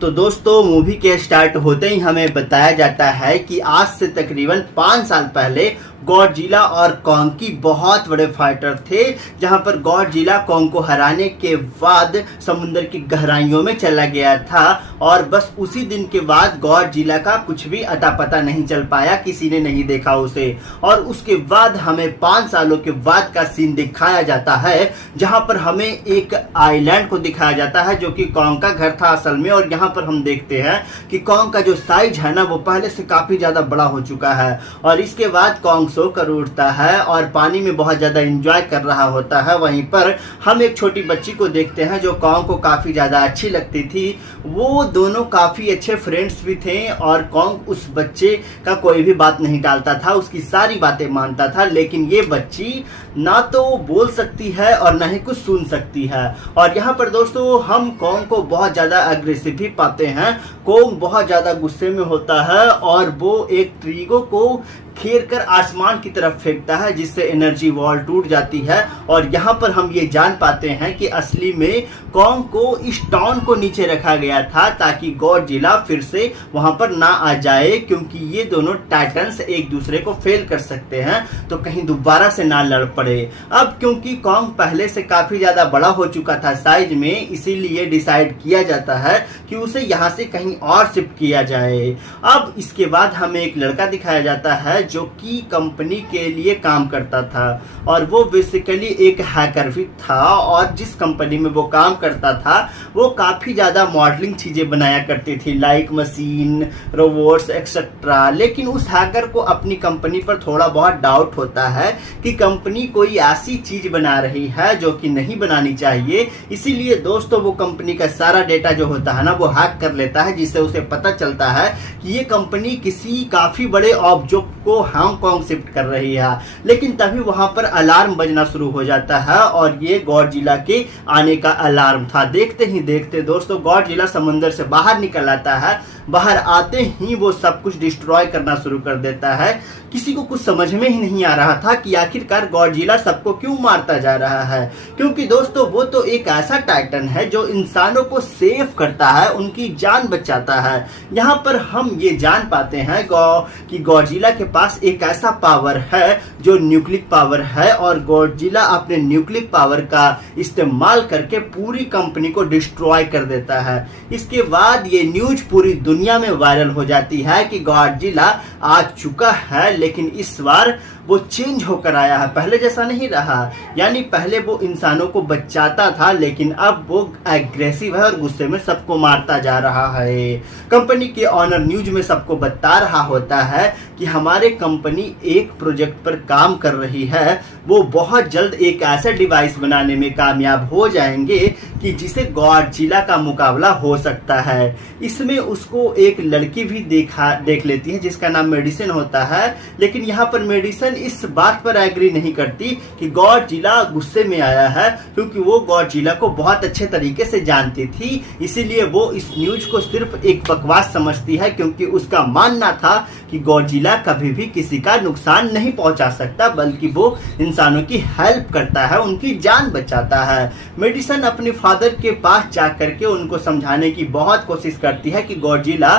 तो दोस्तों मूवी के स्टार्ट होते ही हमें बताया जाता है कि आज से तकरीबन 5 साल पहले गॉडजिला और कॉन्ग की बहुत बड़े फाइटर थे, जहां पर गॉडजिला कॉन्ग को हराने के बाद समुद्र की गहराइयों में चला गया था और बस उसी दिन के बाद गॉडजिला का कुछ भी अता पता नहीं चल पाया, किसी ने नहीं देखा उसे। और उसके बाद हमें 5 सालों के बाद का सीन दिखाया जाता है, जहां पर हमें एक आइलैंड को दिखाया जाता है जो कि कॉन्ग का घर था असल में। और यहाँ पर हम देखते हैं कि कॉन्ग का जो साइज है ना वो पहले से काफी ज्यादा बड़ा हो चुका है। और इसके बाद कॉन्ग सो कर उठता है और पानी में बहुत ज्यादा एंजॉय कर रहा होता है। वहीं पर हम एक छोटी बच्ची को देखते हैं जो कॉन्ग को काफी ज्यादा अच्छी लगती थी। वो दोनों काफी अच्छे फ्रेंड्स भी थे और कॉन्ग उस बच्चे का कोई भी बात नहीं टालता था, उसकी सारी बातें मानता था। लेकिन ये बच्ची ना तो बोल सकती है और ना ही कुछ सुन सकती है। और यहाँ पर दोस्तों हम कॉन्ग को बहुत ज्यादा अग्रेसिव भी पाते हैं। कॉन्ग बहुत ज्यादा गुस्से में होता है और वो एक ट्रीगो को घेर कर आसमान की तरफ फेंकता है, जिससे एनर्जी वॉल टूट जाती है। और यहाँ पर हम ये जान पाते हैं कि असली में कॉन्ग को इस टाउन को नीचे रखा गया था ताकि गॉडजिला फिर से वहां पर ना आ जाए, क्योंकि ये दोनों टाइटन्स एक दूसरे को फेल कर सकते हैं तो कहीं दोबारा से ना लड़ पड़े। अब क्योंकि कॉन्ग पहले से काफी ज्यादा बड़ा हो चुका था साइज में, इसीलिए डिसाइड किया जाता है कि उसे यहाँ से कहीं और शिफ्ट किया जाए। अब इसके बाद हमें एक लड़का दिखाया जाता है जो कि कंपनी के लिए काम करता था और वो बेसिकली एक हैकर भी था। और जिस कंपनी में वो काम करता था वो काफी ज्यादा मॉडलिंग चीजें बनाया करती थी, लाइक मशीन, रोबोट्स एक्सेट्रा। लेकिन उस हैकर को अपनी कंपनी पर थोड़ा बहुत डाउट होता है कि कंपनी कोई ऐसी चीज बना रही है जो कि नहीं बनानी चाहिए। इसीलिए दोस्तों वो कंपनी का सारा डेटा जो होता है ना वो हैक कर लेता है, जिससे उसे पता चलता है कि ये कंपनी किसी काफी बड़े ऑब्जेक्ट को हांगकांग शिफ्ट कर रही है। लेकिन तभी वहां पर अलार्म बजना शुरू हो जाता है और ये गॉडजिला के आने का अलार्म था। देखते ही देखते दोस्तों गॉडजिला समुद्र से बाहर निकल आता है। बाहर आते ही वो सब कुछ डिस्ट्रॉय करना शुरू कर देता है। किसी को कुछ समझ में ही नहीं आ रहा था कि आखिरकार गॉडजिला सबको क्यों मारता जा रहा है, क्योंकि दोस्तों वो तो एक ऐसा टाइटन है जो इंसानों को सेव करता है, उनकी जान बचाता है। यहाँ पर हम ये जान पाते हैं कि गॉडजिला के पास एक ऐसा पावर है जो न्यूक्लिक पावर है और गॉडजिला अपने न्यूक्लिक पावर का इस्तेमाल करके पूरी कंपनी को डिस्ट्रॉय कर देता है। इसके बाद ये न्यूज पूरी दुनिया में वायरल हो जाती है कि गॉडजिला आ चुका है, लेकिन इस बार वो चेंज होकर आया है, पहले जैसा नहीं रहा। यानी पहले वो इंसानों को बचाता था, लेकिन अब वो एग्रेसिव है और गुस्से में सबको मारता जा रहा है। कंपनी के ऑनर न्यूज में सबको बता रहा होता है कि हमारे कंपनी एक प्रोजेक्ट पर काम कर रही है, वो बहुत जल्द एक ऐसा डिवाइस बनाने में कामयाब हो जाएंगे कि जिसे गॉडजिला का मुकाबला हो सकता है। इसमें उसको एक लड़की भी देख लेती है जिसका नाम मेडिसिन होता है। लेकिन यहाँ पर मेडिसिन इस बात पर एग्री नहीं करती कि गॉडजिला गुस्से में आया है, क्योंकि वो गॉडजिला को बहुत अच्छे तरीके से जानती थी। इसीलिए वो इस न्यूज को सिर्फ एक बकवास समझती है, क्योंकि उसका मानना था कि गॉडजिला कभी भी किसी का नुकसान नहीं पहुंचा सकता, बल्कि वो इंसानों की हेल्प करता है, उनकी जान बचाता है। मेडिसिन अपने फादर के पास जाकर के उनको समझाने की बहुत कोशिश करती है कि गॉडजिला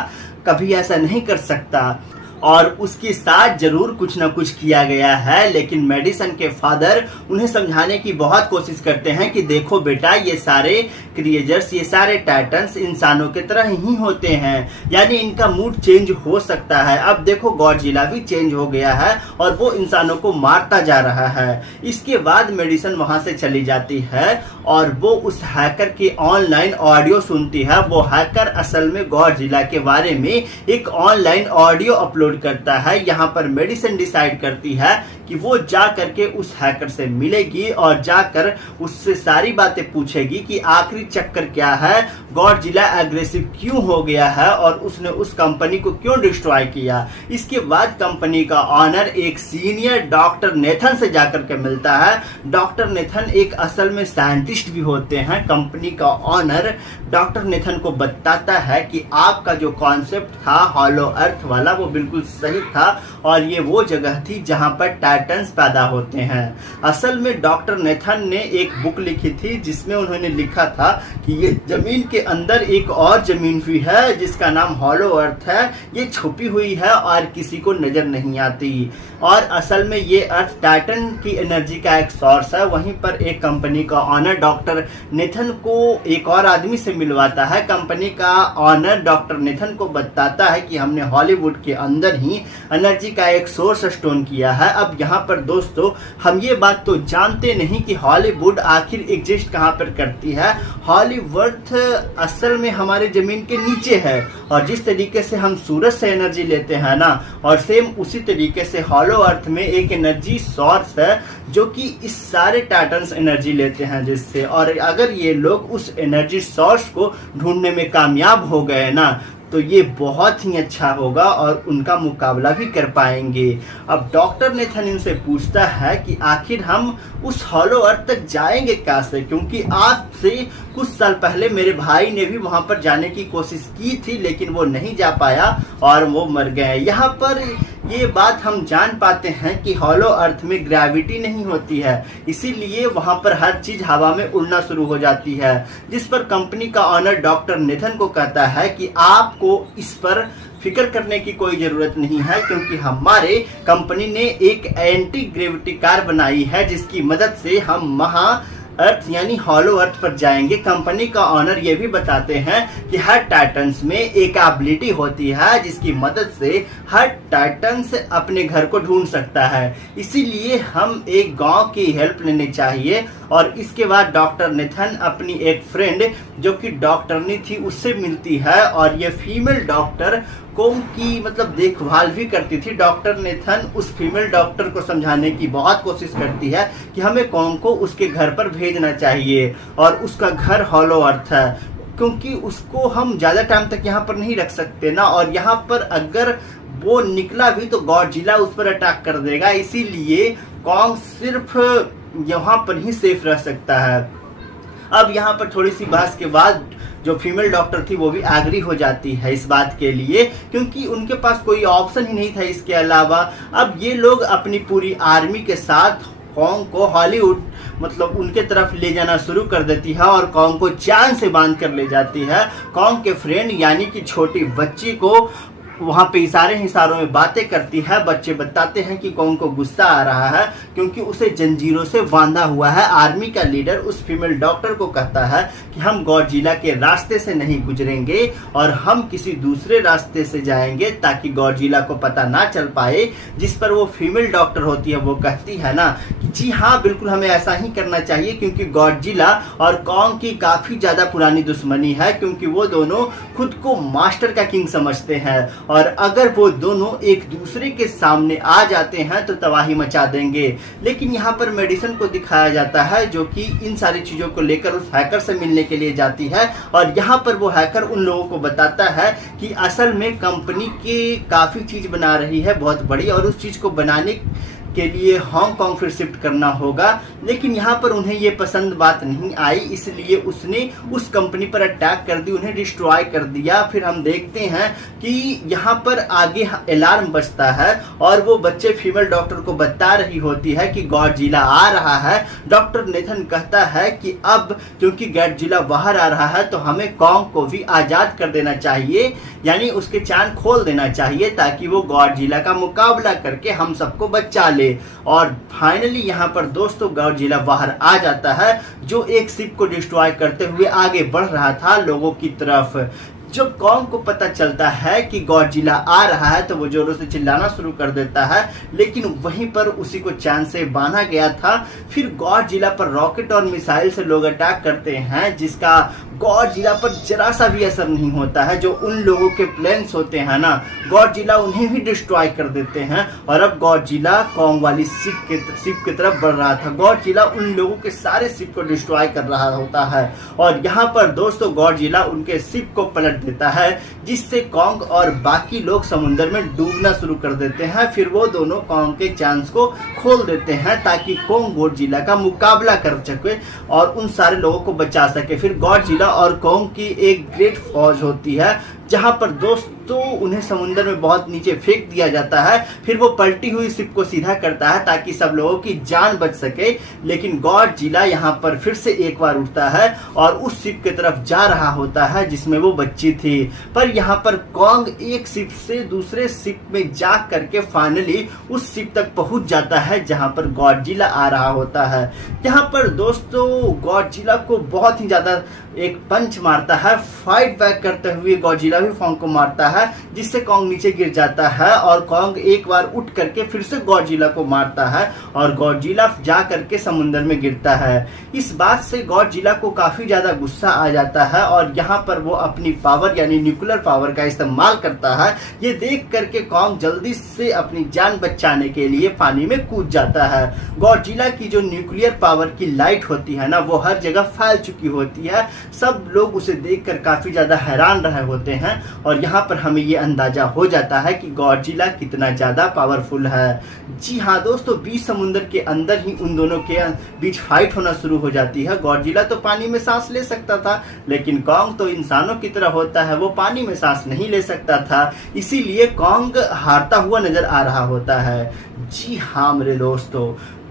कभी ऐसा नहीं कर सकता और उसके साथ जरूर कुछ ना कुछ किया गया है। लेकिन मेडिसिन के फादर उन्हें समझाने की बहुत कोशिश करते हैं कि देखो बेटा, ये सारे क्रिएचर्स, ये सारे टाइटन्स इंसानों की तरह ही होते हैं, यानी इनका मूड चेंज हो सकता है। अब देखो गॉडजिला भी चेंज हो गया है और वो इंसानों को मारता जा रहा है। इसके बाद मेडिसिन वहां से चली जाती है और वो उस हैकर के ऑनलाइन ऑडियो सुनती है। वो हैकर असल में गॉडजिला के बारे में एक ऑनलाइन ऑडियो अपलोड करता है। यहाँ पर मेडिसिन डिसाइड करती है कि वो जा करके उस हैकर से मिलेगी और जाकर उससे सारी बातें पूछेगी कि आखिरी चक्कर क्या है, गॉडजिला एग्रेसिव क्यों हो गया है और उसने उस कंपनी को क्यों डिस्ट्रॉय किया। इसके बाद कंपनी का ऑनर एक सीनियर डॉक्टर नेथन से जाकर के मिलता है। डॉक्टर नेथन एक असल में साइंटिस्ट भी होते हैं। कंपनी का ऑनर डॉक्टर नेथन को बताता है कि आपका जो कॉन्सेप्ट था हॉलो अर्थ वाला वो बिल्कुल सही था और ये वो जगह थी जहां पर टाइटन्स पैदा होते हैं। असल में डॉक्टर नेथन ने एक बुक लिखी थी जिसमें उन्होंने लिखा था कि ये जमीन के अंदर एक और जमीन भी है जिसका नाम हॉलो अर्थ है। ये छुपी हुई है और किसी को नजर नहीं आती, और असल में ये अर्थ टाइटन की एनर्जी का एक सोर्स है। वहीं पर एक कंपनी का ऑनर डॉक्टर नेथन को एक और आदमी से मिलवाता है। कंपनी का ऑनर डॉक्टर नेथन को बताता है कि हमने हॉलीवुड के अंदर ही एनर्जी का एक सोर्स स्टोन किया है। अब यहाँ पर दोस्तों हम ये बात तो जानते नहीं कि हॉलीवुड आखिर एग्जिस्ट कहाँ पर करती है। हॉलीवुड असल में हमारे जमीन के नीचे है, और जिस तरीके से हम सूरज से एनर्जी लेते हैं ना, और सेम उसी तरीके से हॉलो अर्थ में एक एनर्जी सोर्स है जो कि इस सारे टाइटन्स एनर्जी लेते हैं जिससे। और अगर ये लोग उस एनर्जी सोर्स को ढूंढने में कामयाब हो गए ना, तो ये बहुत ही अच्छा होगा और उनका मुकाबला भी कर पाएंगे। अब डॉक्टर नेथन इनसे पूछता है कि आखिर हम उस हॉलो अर्थ तक जाएंगे कैसे, क्योंकि आज से कुछ साल पहले मेरे भाई ने भी वहां पर जाने की कोशिश की थी लेकिन वो नहीं जा पाया और वो मर गए। यहाँ पर ये बात हम जान पाते हैं कि हॉलो अर्थ में ग्रेविटी नहीं होती है, इसीलिए वहां पर हर चीज हवा में उड़ना शुरू हो जाती है। जिस पर कंपनी का ऑनर डॉक्टर नेथन को कहता है कि आपको इस पर फिक्र करने की कोई जरूरत नहीं है, क्योंकि हमारे कंपनी ने एक एंटी ग्रेविटी कार बनाई है जिसकी मदद से हम महा अर्थ यानी हॉलो अर्थ पर जाएंगे। कंपनी का ऑनर ये भी बताते हैं कि हर टाइटन्स में एक एबिलिटी होती है जिसकी मदद से हर टाइटन्स अपने घर को ढूंढ सकता है, इसीलिए हम एक गांव की हेल्प लेनी चाहिए। और इसके बाद डॉक्टर नेथन अपनी एक फ्रेंड जो कि डॉक्टरनी थी उससे मिलती है, और ये फीमेल डॉक्टर कॉन्ग की मतलब देखभाल भी करती थी। डॉक्टर नेथन उस फीमेल डॉक्टर को समझाने की बहुत कोशिश करती है कि हमें कॉन्ग को उसके घर पर भेजना चाहिए, और उसका घर हॉलो अर्थ है क्योंकि उसको हम ज्यादा टाइम तक यहाँ पर नहीं रख सकते ना, और यहाँ पर अगर वो निकला भी तो गॉडजिला उस पर अटैक कर देगा, इसीलिए कॉन्ग सिर्फ यहाँ पर ही सेफ रह सकता है। अब यहाँ पर थोड़ी सी बहस के बाद जो फीमेल डॉक्टर थी वो भी एग्री हो जाती है इस बात के लिए, क्योंकि उनके पास कोई ऑप्शन ही नहीं था इसके अलावा। अब ये लोग अपनी पूरी आर्मी के साथ कॉन्ग को हॉलीवुड मतलब उनके तरफ ले जाना शुरू कर देती है और कॉन्ग को चैन से बांध कर ले जाती है। कॉन्ग के फ्रेंड यानी कि छोटी बच्ची को वहां पे इशारों में बातें करती है। बच्चे बताते हैं कि कॉन्ग को गुस्सा आ रहा है क्योंकि उसे जंजीरों से बांधा हुआ है। आर्मी का लीडर उस फीमेल डॉक्टर को कहता है कि हम गॉडजिला के रास्ते से नहीं गुजरेंगे और हम किसी दूसरे रास्ते से जाएंगे ताकि गॉडजिला को पता ना चल पाए। जिस पर वो फीमेल डॉक्टर होती है वो कहती है ना कि जी हाँ बिल्कुल हमें ऐसा ही करना चाहिए, क्योंकि गॉडजिला और कॉन्ग की काफी ज्यादा पुरानी दुश्मनी है, क्योंकि वो दोनों खुद को मास्टर का किंग समझते हैं और अगर वो दोनों एक दूसरे के सामने आ जाते हैं तो तबाही मचा देंगे। लेकिन यहाँ पर मेडिसन को दिखाया जाता है जो कि इन सारी चीजों को लेकर उस हैकर से मिलने के लिए जाती है, और यहाँ पर वो हैकर उन लोगों को बताता है कि असल में कंपनी की काफी चीज बना रही है बहुत बड़ी, और उस चीज को बनाने के लिए हांगकांग फिर शिफ्ट करना होगा। लेकिन यहाँ पर उन्हें ये पसंद बात नहीं आई, इसलिए उसने उस कंपनी पर अटैक कर दी, उन्हें डिस्ट्रॉय कर दिया। फिर हम देखते हैं कि यहाँ पर आगे अलार्म बजता है और वो बच्चे फीमेल डॉक्टर को बता रही होती है कि गॉडजिला आ रहा है। डॉक्टर नेथन कहता है कि अब क्योंकि गॉडजिला बाहर आ रहा है तो हमें कॉन्ग को भी आजाद कर देना चाहिए, यानी उसके चांद खोल देना चाहिए ताकि वो गॉडजिला का मुकाबला करके हम सबको बचा ले। और फाइनली यहाँ पर दोस्तों गॉडजिला बाहर आ जाता है जो एक शिप को डिस्ट्रॉय करते हुए आगे बढ़ रहा था लोगों की तरफ। जब कॉन्ग को पता चलता है कि गॉडजिला आ रहा है तो वो जोरों से चिल्लाना शुरू कर देता है, लेकिन वहीं पर उसी को चैन से बांधा गया था। फिर गॉडजिला पर रॉकेट और मिसाइल से लोग अटैक करते हैं जिसका गॉडजिला पर जरा सा भी असर नहीं होता है। जो उन लोगों के प्लेन्स होते हैं ना, गॉडजिला उन्हें भी डिस्ट्रॉय कर देते हैं। और अब गॉडजिला कॉन्ग वाली शिप की तरफ बढ़ रहा था। गॉडजिला उन लोगों के सारे शिप को डिस्ट्रॉय कर रहा होता है और यहाँ पर दोस्तों गॉडजिला उनके शिप को पलट देता है जिससे कॉन्ग और बाकी लोग समुद्र में डूबना शुरू कर देते हैं। फिर वो दोनों कॉन्ग के चांस को खोल देते हैं ताकि कॉन्ग गॉडजिला का मुकाबला कर सके और उन सारे लोगों को बचा सके। फिर गॉडजिला और कॉन्ग की एक ग्रेट फौज होती है जहां पर दोस्तों उन्हें समुद्र में बहुत नीचे फेंक दिया जाता है। फिर वो पलटी हुई शिप को सीधा करता है ताकि सब लोगों की जान बच सके। लेकिन गॉडजिला यहाँ पर फिर से एक बार उठता है और उस शिप की तरफ जा रहा होता है जिसमें वो बच्ची थी। पर यहाँ पर कॉन्ग एक शिप से दूसरे शिप में जा करके फाइनली उस शिप तक पहुंच जाता है जहां पर गॉडजिला आ रहा होता है। यहाँ पर दोस्तों गॉडजिला को बहुत ही ज्यादा एक पंच मारता है। फाइट बैक करते हुए गॉडजिला भी कॉन्ग को मारता है जिससे कॉन्ग नीचे गिर जाता है और कॉन्ग एक बार उठ करके फिर से गॉडजिला को मारता है और गॉडजिला जा करके समुद्र में गिरता है। इस बात से गॉडजिला को काफी ज्यादा गुस्सा आ जाता है और यहाँ पर वो अपनी पावर यानी न्यूक्लियर पावर का इस्तेमाल करता है। ये देख करके कॉन्ग जल्दी से अपनी जान बचाने के लिए पानी में कूद जाता है। गॉडजिला की जो न्यूक्लियर पावर की लाइट होती है ना वो हर जगह फैल चुकी होती है। सब लोग उसे देखकर काफी ज्यादा हैरान रहे होते हैं और यहाँ पर हमें ये अंदाजा हो जाता है कि गॉडजिला कितना ज्यादा पावरफुल है। जी हाँ दोस्तों, बीच समुद्र के अंदर ही उन दोनों के बीच फाइट होना शुरू हो जाती है। गॉडजिला तो पानी में सांस ले सकता था लेकिन कॉन्ग तो इंसानों की तरह होता है, वो पानी में सांस नहीं ले सकता था, इसीलिए कॉन्ग हारता हुआ नजर आ रहा होता है। जी हाँ मेरे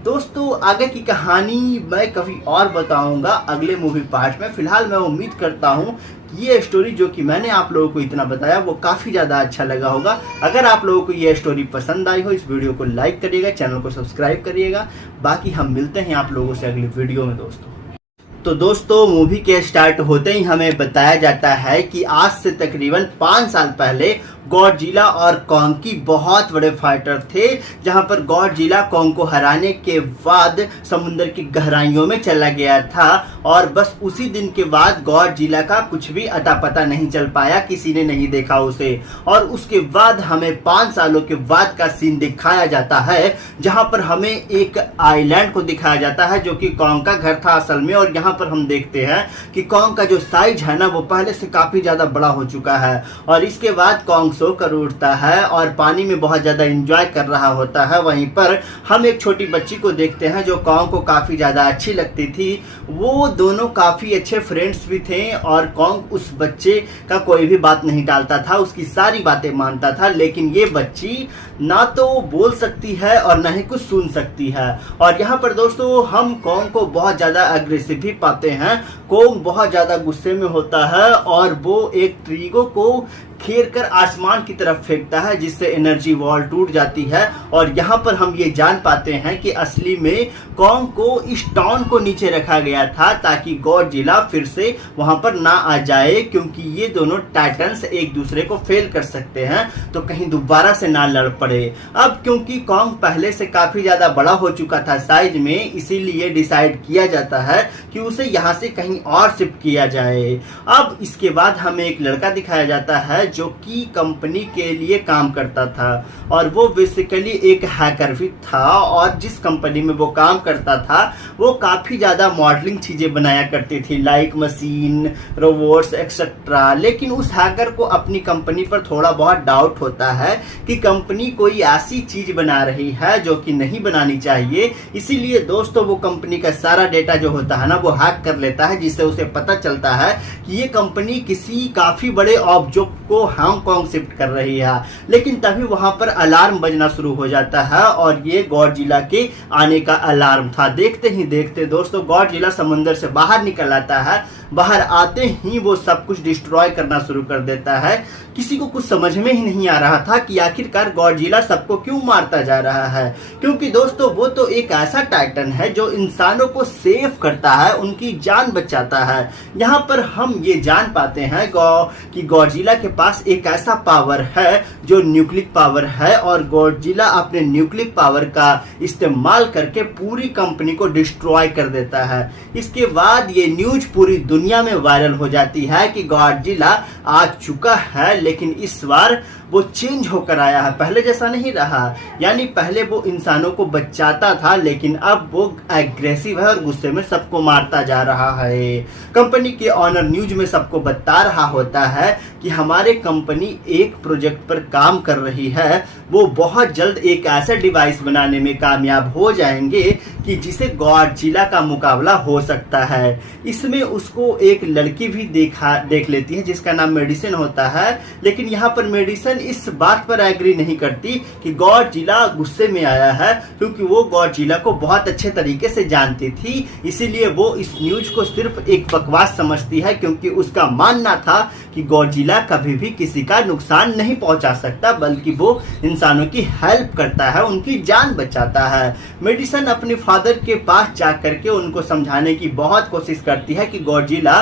दोस्तों आगे की कहानी मैं कभी और बताऊंगा अगले मूवी पार्ट में। फिलहाल मैं उम्मीद करता हूं कि ये स्टोरी जो कि मैंने आप लोगों को इतना बताया वो काफ़ी ज़्यादा अच्छा लगा होगा। अगर आप लोगों को ये स्टोरी पसंद आई हो इस वीडियो को लाइक करिएगा, चैनल को सब्सक्राइब करिएगा। बाकी हम मिलते हैं आप लोगों से अगली वीडियो में तो दोस्तों मूवी के स्टार्ट होते ही हमें बताया जाता है कि आज से तकरीबन 5 साल पहले गॉडजिला और कॉन्ग की बहुत बड़े फाइटर थे, जहां पर गॉडजिला कॉन्ग को हराने के बाद समुद्र की गहराइयों में चला गया था और बस उसी दिन के बाद गॉडजिला का कुछ भी अता पता नहीं चल पाया, किसी ने नहीं देखा उसे। और उसके बाद हमें 5 सालों के बाद का सीन दिखाया जाता है जहां पर हमें एक आइलैंड को दिखाया जाता है जो कि कॉन्ग का घर था असल में। और यहाँ पर हम देखते हैं कि कॉन्ग का जो साइज है ना वो पहले से काफी ज्यादा बड़ा हो चुका है और इसके बाद कॉन्ग सो कर उठता है और पानी में बहुत ज्यादा एंजॉय कर रहा होता है। वहीं पर हम एक छोटी बच्ची को देखते हैं जो कॉन्ग को काफी ज्यादा अच्छी लगती थी। वो दोनों काफी अच्छे फ्रेंड्स भी थे और कॉन्ग उस बच्चे का कोई भी बात नहीं टालता था, उसकी सारी बातें मानता था। लेकिन ये बच्ची ना तो बोल सकती है और ना ही कुछ सुन सकती है। और यहाँ पर दोस्तों हम कॉन्ग को बहुत ज्यादा अग्रेसिव भी पाते हैं। कॉन्ग बहुत ज्यादा गुस्से में होता है और वो एक ट्रीगो को घेर कर आसमान की तरफ फेंकता है जिससे एनर्जी वॉल टूट जाती है। और यहाँ पर हम ये जान पाते हैं कि असली में कॉन्ग को इस टाउन को नीचे रखा गया था ताकि गॉडजिला फिर से वहां पर ना आ जाए, क्योंकि ये दोनों टाइटन्स एक दूसरे को फेल कर सकते हैं तो कहीं दोबारा से ना लड़ पड़े। अब क्योंकि कॉन्ग पहले से काफी ज्यादा बड़ा हो चुका था साइज में, इसीलिए डिसाइड किया जाता है कि उसे यहाँ से कहीं और शिफ्ट किया जाए। अब इसके बाद हमें एक लड़का दिखाया जाता है जो कि कंपनी के लिए काम करता था और वो बेसिकली एक हैकर भी था। और जिस कंपनी में वो काम करता था वो काफी ज्यादा मॉडलिंग चीजें बनाया करती थी, लाइक मशीन, रोबोट्स एक्सेट्रा। लेकिन उस हैकर को अपनी कंपनी पर थोड़ा बहुत डाउट होता है कि कंपनी कोई ऐसी चीज बना रही है जो कि नहीं बनानी चाहिए। इसीलिए दोस्तों वो कंपनी का सारा डेटा जो होता है ना वो हैक कर लेता है, जिससे उसे पता चलता है कि ये कंपनी किसी काफी बड़े ऑब्जेक्ट को हांगकांग शिफ्ट कर रही है। लेकिन तभी वहां पर अलार्म बजना शुरू हो जाता है और ये गॉडजिला के आने का अलार्म था। देखते ही देखते दोस्तों गॉडजिला समुद्र से बाहर निकल आता है। बाहर आते ही वो सब कुछ डिस्ट्रॉय करना शुरू कर देता है। किसी को कुछ समझ में ही नहीं आ रहा था कि आखिरकार गॉडजिला सबको क्यों मारता जा रहा है, क्योंकि दोस्तों वो तो एक ऐसा टाइटन है जो इंसानों को सेव करता है, उनकी जान बचाता है। यहाँ पर हम ये जान पाते हैं कि गॉडजिला के पास एक ऐसा पावर है जो न्यूक्लियर पावर है और गॉडजिला अपने न्यूक्लियर पावर का इस्तेमाल करके पूरी कंपनी को डिस्ट्रॉय कर देता है। इसके बाद ये न्यूज पूरी दुनिया में वायरल हो जाती है कि गॉडजिला आ चुका है, लेकिन इस बार वो चेंज होकर आया है, पहले जैसा नहीं रहा। यानी पहले वो इंसानों को बचाता था, लेकिन अब वो एग्रेसिव है और गुस्से में सबको मारता जा रहा है। कंपनी के ऑनर न्यूज में सबको बता रहा होता है कि हमारे कंपनी एक प्रोजेक्ट पर काम कर रही है, वो बहुत जल्द एक ऐसा डिवाइस बनाने में कामयाब हो जाएंगे कि जिसे गॉडजिला का मुकाबला हो सकता है। इसमें उसको एक लड़की भी देख लेती है जिसका नाम मेडिसिन होता है, लेकिन यहाँ पर मेडिसिन इस बात पर एग्री नहीं करती कि गॉडजिला गुस्से में आया है, क्योंकि वो गॉडजिला को बहुत अच्छे तरीके से जानती थी। इसीलिए वो इस न्यूज को सिर्फ एक बकवास समझती है, क्योंकि उसका मानना था कि गॉडजिला कभी भी किसी का नुकसान नहीं पहुंचा सकता, बल्कि वो इंसानों की हेल्प करता है, उनकी जान बचाता है। मेडिसिन अपने फादर के पास जाकर के उनको समझाने की बहुत कोशिश करती है कि गॉडजिला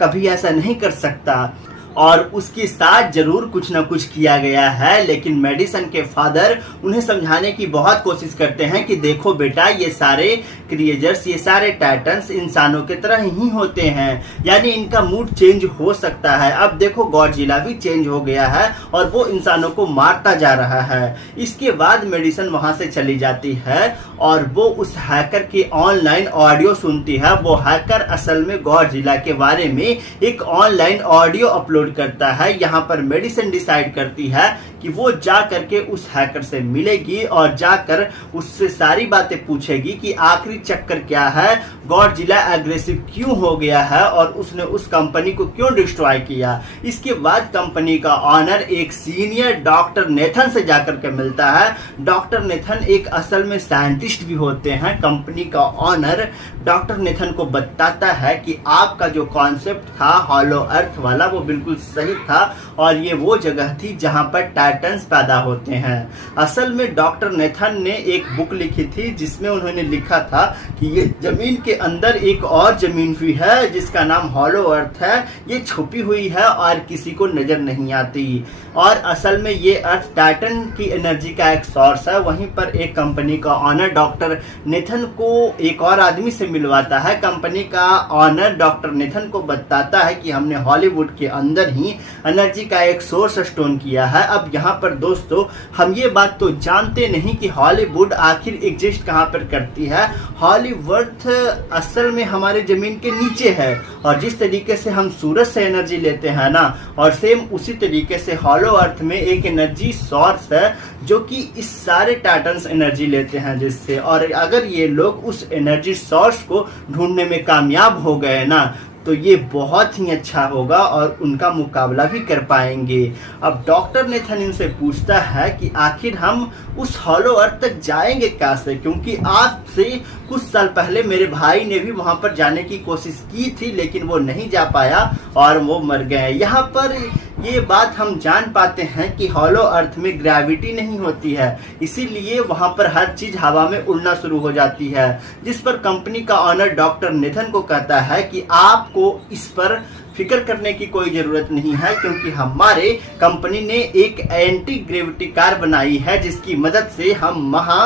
कभी ऐसा नहीं कर सकता और उसके साथ जरूर कुछ ना कुछ किया गया है। लेकिन मेडिसिन के फादर उन्हें समझाने की बहुत कोशिश करते हैं कि देखो बेटा, ये सारे क्रिएचर्स, ये सारे टाइटन्स इंसानों की तरह ही होते हैं, यानी इनका मूड चेंज हो सकता है। अब देखो गॉडजिला भी चेंज हो गया है और वो इंसानों को मारता जा रहा है। इसके बाद मेडिसिन वहां से चली जाती है और वो उस हैकर की ऑनलाइन ऑडियो सुनती है। वो हैकर असल में गॉडजिला के बारे में एक ऑनलाइन ऑडियो अपलोड करता है। यहाँ पर मेडिसिन डिसाइड करती है कि वो जा करके उस हैकर से मिलेगी और जाकर उससे सारी बातें पूछेगी कि आखिरी चक्कर क्या है, गॉडजिला एग्रेसिव क्यों हो गया है और उसने उस कंपनी को क्यों डिस्ट्रॉय किया। इसके बाद कंपनी का ऑनर एक सीनियर डॉक्टर नेथन से जाकर के मिलता है। डॉक्टर नेथन एक असल में साइंटिस्ट भी होते हैं। कंपनी का ऑनर डॉक्टर नेथन को बताता है कि आपका जो कॉन्सेप्ट था हॉलो अर्थ वाला, वो बिल्कुल सही था और ये वो जगह थी जहां पर टाइटन्स पैदा होते हैं। असल में डॉक्टर नेथन ने एक बुक लिखी थी जिसमें उन्होंने लिखा था कि ये जमीन के अंदर एक और जमीन भी है जिसका नाम हॉलो अर्थ है। ये छुपी हुई है और किसी को नजर नहीं आती और असल में ये अर्थ टाइटन की एनर्जी का एक सोर्स है। वहीं पर एक कंपनी का ऑनर डॉक्टर नेथन को एक और आदमी से मिलवाता है। कंपनी का ऑनर डॉक्टर नेथन को बताता है कि हमने हॉलीवुड के अंदर ही एनर्जी का एक सोर्स स्टोन किया है। अब यहाँ पर दोस्तों हम ये बात तो जानते नहीं कि हॉलीवुड आखिर एग्जिस्ट कहाँ पर करती है। हॉलीवुड असल में हमारे जमीन के नीचे है और जिस तरीके से हम सूरज से एनर्जी लेते हैं ना, और सेम उसी तरीके से हॉलो अर्थ में एक एनर्जी सोर्स है जो कि इस सारे टाइटन्स एनर्जी लेते हैं जिससे, और अगर ये लोग उस एनर्जी सोर्स को ढूंढने में कामयाब हो गए ना तो ये बहुत ही अच्छा होगा और उनका मुकाबला भी कर पाएंगे। अब डॉक्टर नेथन इनसे पूछता है कि आखिर हम उस हॉलो अर्थ तक जाएंगे कैसे, क्योंकि आज से कुछ साल पहले मेरे भाई ने भी वहां पर जाने की कोशिश की थी लेकिन वो नहीं जा पाया और वो मर गए। यहाँ पर ये बात हम जान पाते हैं कि हॉलो अर्थ में ग्रेविटी नहीं होती है, इसीलिए वहां पर हर चीज हवा में उड़ना शुरू हो जाती है। जिस पर कंपनी का ऑनर डॉक्टर नेथन को कहता है कि आपको इस पर फिक्र करने की कोई जरूरत नहीं है, क्योंकि हमारे कंपनी ने एक एंटी ग्रेविटी कार बनाई है जिसकी मदद से हम महा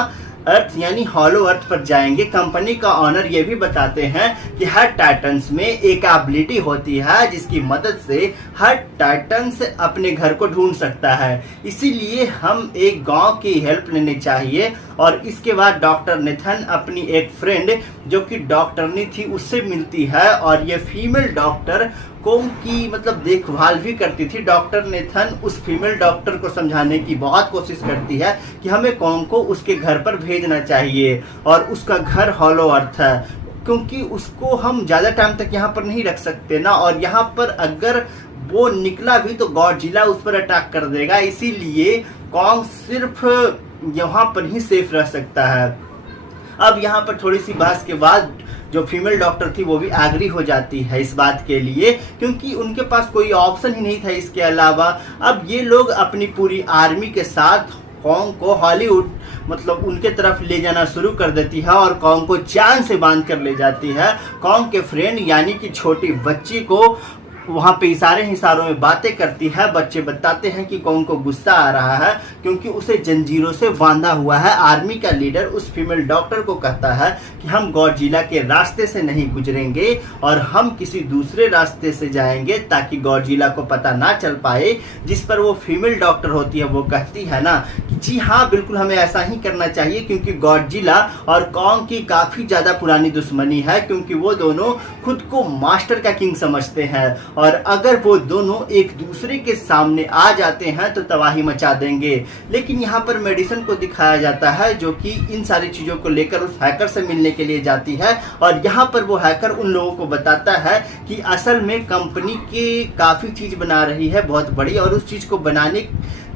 अर्थ यानी हॉलो अर्थ पर जाएंगे। कंपनी का ऑनर ये भी बताते हैं कि हर टाइटन्स में एक एबिलिटी होती है जिसकी मदद से हर टाइटन्स अपने घर को ढूंढ सकता है, इसीलिए हम एक गांव की हेल्प लेनी चाहिए। और इसके बाद डॉक्टर नेथन अपनी एक फ्रेंड जो कि डॉक्टरनी थी उससे मिलती है और ये फीमेल डॉक्टर कॉन्ग की मतलब देखभाल भी करती थी। डॉक्टर नेथन उस फीमेल डॉक्टर को समझाने की बहुत कोशिश करती है कि हमें कॉन्ग को उसके घर पर भेजना चाहिए और उसका घर हॉलो अर्थ है, क्योंकि उसको हम ज्यादा टाइम तक यहाँ पर नहीं रख सकते ना, और यहाँ पर अगर वो निकला भी तो गॉडजिला उस पर अटैक कर देगा, इसीलिए कॉन्ग सिर्फ यहाँ पर ही सेफ रह सकता है। अब यहाँ पर थोड़ी सी बहस के बाद जो फीमेल डॉक्टर थी वो भी एग्री हो जाती है इस बात के लिए, क्योंकि उनके पास कोई ऑप्शन ही नहीं था इसके अलावा। अब ये लोग अपनी पूरी आर्मी के साथ कॉन्ग को हॉलीवुड मतलब उनके तरफ ले जाना शुरू कर देती है और कॉन्ग को चांद से बांध कर ले जाती है। कॉन्ग के फ्रेंड यानी कि छोटी बच्ची को वहां पे इशारों में बातें करती है। बच्चे बताते हैं कि कॉन्ग को गुस्सा आ रहा है क्योंकि उसे जंजीरों से बांधा हुआ है। आर्मी का लीडर उस फीमेल डॉक्टर को कहता है कि हम गॉडजिला के रास्ते से नहीं गुजरेंगे और हम किसी दूसरे रास्ते से जाएंगे ताकि गॉडजिला को पता ना चल पाए। जिस पर वो फीमेल डॉक्टर होती है वो कहती है ना कि जी हाँ, बिल्कुल हमें ऐसा ही करना चाहिए क्योंकि गॉडजिला और कॉन्ग की काफी ज्यादा पुरानी दुश्मनी है, क्योंकि वो दोनों खुद को मास्टर का किंग समझते हैं और अगर वो दोनों एक दूसरे के सामने आ जाते हैं तो तबाही मचा देंगे। लेकिन यहाँ पर मेडिसन को दिखाया जाता है जो कि इन सारी चीजों को लेकर उस हैकर से मिलने के लिए जाती है और यहाँ पर वो हैकर उन लोगों को बताता है कि असल में कंपनी की काफी चीज बना रही है बहुत बड़ी और उस चीज को बनाने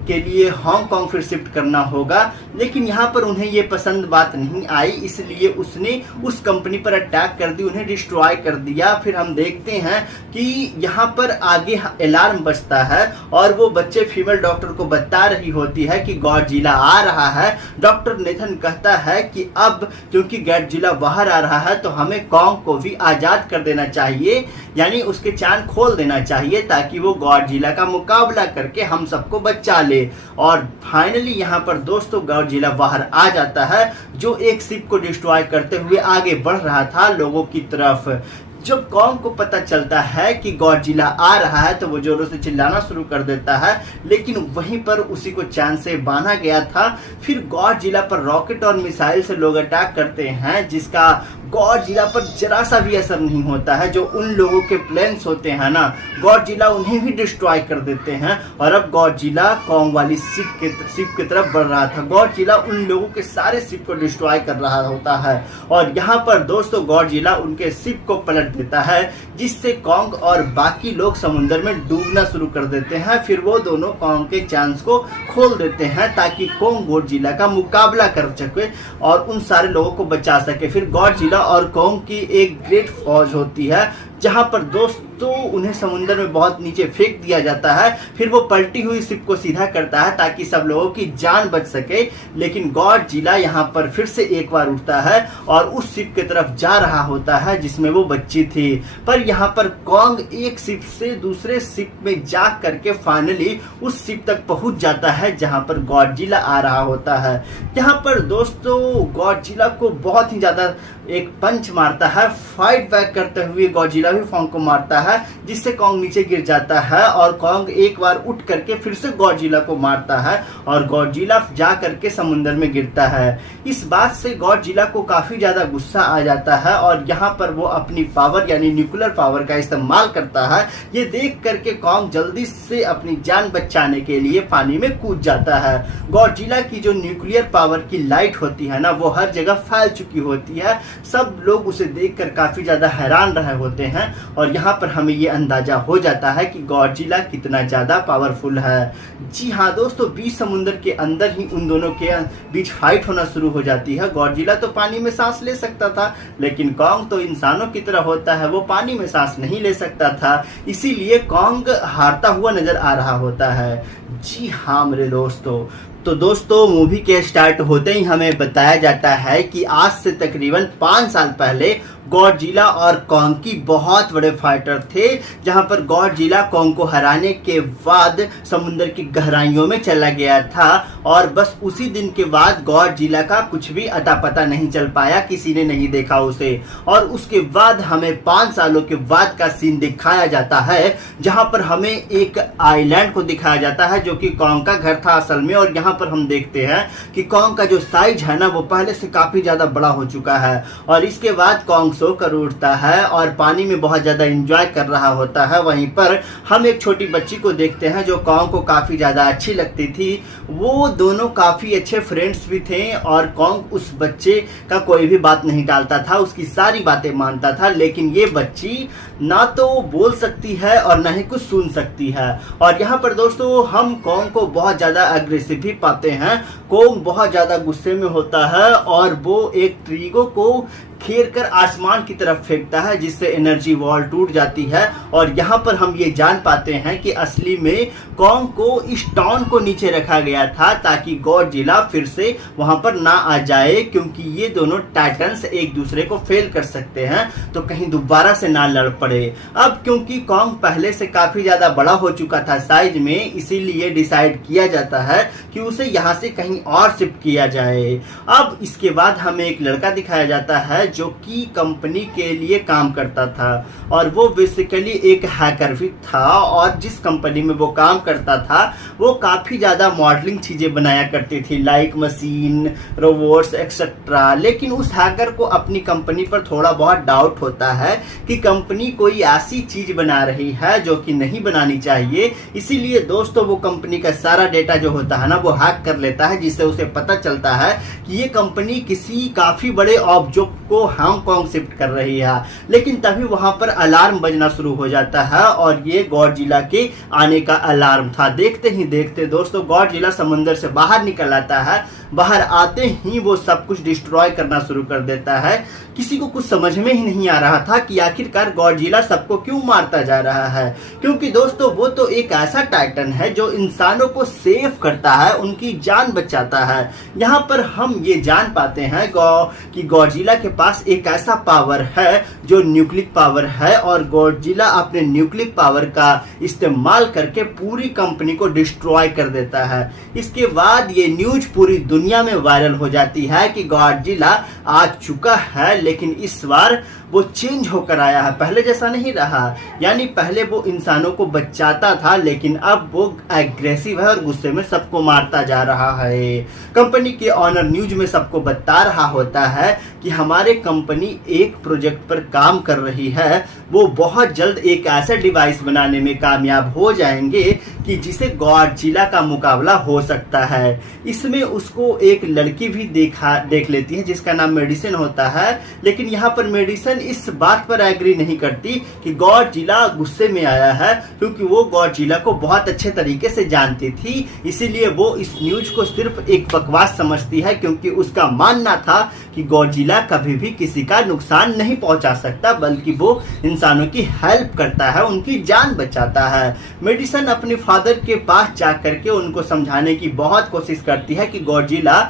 के लिए हांगकांग फिर शिफ्ट करना होगा। लेकिन यहाँ पर उन्हें ये पसंद बात नहीं आई, इसलिए उसने उस कंपनी पर अटैक कर दी, उन्हें डिस्ट्रॉय कर दिया। फिर हम देखते हैं कि यहाँ पर आगे अलार्म बजता है और वो बच्चे फीमेल डॉक्टर को बता रही होती है कि गॉडजिला आ रहा है। डॉक्टर नेथन कहता है कि अब क्योंकि गॉडजिला बाहर आ रहा है तो हमें कॉन्ग को भी आजाद कर देना चाहिए, यानी उसके चांद खोल देना चाहिए ताकि वो गॉडजिला का मुकाबला करके हम सबको बचा ले। और फाइनली यहाँ पर दोस्तों गॉडजिला बाहर आ जाता है जो एक शिप को डिस्ट्रॉय करते हुए आगे बढ़ रहा था लोगों की तरफ। जब कॉन्ग को पता चलता है कि गॉडजिला आ रहा है तो वो जोरों से चिल्लाना शुरू कर देता है, लेकिन वहीं पर उसी को चैन से बांधा गया था। फिर गॉडजिला पर रॉकेट और मिसाइल से लोग अटैक करते हैं जिसका गॉडजिला पर जरा सा भी असर नहीं होता है। जो उन लोगों के प्लेन्स होते हैं ना, गॉडजिला उन्हें भी डिस्ट्रॉय कर देते हैं और अब गॉडजिला कॉन्ग वाली शिप की तरफ बढ़ रहा था। गॉडजिला उन लोगों के सारे शिप को डिस्ट्रॉय कर रहा होता है और यहाँ पर दोस्तों गॉडजिला उनके शिप को पलट देता है जिससे कॉन्ग और बाकी लोग समुद्र में डूबना शुरू कर देते हैं। फिर वो दोनों कॉन्ग के चांस को खोल देते हैं ताकि कॉन्ग गॉडजिला का मुकाबला कर सके और उन सारे लोगों को बचा सके। फिर गॉडजिला और कॉन्ग की एक ग्रेट फौज होती है जहां पर दोस्तों उन्हें समुद्र में बहुत नीचे फेंक दिया जाता है। फिर वो पलटी हुई शिप को सीधा करता है ताकि सब लोगों की जान बच सके। लेकिन गॉडजिला यहाँ पर फिर से एक बार उठता है और उस शिप की तरफ जा रहा होता है जिसमें वो बच्ची थी। पर यहाँ पर कॉन्ग एक शिप से दूसरे शिप में जा करके फाइनली उस शिप तक पहुंच जाता है जहां पर गॉडजिला आ रहा होता है। यहाँ पर दोस्तों गॉडजिला को बहुत ही ज्यादा एक पंच मारता है। फाइट बैक करते हुए गॉडजिला भी कॉन्ग को मारता है जिससे कॉन्ग नीचे गिर जाता है और कॉन्ग एक बार उठ करके फिर से गॉडजिला को मारता है और गॉडजिला जा करके समुद्र में गिरता है। इस बात से गॉडजिला को काफी ज्यादा गुस्सा आ जाता है और यहाँ पर वो अपनी पावर यानी न्यूक्लियर पावर का इस्तेमाल करता है। ये देख करके कॉन्ग जल्दी से अपनी जान बचाने के लिए पानी में कूद जाता है। गॉडजिला की जो न्यूक्लियर पावर की लाइट होती है ना, वो हर जगह फैल चुकी होती है। सब लोग उसे देखकर काफी ज्यादा हैरान रहे होते हैं और यहाँ पर हमें ये अंदाजा हो जाता है कि गॉडजिला कितना ज्यादा पावरफुल है। जी हाँ दोस्तों, बीच समुद्र के अंदर ही उन दोनों के बीच फाइट होना शुरू हो जाती है। गॉडजिला तो पानी में सांस ले सकता था, लेकिन कॉन्ग तो इंसानों की तरह होता है, वो पानी में सांस नहीं ले सकता था, इसीलिए कॉन्ग हारता हुआ नजर आ रहा होता है। जी हाँ मेरे दोस्तों, तो दोस्तों मूवी के स्टार्ट होते ही हमें बताया जाता है कि आज से तकरीबन 5 साल पहले गॉडजिला और कॉन्ग की बहुत बड़े फाइटर थे, जहां पर गॉडजिला कॉन्ग को हराने के बाद समुद्र की गहराइयों में चला गया था और बस उसी दिन के बाद गॉडजिला का कुछ भी अता पता नहीं चल पाया, किसी ने नहीं देखा उसे। और उसके बाद हमें 5 सालों के बाद का सीन दिखाया जाता है जहां पर हमें एक आइलैंड को दिखाया जाता है जो कि कॉन्ग का घर था असल में। और यहाँ पर हम देखते हैं कि कॉन्ग का जो साइज है ना, वो पहले से काफी ज्यादा बड़ा हो चुका है और इसके बाद कॉन्ग सो कर उठता है और पानी में बहुत ज्यादा एंजॉय कर रहा होता है। वहीं पर हम एक छोटी बच्ची को देखते हैं जो कॉन्ग को काफी ज्यादा अच्छी लगती थी। वो दोनों काफी अच्छे फ्रेंड्स भी थे और कॉन्ग उस बच्चे का कोई भी बात नहीं टालता था, उसकी सारी बातें मानता था। लेकिन ये बच्ची ना तो बोल सकती है और ना ही कुछ सुन सकती है। और यहाँ पर दोस्तों हम कॉन्ग को बहुत ज्यादा अग्रेसिव भी पाते हैं। कॉन्ग बहुत ज्यादा गुस्से में होता है और वो एक ट्रिगो को घेर कर आसमान की तरफ फेंकता है, जिससे एनर्जी वॉल टूट जाती है। और यहाँ पर हम ये जान पाते हैं कि असली में कॉन्ग को इस टाउन को नीचे रखा गया था ताकि गॉडजिला फिर से वहां पर ना आ जाए, क्योंकि ये दोनों टाइटन्स एक दूसरे को फेल कर सकते हैं, तो कहीं दोबारा से ना लड़ पड़े। अब क्योंकि कॉन्ग पहले से काफी ज्यादा बड़ा हो चुका था साइज में, इसीलिए डिसाइड किया जाता है कि उसे यहाँ से कहीं और शिफ्ट किया जाए। अब इसके बाद हमें एक लड़का दिखाया जाता है जो कि कंपनी के लिए काम करता था, और वो बेसिकली एक हैकर भी था। और जिस कंपनी में वो काम करता था वो काफी ज्यादा मॉडलिंग चीजें बनाया करती थी, लाइक मशीन, रोबोट्स एक्सेट्रा। लेकिन उस हैकर को अपनी कंपनी पर थोड़ा बहुत डाउट होता है कि कंपनी कोई ऐसी चीज बना रही है जो कि नहीं बनानी चाहिए। इसीलिए दोस्तों वो कंपनी का सारा डेटा जो होता है ना वो हैक कर लेता है, जिससे उसे पता चलता है कि ये कंपनी किसी काफी बड़े ऑब्जेक्ट को हांगकांग शिफ्ट कर रही है। लेकिन तभी वहां पर अलार्म बजना शुरू हो जाता है, और ये गॉडजिला के आने का अलार्म था। देखते ही देखते दोस्तों गॉडजिला समंदर से बाहर निकल आता है। बाहर आते ही वो सब कुछ डिस्ट्रॉय करना शुरू कर देता है। किसी को कुछ समझ में ही नहीं आ रहा था कि आखिरकार गॉडजिला सबको क्यों मारता जा रहा है, क्योंकि दोस्तों वो तो एक ऐसा टाइटन है जो इंसानों को सेव करता है, उनकी जान बचाता है। यहाँ पर हम ये जान पाते हैं कि गॉडजिला के पास एक ऐसा पावर है जो न्यूक्लिक पावर है, और गॉडजिला अपने न्यूक्लिक पावर का इस्तेमाल करके पूरी कंपनी को डिस्ट्रॉय कर देता है। इसके बाद ये न्यूज पूरी दुनिया में वायरल हो जाती है कि गॉडजिला आ चुका है, लेकिन इस बार वो चेंज होकर आया है, पहले जैसा नहीं रहा। यानी पहले वो इंसानों को बचाता था, लेकिन अब वो एग्रेसिव है और गुस्से में सबको मारता जा रहा है। कंपनी के ऑनर न्यूज में सबको बता रहा होता है कि हमारे कंपनी एक प्रोजेक्ट पर काम कर रही है, वो बहुत जल्द एक ऐसा डिवाइस बनाने में कामयाब हो जाएंगे कि जिसे गॉडजिला का मुकाबला हो सकता है। इसमें उसको एक लड़की भी देख लेती है जिसका नाम मेडिसिन होता है, लेकिन यहाँ पर मेडिसिन इस बात पर एग्री नहीं करती कि गॉडजिला गुस्से में आया है, क्योंकि वो गॉडजिला को बहुत अच्छे तरीके से जानती थी। इसीलिए वो इस न्यूज को सिर्फ एक बकवास समझती है, क्योंकि उसका मानना था कि गॉडजिला कभी भी किसी का नुकसान नहीं पहुंचा सकता, बल्कि वो इंसानों की हेल्प करता है, उनकी जान बचाता है। मेडिसिन अपने फादर के पास जाकर के उनको समझाने की बहुत कोशिश करती है कि गॉडजिला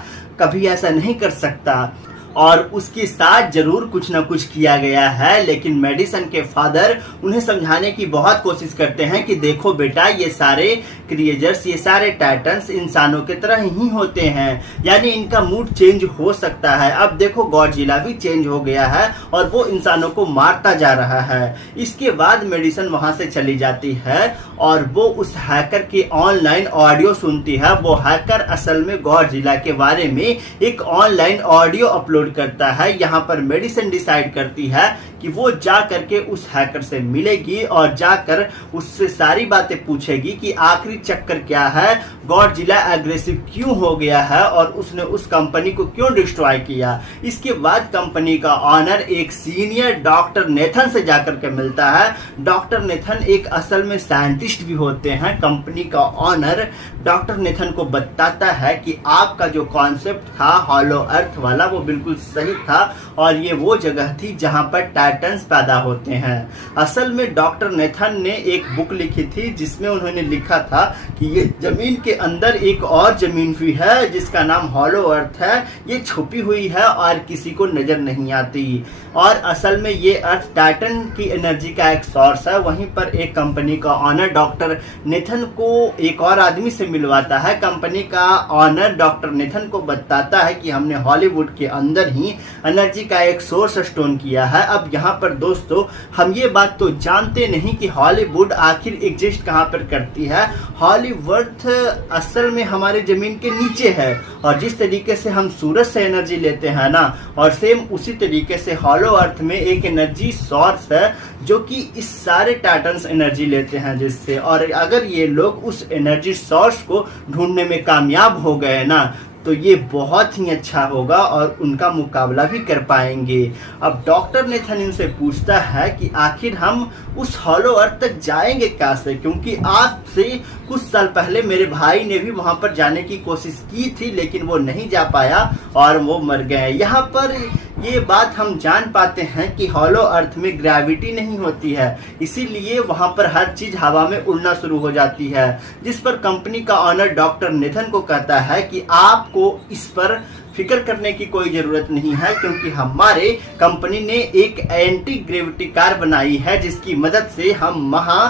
कभी ऐसा नहीं कर सकता, और उसके साथ जरूर कुछ ना कुछ किया गया है। लेकिन मेडिसिन के फादर उन्हें समझाने की बहुत कोशिश करते हैं कि देखो बेटा, ये सारे क्रिएचर्स, ये सारे टाइटन्स इंसानों की तरह ही होते हैं, यानी इनका मूड चेंज हो सकता है। अब देखो गॉडजिला भी चेंज हो गया है और वो इंसानों को मारता जा रहा है। इसके बाद मेडिसिन वहां से चली जाती है और वो उस हैकर के ऑनलाइन ऑडियो सुनती है। वो हैकर असल में गॉडजिला के बारे में एक ऑनलाइन ऑडियो अपलोड करता है। यहाँ पर मेडिसिन डिसाइड करती है कि वो जा करके उस हैकर से मिलेगी और जाकर उससे सारी बातें पूछेगी कि आखिरी चक्कर क्या है, गॉडजिला एग्रेसिव क्यों हो गया है और उसने उस कंपनी को क्यों डिस्ट्रॉय किया। इसके बाद कंपनी का ऑनर एक सीनियर डॉक्टर नेथन से जाकर के मिलता है। डॉक्टर नेथन एक असल में साइंटिस्ट भी होते हैं। कंपनी का ऑनर डॉक्टर नेथन को बताता है कि आपका जो कॉन्सेप्ट था हॉलो अर्थ वाला, वो बिल्कुल सही था और ये वो जगह थी जहां पर टाइटन्स पैदा होते हैं। असल में डॉक्टर नेथन ने एक बुक लिखी थी जिसमें उन्होंने लिखा था कि ये जमीन के अंदर एक और जमीन भी है जिसका नाम हॉलो अर्थ है। ये छुपी हुई है और किसी को नजर नहीं आती, और असल में ये अर्थ टाइटन की एनर्जी का एक सोर्स है। वहीं पर एक कंपनी का ऑनर डॉक्टर नेथन को एक और आदमी से मिलवाता है। कंपनी का ऑनर डॉक्टर नेथन को बताता है कि हमने हॉलीवुड के अंदर ही एनर्जी का एक सोर्स स्टोन किया है। अब यहाँ पर दोस्तों हम ये बात तो जानते नहीं कि हॉलीवुड आखिर एग्जिस्ट कहाँ पर करती है। हॉलीवुड असल में हमारे जमीन के नीचे है, और जिस तरीके से हम सूरज से एनर्जी लेते हैं ना, और सेम उसी तरीके से हॉलो अर्थ में एक एनर्जी सोर्स है जो कि इस सारे टाइटन्स एनर्जी लेते हैं जिससे, और अगर ये लोग उस एनर्जी सोर्स को ढूंढने में कामयाब हो गए ना तो ये बहुत ही अच्छा होगा और उनका मुकाबला भी कर पाएंगे। अब डॉक्टर नेथन इनसे पूछता है कि आखिर हम उस हॉलो अर्थ तक जाएंगे कैसे, क्योंकि आज से कुछ साल पहले मेरे भाई ने भी वहां पर जाने की कोशिश की थी लेकिन वो नहीं जा पाया और वो मर गए। यहाँ पर ये बात हम जान पाते हैं कि हॉलो अर्थ में ग्रेविटी नहीं होती है, इसीलिए वहां पर हर चीज हवा में उड़ना शुरू हो जाती है। जिस पर कंपनी का ऑनर डॉक्टर नेथन को कहता है कि आपको इस पर फिक्र करने की कोई जरूरत नहीं है, क्योंकि हमारे कंपनी ने एक एंटी ग्रेविटी कार बनाई है जिसकी मदद से हम महा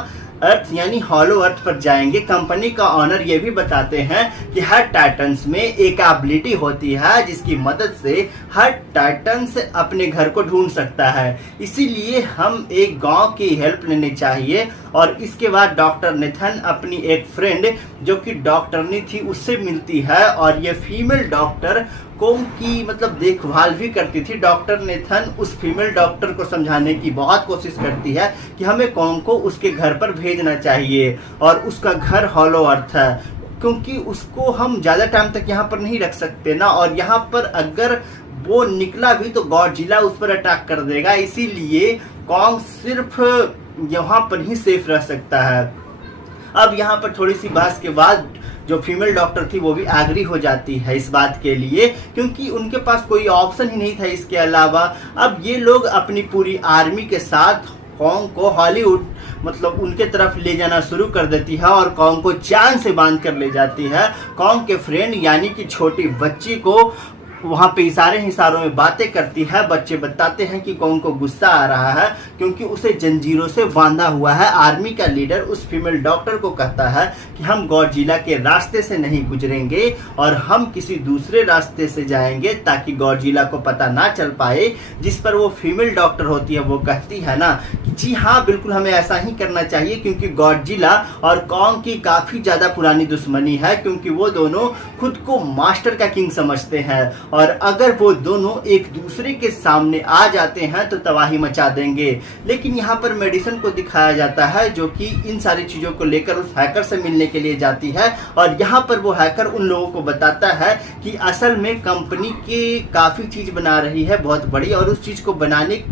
अर्थ यानी हॉलो अर्थ पर जाएंगे। कंपनी का ऑनर ये भी बताते हैं कि हर टाइटन्स में एक एबिलिटी होती है जिसकी मदद से हर टाइटन्स अपने घर को ढूंढ सकता है, इसीलिए हम एक गांव की हेल्प लेनी चाहिए। और इसके बाद डॉक्टर नेथन अपनी एक फ्रेंड जो कि डॉक्टरनी थी उससे मिलती है, और ये फीमेल डॉक्टर कोंग की मतलब देखभाल भी करती थी। डॉक्टर नेथन उस फीमेल डॉक्टर को समझाने की बहुत कोशिश करती है कि हमें कोंग को उसके घर पर भेजना चाहिए, और उसका घर हॉलो अर्थ है, क्योंकि उसको हम ज्यादा टाइम तक यहाँ पर नहीं रख सकते ना, और यहाँ पर अगर वो निकला भी तो गॉडजिला उस पर अटैक कर देगा, इसीलिए कोंग सिर्फ यहाँ पर ही सेफ रह सकता है। अब यहाँ पर थोड़ी सी बहस के बाद जो फीमेल डॉक्टर थी वो भी एग्री हो जाती है इस बात के लिए, क्योंकि उनके पास कोई ऑप्शन ही नहीं था इसके अलावा। अब ये लोग अपनी पूरी आर्मी के साथ कोंग को हॉलीवुड मतलब उनके तरफ ले जाना शुरू कर देती है, और कोंग को जान से बांध कर ले जाती है। कोंग के फ्रेंड यानी कि छोटी बच्ची को वहां पे इशारों में बातें करती है। बच्चे बताते हैं कि कोंग को गुस्सा आ रहा है क्योंकि उसे जंजीरों से बांधा हुआ है। आर्मी का लीडर उस फीमेल डॉक्टर को कहता है कि हम गॉडजिला के रास्ते से नहीं गुजरेंगे और हम किसी दूसरे रास्ते से जाएंगे ताकि गॉडजिला को पता ना चल पाए। जिस पर वो फीमेल डॉक्टर होती है वो कहती है ना कि जी हाँ बिल्कुल हमें ऐसा ही करना चाहिए, क्योंकि गॉडजिला और कोंग की काफी ज्यादा पुरानी दुश्मनी है, क्योंकि वो दोनों खुद को मास्टर का किंग समझते हैं, और अगर वो दोनों एक दूसरे के सामने आ जाते हैं तो तबाही मचा देंगे। लेकिन यहाँ पर मेडिसन को दिखाया जाता है जो कि इन सारी चीजों को लेकर उस हैकर से मिलने के लिए जाती है, और यहाँ पर वो हैकर उन लोगों को बताता है कि असल में कंपनी की काफी चीज बना रही है बहुत बड़ी, और उस चीज को बनाने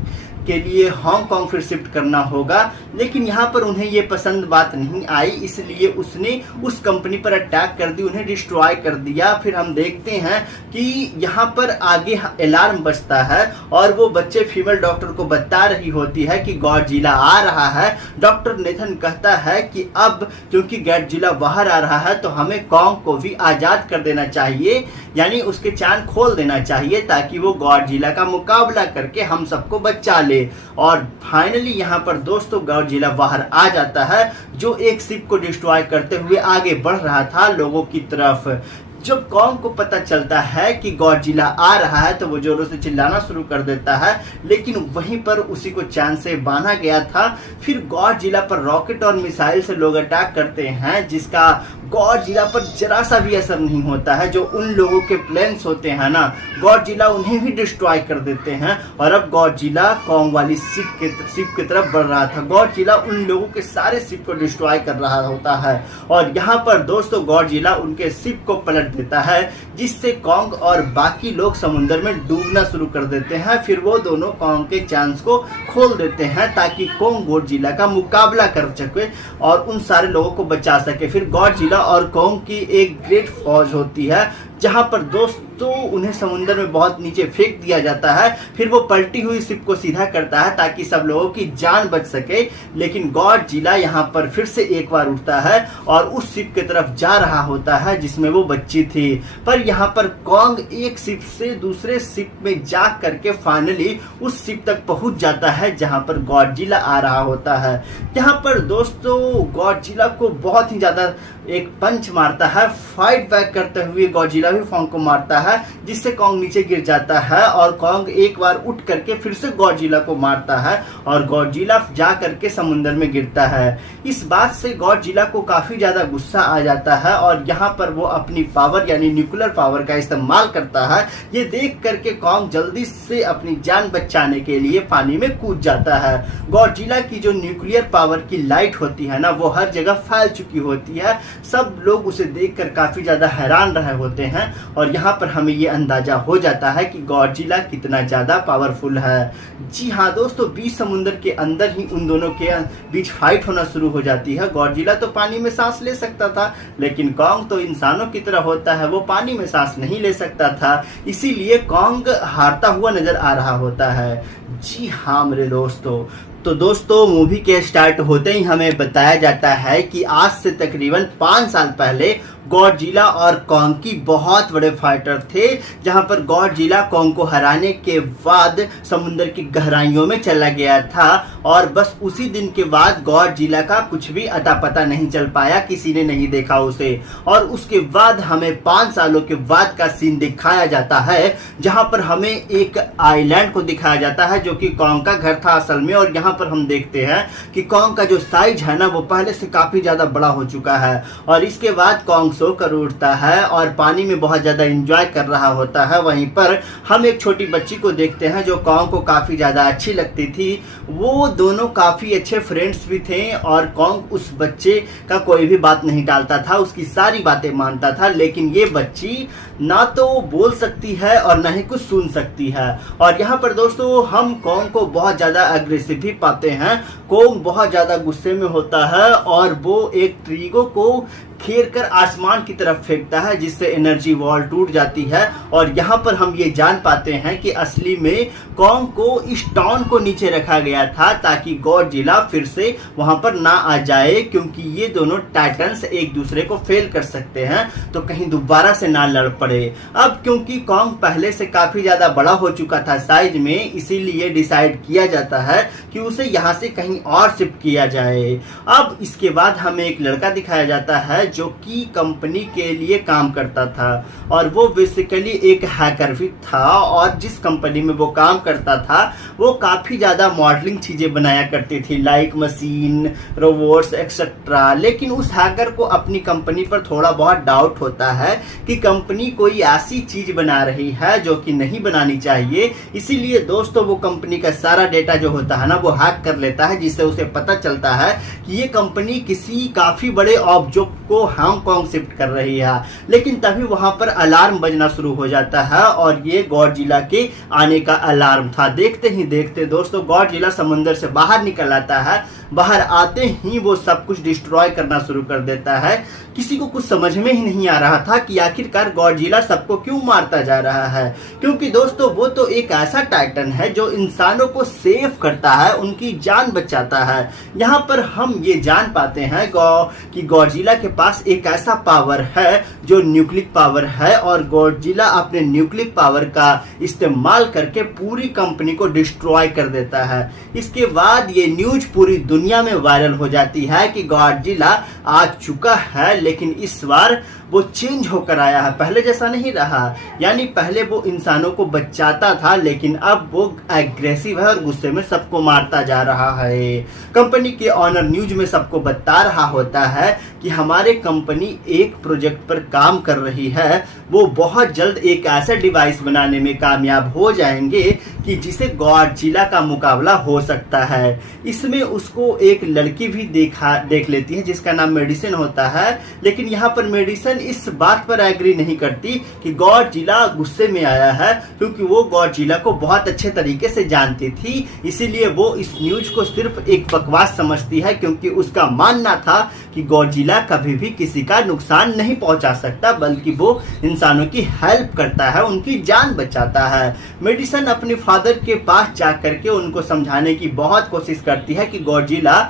के लिए हांगकांग फिर शिफ्ट करना होगा। लेकिन यहाँ पर उन्हें ये पसंद बात नहीं आई, इसलिए उसने उस कंपनी पर अटैक कर दी, उन्हें डिस्ट्रॉय कर दिया। फिर हम देखते हैं कि यहाँ पर आगे अलार्म बजता है और वो बच्चे फीमेल डॉक्टर को बता रही होती है कि गॉडजिला आ रहा है। डॉक्टर नेथन कहता है कि अब क्योंकि गॉडजिला बाहर आ रहा है तो हमें कोंग को भी आजाद कर देना चाहिए, यानी उसके चांद खोल देना चाहिए ताकि वो गॉडजिला का मुकाबला करके हम सबको बचा ले। और फाइनली यहाँ पर दोस्तों गॉडजिला बाहर आ जाता है जो एक शिप को डिस्ट्रॉय करते हुए आगे बढ़ रहा था लोगों की तरफ। जब कोंग को पता चलता है कि गॉडजिला आ रहा है तो वो जोरों से चिल्लाना शुरू कर देता है, लेकिन वहीं पर उसी को चांद से बांधा गया था। फिर गॉडजिला पर रॉकेट और मिसाइल से लोग अटैक करते हैं जिसका गॉडजिला पर जरा सा भी असर नहीं होता है। जो उन लोगों के प्लेन्स होते हैं ना, गॉडजिला उन्हें भी डिस्ट्रॉय कर देते हैं। और अब गॉडजिला कोंग वाली शिप की तरफ बढ़ रहा था। गॉडजिला उन लोगों के सारे शिप को डिस्ट्रॉय कर रहा होता है, और यहाँ पर दोस्तों गॉडजिला उनके शिप को पलट देता है, जिससे कोंग और बाकी लोग समुद्र में डूबना शुरू कर देते हैं। फिर वो दोनों कोंग के चांस को खोल देते हैं ताकि कोंग गॉडजिला का मुकाबला कर सके और उन सारे लोगों को बचा सके। फिर गॉडजिला और कोंग की एक ग्रेट फौज होती है, जहां पर दोस्तों उन्हें समुद्र में बहुत नीचे फेंक दिया जाता है। फिर वो पलटी हुई शिप को सीधा करता है ताकि सब लोगों की जान बच सके। लेकिन गॉडजिला यहाँ पर फिर से एक बार उठता है और उस शिप की तरफ जा रहा होता है जिसमें वो बच्ची थी। पर यहाँ पर कोंग एक शिप से दूसरे शिप में जा करके फाइनली उस शिप तक पहुंच जाता है जहां पर गॉडजिला आ रहा होता है। यहाँ पर दोस्तों गॉडजिला को बहुत ही ज्यादा एक पंच मारता है। फाइट बैक करते हुए गॉडजिला भी कोंग को मारता है, जिससे कोंग नीचे गिर जाता है, और कोंग एक बार उठ करके फिर से गॉडजिला को मारता है और गॉडजिला जा करके समुद्र में गिरता है। इस बात से गॉडजिला को काफी ज्यादा गुस्सा आ जाता है और यहाँ पर वो अपनी पावर यानी न्यूक्लियर पावर का इस्तेमाल करता है। ये देख करके कोंग जल्दी से अपनी जान बचाने के लिए पानी में कूद जाता है। गॉडजिला की जो न्यूक्लियर पावर की लाइट होती है ना, वो हर जगह फैल चुकी होती है, सब लोग उसे देखकर काफी ज्यादा हैरान रहे होते हैं और यहाँ पर हमें ये अंदाजा हो जाता है कि गॉडजिला कितना ज्यादा पावरफुल है। जी हाँ दोस्तों, बीच समुद्र के अंदर ही उन दोनों के बीच फाइट होना शुरू हो जाती है। गॉडजिला तो पानी में सांस ले सकता था, लेकिन कॉन्ग तो इंसानों की तरह होता है, वो पानी में सांस नहीं ले सकता था, इसीलिए कॉन्ग हारता हुआ नजर आ रहा होता है। जी हाँ मेरे दोस्तों, तो दोस्तों मूवी के स्टार्ट होते ही हमें बताया जाता है कि आज से तकरीबन 5 साल पहले गॉडजिला और कॉन्ग की बहुत बड़े फाइटर थे, जहां पर गॉडजिला कॉन्ग को हराने के बाद समुद्र की गहराइयों में चला गया था और बस उसी दिन के बाद गॉडजिला का कुछ भी अता पता नहीं चल पाया, किसी ने नहीं देखा उसे। और उसके बाद हमें 5 सालों के बाद का सीन दिखाया जाता है, जहां पर हमें एक आइलैंड को दिखाया जाता है जो कि कॉन्ग का घर था असल में। और यहाँ पर हम देखते हैं कि कॉन्ग का जो साइज है ना वो पहले से काफी ज्यादा बड़ा हो चुका है। और इसके बाद कॉन्ग सो कर उठता है और पानी में बहुत ज्यादा एंजॉय कर रहा होता है। वहीं पर हम एक छोटी बच्ची को देखते हैं जो कॉन्ग को काफी ज्यादा अच्छी लगती थी। वो दोनों काफी अच्छे फ्रेंड्स भी थे और कॉन्ग उस बच्चे का कोई भी बात नहीं टालता था, उसकी सारी बातें मानता था। लेकिन ये बच्ची ना तो बोल सकती है और ना ही कुछ सुन सकती है। और यहाँ पर दोस्तों हम कॉन्ग को बहुत ज्यादा अग्रेसिव भी पाते हैं। कॉन्ग बहुत ज्यादा गुस्से में होता है और वो एक ट्रीगो को घेर कर आसमान की तरफ फेंकता है, जिससे एनर्जी वॉल टूट जाती है। और यहाँ पर हम ये जान पाते हैं कि असली में कॉन्ग को इस टाउन को नीचे रखा गया था ताकि गॉडजिला फिर से वहां पर ना आ जाए, क्योंकि ये दोनों टाइटन्स एक दूसरे को फेल कर सकते हैं तो कहीं दोबारा से ना लड़ पड़े। अब क्योंकि कॉन्ग पहले से काफी ज्यादा बड़ा हो चुका था साइज में, इसीलिए डिसाइड किया जाता है कि उसे यहाँ से कहीं और शिफ्ट किया जाए। अब इसके बाद हमें एक लड़का दिखाया जाता है जो कि कंपनी के लिए काम करता था और वो बेसिकली एक हैकर भी था। और जिस कंपनी में वो काम करता था वो काफी ज्यादा मॉडलिंग चीजें बनाया करती थी, लाइक मशीन, रोबोट्स एक्सेट्रा। लेकिन उस हैकर को अपनी कंपनी पर थोड़ा बहुत डाउट होता है कि कंपनी कोई ऐसी चीज बना रही है जो कि नहीं बनानी चाहिए। इसीलिए दोस्तों वो कंपनी का सारा डेटा जो होता है ना वो हैक कर लेता है, जिससे उसे पता चलता है कि ये कंपनी किसी काफी बड़े ऑब्जेक्ट को हांगकांग शिफ्ट कर रही है। लेकिन तभी वहां पर अलार्म बजना शुरू हो जाता है और ये गॉडजिला के आने का अलार्म था। देखते ही देखते दोस्तों गॉडजिला समुद्र से बाहर निकल आता है। बाहर आते ही वो सब कुछ डिस्ट्रॉय करना शुरू कर देता है। किसी को कुछ समझ में ही नहीं आ रहा था कि आखिरकार गॉडजिला सबको क्यों मारता जा रहा है, क्योंकि दोस्तों वो तो एक ऐसा टाइटन है जो इंसानों को सेव करता है, उनकी जान बचाता है। यहाँ पर हम ये जान पाते हैं कि गॉडजिला के पास एक ऐसा पावर है जो न्यूक्लिक पावर है और गॉडजिला अपने न्यूक्लिक पावर का इस्तेमाल करके पूरी कंपनी को डिस्ट्रॉय कर देता है। इसके बाद ये न्यूज पूरी दुनिया में वायरल हो जाती है कि गॉडजिला आ चुका है, लेकिन इस बार वो चेंज होकर आया है, पहले जैसा नहीं रहा। यानी पहले वो इंसानों को बचाता था, लेकिन अब वो एग्रेसिव है और गुस्से में सबको मारता जा रहा है। कंपनी के ऑनर न्यूज में सबको बता रहा होता है कि हमारे कंपनी एक प्रोजेक्ट पर काम कर रही है, वो बहुत जल्द एक ऐसा डिवाइस बनाने में कामयाब हो जाएंगे कि जिसे गॉडजिला का मुकाबला हो सकता है। इसमें उसको एक लड़की भी देख लेती है जिसका नाम मेडिसिन होता है। लेकिन यहाँ पर मेडिसिन इस बात पर एग्री नहीं करती कि गॉडजिला गुस्से में आया है, क्योंकि वो गॉडजिला को बहुत अच्छे तरीके से जानती थी। इसीलिए वो इस न्यूज को सिर्फ एक बकवास समझती है, क्योंकि उसका मानना था कि गॉडजिला कभी भी किसी का नुकसान नहीं पहुंचा सकता, बल्कि वो इंसानों की हेल्प करता है, उनकी जान बचाता है। मेडिसिन अपने फादर के पास जाकर के उनको समझाने की बहुत कोशिश करती है कि गॉडजिला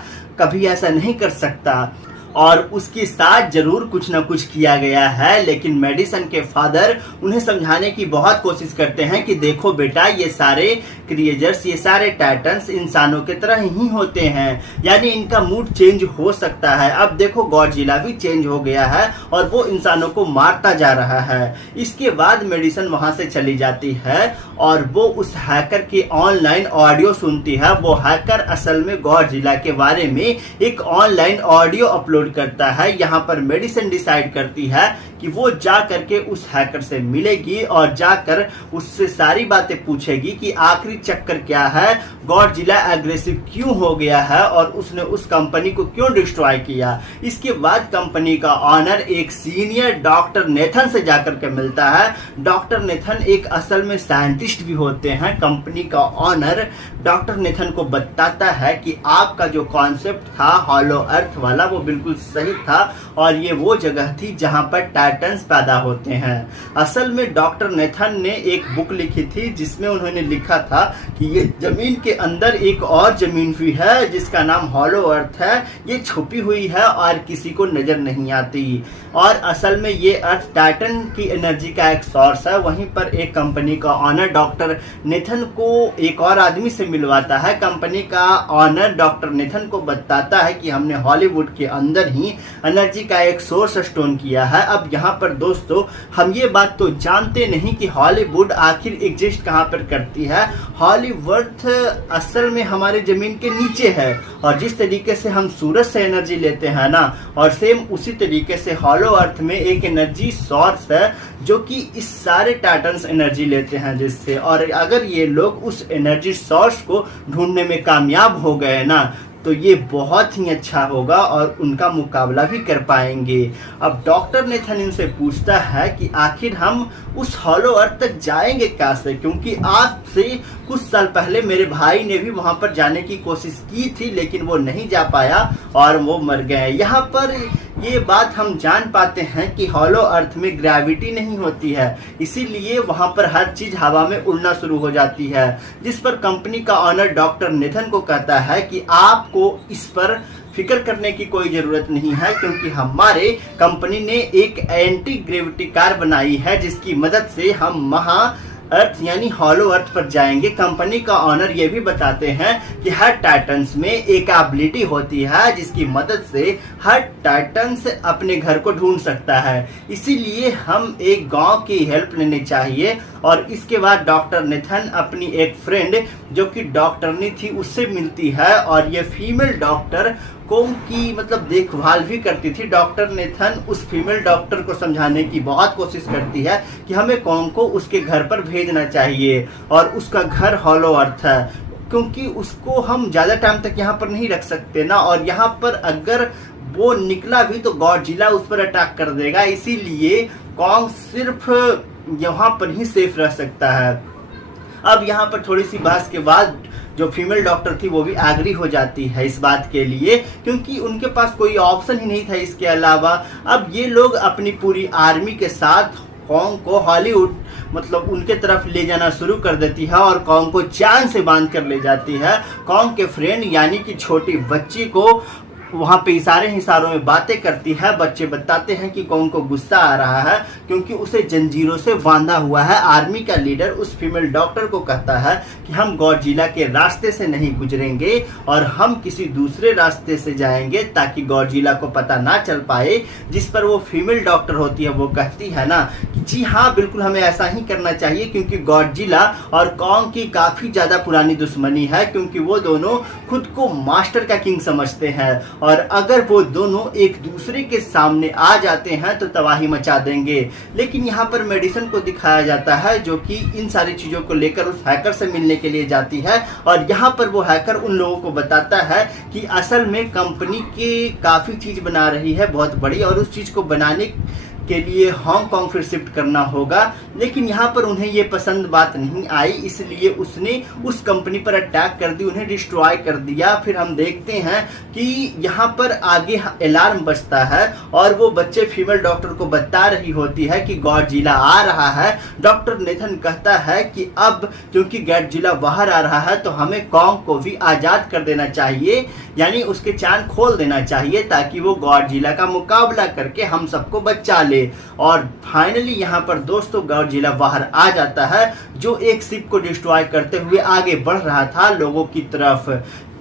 कभी ऐसा नहीं कर सकता और उसके साथ जरूर कुछ ना कुछ किया गया है। लेकिन मेडिसिन के फादर उन्हें समझाने की बहुत कोशिश करते हैं कि देखो बेटा, ये सारे क्रिएचर्स, ये सारे टाइटन्स इंसानों की तरह ही होते हैं, यानी इनका मूड चेंज हो सकता है। अब देखो गॉडजिला भी चेंज हो गया है और वो इंसानों को मारता जा रहा है। इसके बाद मेडिसिन वहां से चली जाती है और वो उस हैकर की ऑनलाइन ऑडियो सुनती है। वो हैकर असल में गॉडजिला के बारे में एक ऑनलाइन ऑडियो अपलोड करता है। यहाँ पर मेडिसिन डिसाइड करती है कि वो जा करके उस हैकर से मिलेगी और जाकर उससे सारी बातें पूछेगी कि आखिरी चक्कर क्या है, गॉडजिला एग्रेसिव क्यों हो गया है और उसने उस कंपनी को क्यों डिस्ट्रॉय किया। इसके बाद कंपनी का ऑनर एक सीनियर डॉक्टर नेथन से जाकर के मिलता है। डॉक्टर नेथन एक असल में साइंटिस्ट भी होते हैं। कंपनी का ऑनर डॉक्टर नेथन को बताता है कि आपका जो कॉन्सेप्ट था हॉलो अर्थ वाला वो बिल्कुल सही था और ये वो जगह थी जहां पर टाइटन्स पैदा होते हैं। असल में डॉक्टर नेथन ने एक बुक लिखी थी जिसमें उन्होंने लिखा था कि ये जमीन के अंदर एक और जमीन भी है जिसका नाम हॉलो अर्थ है। ये छुपी हुई है और किसी को नजर नहीं आती और असल में ये अर्थ टाइटन की एनर्जी का एक सोर्स है। वहीं पर एक कंपनी का ऑनर डॉक्टर नेथन को एक और आदमी से मिलवाता है। कंपनी का ऑनर डॉक्टर नेथन को बताता है कि हमने हॉलीवुड के अंदर ही एनर्जी का एक सोर्स स्टोन किया है। अब यहाँ पर दोस्तों हम ये बात तो जानते नहीं कि हॉलीवुड आखिर एग्जिस्ट कहाँ पर करती है। हॉलीवुड असल में हमारे जमीन के नीचे है और जिस तरीके से हम सूरज से एनर्जी लेते हैं ना, और सेम उसी तरीके से हॉलो अर्थ में एक एनर्जी सोर्स है जो कि इस सारे टाइटन्स एनर्जी लेते हैं जिससे, और अगर ये लोग उस एनर्जी सोर्स को ढूंढने में कामयाब हो गए ना तो ये बहुत ही अच्छा होगा और उनका मुकाबला भी कर पाएंगे। अब डॉक्टर नेथन इनसे पूछता है कि आखिर हम उस हॉलो अर्थ तक जाएंगे कैसे, क्योंकि आज से कुछ साल पहले मेरे भाई ने भी वहां पर जाने की कोशिश की थी लेकिन वो नहीं जा पाया और वो मर गए। यहाँ पर ये बात हम जान पाते हैं कि हॉलो अर्थ में ग्रेविटी नहीं होती है, इसीलिए वहां पर हर चीज हवा में उड़ना शुरू हो जाती है। जिस पर कंपनी का ऑनर डॉक्टर नेथन को कहता है कि आपको इस पर फिक्र करने की कोई जरूरत नहीं है क्योंकि हमारे कंपनी ने एक एंटी ग्रेविटी कार बनाई है जिसकी मदद से हम महा अर्थ यानी हॉलो अर्थ पर जाएंगे। कंपनी का ऑनर ये भी बताते हैं कि हर टाइटन्स में एक एबिलिटी होती है जिसकी मदद से हर टाइटन्स अपने घर को ढूंढ सकता है, इसीलिए हम एक गांव की हेल्प लेनी चाहिए। और इसके बाद डॉक्टर नेथन अपनी एक फ्रेंड जो कि डॉक्टरनी थी उससे मिलती है और ये फीमेल डॉक्टर कॉम की मतलब देखभाल भी करती थी। डॉक्टर नेथन उस फीमेल डॉक्टर को समझाने की बहुत कोशिश करती है कि हमें कॉम को उसके घर पर भेजना चाहिए और उसका घर हॉलो अर्थ है क्योंकि उसको हम ज्यादा टाइम तक यहाँ पर नहीं रख सकते ना, और यहाँ पर अगर वो निकला भी तो गॉडजिला उस पर अटैक कर देगा, इसीलिए कॉम सिर्फ यहाँ पर ही सेफ रह सकता है। अब यहाँ पर थोड़ी सी बहस के बाद जो फीमेल डॉक्टर थी वो भी एग्री हो जाती है इस बात के लिए क्योंकि उनके पास कोई ऑप्शन ही नहीं था इसके अलावा। अब ये लोग अपनी पूरी आर्मी के साथ कॉन्ग को हॉलीवुड मतलब उनके तरफ ले जाना शुरू कर देती है और कॉन्ग को चैन से बांध कर ले जाती है। कॉन्ग के फ्रेंड यानी कि छोटी बच्ची को वहां पे इशारों में बातें करती है। बच्चे बताते हैं कि कॉन्ग को गुस्सा आ रहा है क्योंकि उसे जंजीरों से बांधा हुआ है। आर्मी का लीडर उस फीमेल डॉक्टर को कहता है कि हम गॉडजिला के रास्ते से नहीं गुजरेंगे और हम किसी दूसरे रास्ते से जाएंगे ताकि गॉडजिला को पता ना चल पाए। जिस पर वो फीमेल डॉक्टर होती है वो कहती है ना कि जी हाँ बिल्कुल हमें ऐसा ही करना चाहिए क्योंकि गॉडजिला और कॉन्ग की काफी ज्यादा पुरानी दुश्मनी है क्योंकि वो दोनों खुद को मास्टर का किंग समझते हैं और अगर वो दोनों एक दूसरे के सामने आ जाते हैं तो तबाही मचा देंगे। लेकिन यहाँ पर मेडिसन को दिखाया जाता है जो कि इन सारी चीजों को लेकर उस हैकर से मिलने के लिए जाती है और यहाँ पर वो हैकर उन लोगों को बताता है कि असल में कंपनी की काफी चीज बना रही है बहुत बड़ी और उस चीज को बनाने के लिए हांगकांग फिर शिफ्ट करना होगा। लेकिन यहाँ पर उन्हें ये पसंद बात नहीं आई, इसलिए उसने उस कंपनी पर अटैक कर दी, उन्हें डिस्ट्रॉय कर दिया। फिर हम देखते हैं कि यहाँ पर आगे अलार्म बजता है और वो बच्चे फीमेल डॉक्टर को बता रही होती है कि गॉडजिला आ रहा है। डॉक्टर नेथन कहता है कि अब क्योंकि गॉडजिला बाहर आ रहा है तो हमें कॉन्ग को भी आजाद कर देना चाहिए, यानी उसके चांद खोल देना चाहिए ताकि वो गॉडजिला का मुकाबला करके हम सबको बचा ले। और फाइनली यहाँ पर दोस्तों गॉडजिला बाहर आ जाता है जो एक शिप को डिस्ट्रॉय करते हुए आगे बढ़ रहा था लोगों की तरफ।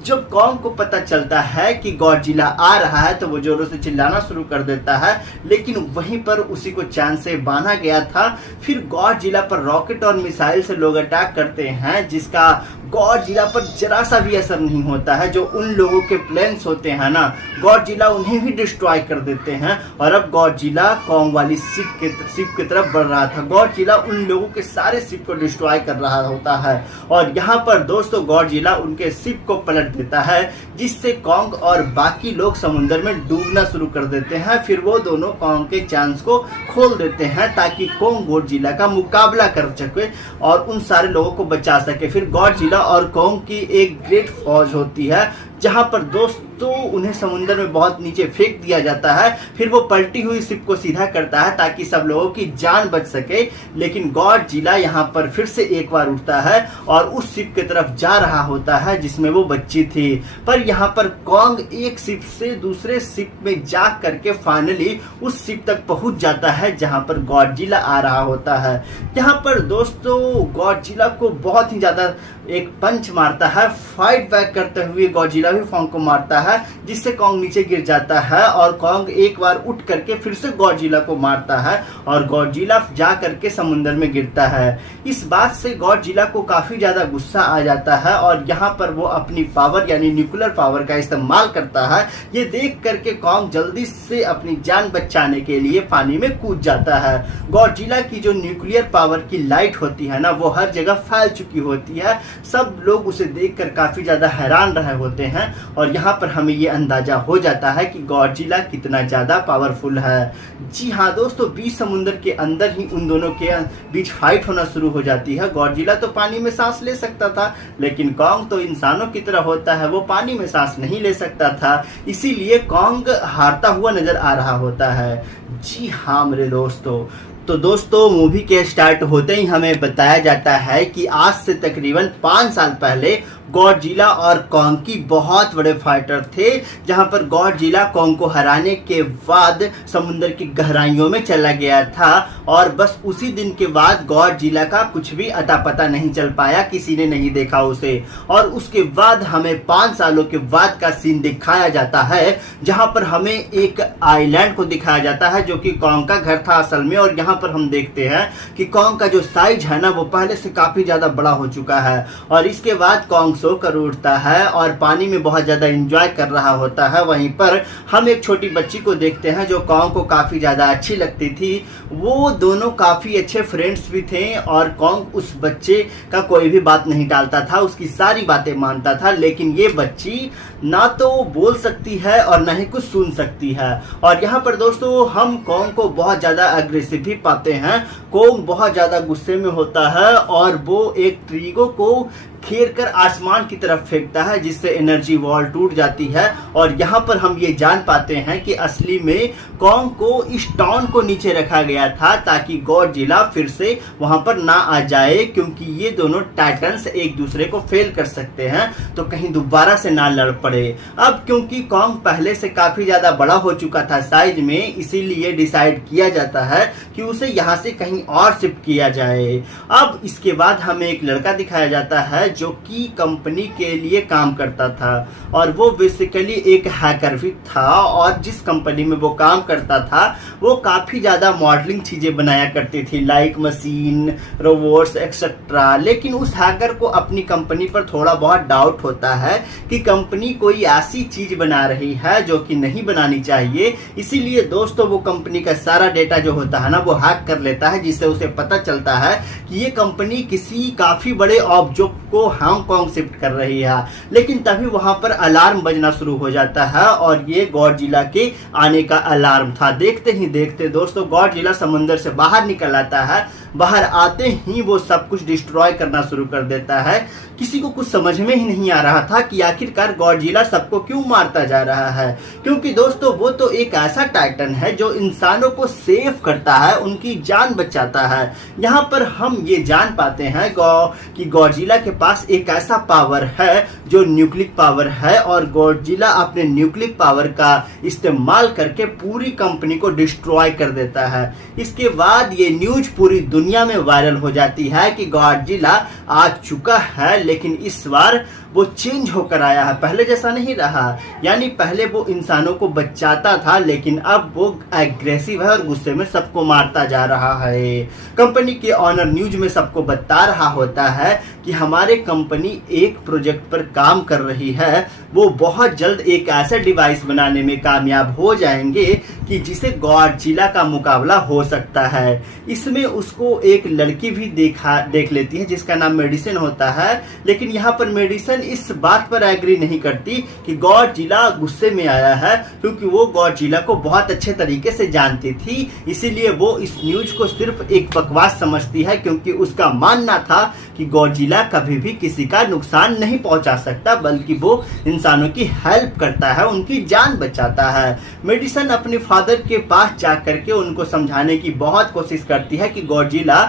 जब कॉन्ग को पता चलता है कि गॉडजिला आ रहा है तो वो जोरों से चिल्लाना शुरू कर देता है, लेकिन वहीं पर उसी को चैन से बांधा गया था। फिर गॉडजिला पर रॉकेट और मिसाइल से लोग अटैक करते हैं, जिसका गॉडजिला पर जरा सा भी असर नहीं होता है। जो उन लोगों के प्लेन्स होते हैं ना, गॉडजिला उन्हें भी डिस्ट्रॉय कर देते हैं। और अब गॉडजिला कॉन्ग वाली शिप की तरफ बढ़ रहा था। गॉडजिला उन लोगों के सारे शिप को डिस्ट्रॉय कर रहा होता है और यहाँ पर दोस्तों गॉडजिला उनके शिप को पलट देता है, जिससे कॉन्ग और बाकी लोग समुद्र में डूबना शुरू कर देते हैं। फिर वो दोनों कॉन्ग के चांस को खोल देते हैं ताकि कॉन्ग गॉडजिला का मुकाबला कर सके और उन सारे लोगों को बचा सके। फिर गॉडजिला और कॉन्ग की एक ग्रेट फौज होती है, जहां पर दोस्तों उन्हें समुद्र में बहुत नीचे फेंक दिया जाता है। फिर वो पलटी हुई शिप को सीधा करता है ताकि सब लोगों की जान बच सके। लेकिन गॉडजिला यहाँ पर फिर से एक बार उठता है और उस शिप की तरफ जा रहा होता है जिसमें वो बच्ची थी। पर यहाँ पर कॉन्ग एक शिप से दूसरे शिप में जा करके फाइनली उस शिप तक पहुंच जाता है जहां पर गॉडजिला आ रहा होता है। यहाँ पर दोस्तों गॉडजिला को बहुत ही ज्यादा एक पंच मारता है। फाइट बैक करते हुए गॉडजिला भी कॉन्ग को मारता है, जिससे कॉन्ग नीचे गिर जाता है और कॉन्ग एक बार उठ करके फिर से गॉडजिला को मारता है और गॉडजिला जा करके समुद्र में गिरता है। इस बात से गॉडजिला को काफी ज्यादा गुस्सा आ जाता है और यहाँ पर वो अपनी पावर यानी न्यूक्लियर पावर का इस्तेमाल करता है। ये देख करके कॉन्ग जल्दी से अपनी जान बचाने के लिए पानी में कूद जाता है। गॉडजिला की जो न्यूक्लियर पावर की लाइट होती है ना, वो हर जगह फैल चुकी होती है। सब लोग उसे देखकर काफी ज्यादा हैरान रहे होते हैं और यहाँ पर हमें ये अंदाजा हो जाता है कि गॉडजिला कितना ज्यादा पावरफुल है। जी हाँ दोस्तों, बीच समुद्र के अंदर ही उन दोनों के बीच फाइट होना शुरू हो जाती है। गॉडजिला तो पानी में सांस ले सकता था, लेकिन कॉन्ग तो इंसानों की तरह होता है, वो पानी में सांस नहीं ले सकता था। इसीलिए कॉन्ग हारता हुआ नजर आ रहा होता है। जी हाँ मेरे दोस्तों, तो दोस्तों मूवी के स्टार्ट होते ही हमें बताया जाता है कि आज से तकरीबन 5 साल पहले गॉडजिला और कॉन्ग की बहुत बड़े फाइटर थे, जहां पर गॉडजिला कॉन्ग को हराने के बाद समुद्र की गहराइयों में चला गया था और बस उसी दिन के बाद गॉडजिला का कुछ भी अता पता नहीं चल पाया, किसी ने नहीं देखा उसे। और उसके बाद हमें 5 सालों के बाद का सीन दिखाया जाता है, जहां पर हमें एक आइलैंड को दिखाया जाता है जो कि कॉन्ग का घर था असल में। और यहाँ पर हम देखते हैं कि कॉन्ग का जो साइज है ना, वो पहले से काफी ज्यादा बड़ा हो चुका है। और इसके बाद कॉन्ग सो कर उठता है और पानी में बहुत ज्यादा एंजॉय कर रहा होता है। वहीं पर हम एक छोटी बच्ची को देखते हैं जो कॉन्ग को काफी ज्यादा अच्छी लगती थी। वो दोनों काफी अच्छे फ्रेंड्स भी थे और कॉन्ग उस बच्चे का कोई भी बात नहीं टालता था, उसकी सारी बातें मानता था। लेकिन ये बच्ची ना तो बोल सकती है और ना ही कुछ सुन सकती है। और यहाँ पर दोस्तों हम कॉन्ग को बहुत ज्यादा अग्रेसिव भी पाते हैं। कॉन्ग बहुत ज्यादा गुस्से में होता है और वो एक ट्रीगो को घेर कर आसमान की तरफ फेंकता है, जिससे एनर्जी वॉल टूट जाती है। और यहाँ पर हम ये जान पाते हैं कि असली में कॉन्ग को इस टाउन को नीचे रखा गया था ताकि गॉडजिला फिर से वहां पर ना आ जाए, क्योंकि ये दोनों टाइटन्स एक दूसरे को फेल कर सकते हैं, तो कहीं दोबारा से ना लड़ पड़े। अब क्योंकि कॉन्ग पहले से काफी ज्यादा बड़ा हो चुका था साइज में, इसीलिए डिसाइड किया जाता है कि उसे यहाँ से कहीं और शिफ्ट किया जाए। अब इसके बाद हमें एक लड़का दिखाया जाता है जो कि कंपनी के लिए काम करता था और वो बेसिकली एक हैकर भी था। और जिस कंपनी में वो काम करता था वो काफी ज्यादा मॉडलिंग चीजें बनाया करती थी, लाइक मशीन, रोबोट्स एक्सेट्रा। लेकिन उस हैकर को अपनी कंपनी पर थोड़ा बहुत डाउट होता है कि कंपनी कोई ऐसी चीज बना रही है जो कि नहीं बनानी चाहिए। इसीलिए दोस्तों वो कंपनी का सारा डेटा जो होता है ना, वो हैक कर लेता है, जिससे उसे पता चलता है कि ये कंपनी किसी काफी बड़े ऑब्जेक्ट को हांगकांग शिफ्ट कर रही है। लेकिन तभी वहां पर अलार्म बजना शुरू हो जाता है और ये गॉडजिला के आने का अलार्म था। देखते ही देखते दोस्तों गॉडजिला समुद्र से बाहर निकल आता है। बाहर आते ही वो सब कुछ डिस्ट्रॉय करना शुरू कर देता है। किसी को कुछ समझ में ही नहीं आ रहा था कि आखिरकार गॉडजिला सबको क्यों मारता जा रहा है, क्योंकि दोस्तों वो तो एक ऐसा टाइटन है जो इंसानों को सेव करता है, उनकी जान बचा चाहता है। यहाँ पर हम ये जान पाते हैं कि गॉडजिला के पास एक ऐसा पावर है जो न्यूक्लिक पावर है, और गॉडजिला अपने न्यूक्लिक पावर का इस्तेमाल करके पूरी कंपनी को डिस्ट्रॉय कर देता है। इसके बाद ये न्यूज पूरी दुनिया में वायरल हो जाती है कि गॉडजिला आ चुका है, लेकिन इस बार वो चेंज होकर आया है, पहले जैसा नहीं रहा। यानी पहले वो इंसानों को बचाता था, लेकिन अब वो एग्रेसिव है और गुस्से में सबको मारता जा रहा है। कंपनी के ऑनर न्यूज में सबको बता रहा होता है कि हमारे कंपनी एक प्रोजेक्ट पर काम कर रही है, वो बहुत जल्द एक ऐसा डिवाइस बनाने में कामयाब हो जाएंगे कि जिसे गॉडजिला का मुकाबला हो सकता है। इसमें उसको एक लड़की भी देख लेती है जिसका नाम मेडिसिन होता है, लेकिन यहाँ पर मेडिसिन इस बात पर एग्री नहीं करती कि गॉडजिला गुस्से में आया है, क्योंकि वो गॉडजिला को बहुत अच्छे तरीके से जानती थी। इसीलिए वो इस न्यूज को सिर्फ एक बकवास समझती है, क्योंकि उसका मानना था कि गॉडजिला कभी भी किसी का नुकसान नहीं पहुंचा सकता, बल्कि वो इंसानों की हेल्प करता है, उनकी जान बचाता है। मेडिसिन अपने फादर के पास जाकर के उनको समझाने की बहुत कोशिश करती है कि गॉडजिला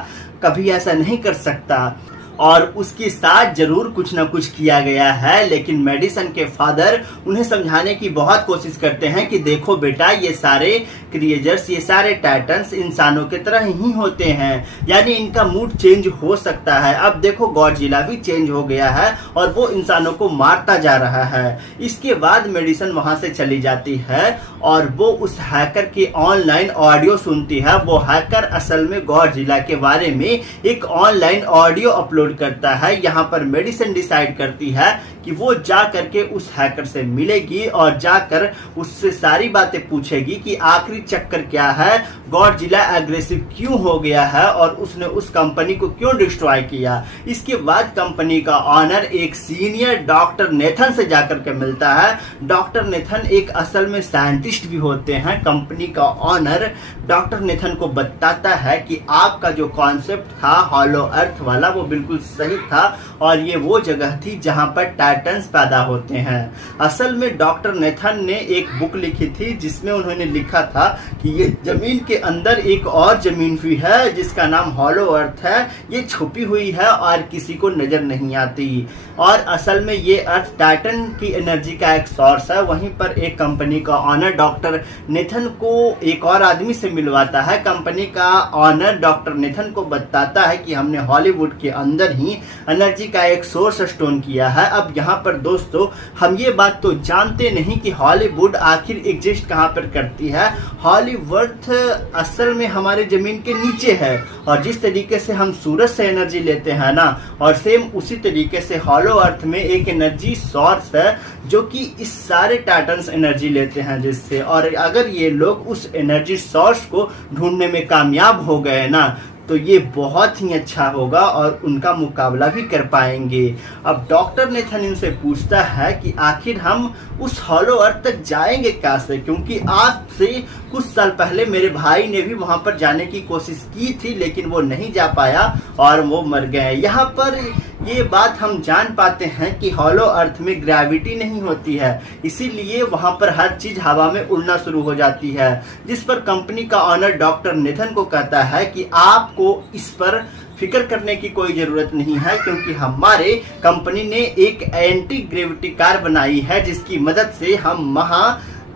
कभी ऐसा नहीं कर सकता, और उसके साथ जरूर कुछ ना कुछ किया गया है। लेकिन मेडिसिन के फादर उन्हें समझाने की बहुत कोशिश करते हैं कि देखो बेटा, ये सारे क्रिएचर्स, ये सारे टाइटन्स इंसानों की तरह ही होते हैं, यानी इनका मूड चेंज हो सकता है। अब देखो गॉडजिला भी चेंज हो गया है और वो इंसानों को मारता जा रहा है। इसके बाद मेडिसिन वहां से चली जाती है और वो उस हैकर की ऑनलाइन ऑडियो सुनती है। वो हैकर असल में गॉडजिला के बारे में एक ऑनलाइन ऑडियो अपलोड करता है। यहाँ पर मेडिसिन डिसाइड करती है कि वो जा करके उस हैकर से मिलेगी और जाकर उससे सारी बातें पूछेगी कि आखिरी चक्कर क्या है, गॉडजिला एग्रेसिव क्यों हो गया है और उसने उस कंपनी को क्यों डिस्ट्रॉय किया। इसके बाद कंपनी का ऑनर एक सीनियर डॉक्टर नेथन से जाकर के मिलता है। डॉक्टर नेथन एक असल में साइंटिस्ट भी होते हैं। कंपनी का ऑनर डॉक्टर नेथन को बताता है कि आपका जो कॉन्सेप्ट था हॉलो अर्थ वाला, वो बिल्कुल सही था और ये वो जगह थी जहां पर टाइटन्स पैदा होते हैं। असल में डॉक्टर नेथन ने एक बुक लिखी थी जिसमें उन्होंने लिखा था कि ये जमीन के अंदर एक और जमीन भी है जिसका नाम हॉलो अर्थ है, ये छुपी हुई है और किसी को नजर नहीं आती। और असल में ये अर्थ टाइटन की एनर्जी का एक सोर्स है। वहीं पर एक कंपनी का ऑनर डॉक्टर नेथन को एक और आदमी से मिलवाता है। कंपनी का ऑनर डॉक्टर नेथन को बताता है कि हमने हॉलीवुड के अंदर ही एनर्जी का एक सोर्स स्टोन किया है। अब यहाँ पर दोस्तों हम ये बात तो जानते नहीं कि हॉलीवुड आखिर एग्जिस्ट कहाँ पर करती है। हॉलीवुड असल में हमारे जमीन के नीचे है और जिस तरीके से हम सूरज से एनर्जी लेते हैं ना, और सेम उसी तरीके से हॉलो अर्थ में एक एनर्जी सोर्स है जो कि इस सारे टाइटन्स एनर्जी लेते हैं जिससे, और अगर ये लोग उस एनर्जी सोर्स को ढूंढने में कामयाब हो गए ना, तो ये बहुत ही अच्छा होगा और उनका मुकाबला भी कर पाएंगे। अब डॉक्टर नेथन इनसे पूछता है कि आखिर हम उस हॉलो अर्थ तक जाएंगे कैसे, क्योंकि आज से कुछ साल पहले मेरे भाई ने भी वहां पर जाने की कोशिश की थी, लेकिन वो नहीं जा पाया और वो मर गए। यहाँ पर ये बात हम जान पाते हैं कि हॉलो अर्थ में ग्रेविटी नहीं होती है, इसीलिए वहां पर हर चीज हवा में उड़ना शुरू हो जाती है। जिस पर कंपनी का ऑनर डॉक्टर नेथन को कहता है कि आपको इस पर फिक्र करने की कोई जरूरत नहीं है, क्योंकि हमारे कंपनी ने एक एंटी ग्रेविटी कार बनाई है जिसकी मदद से हम महा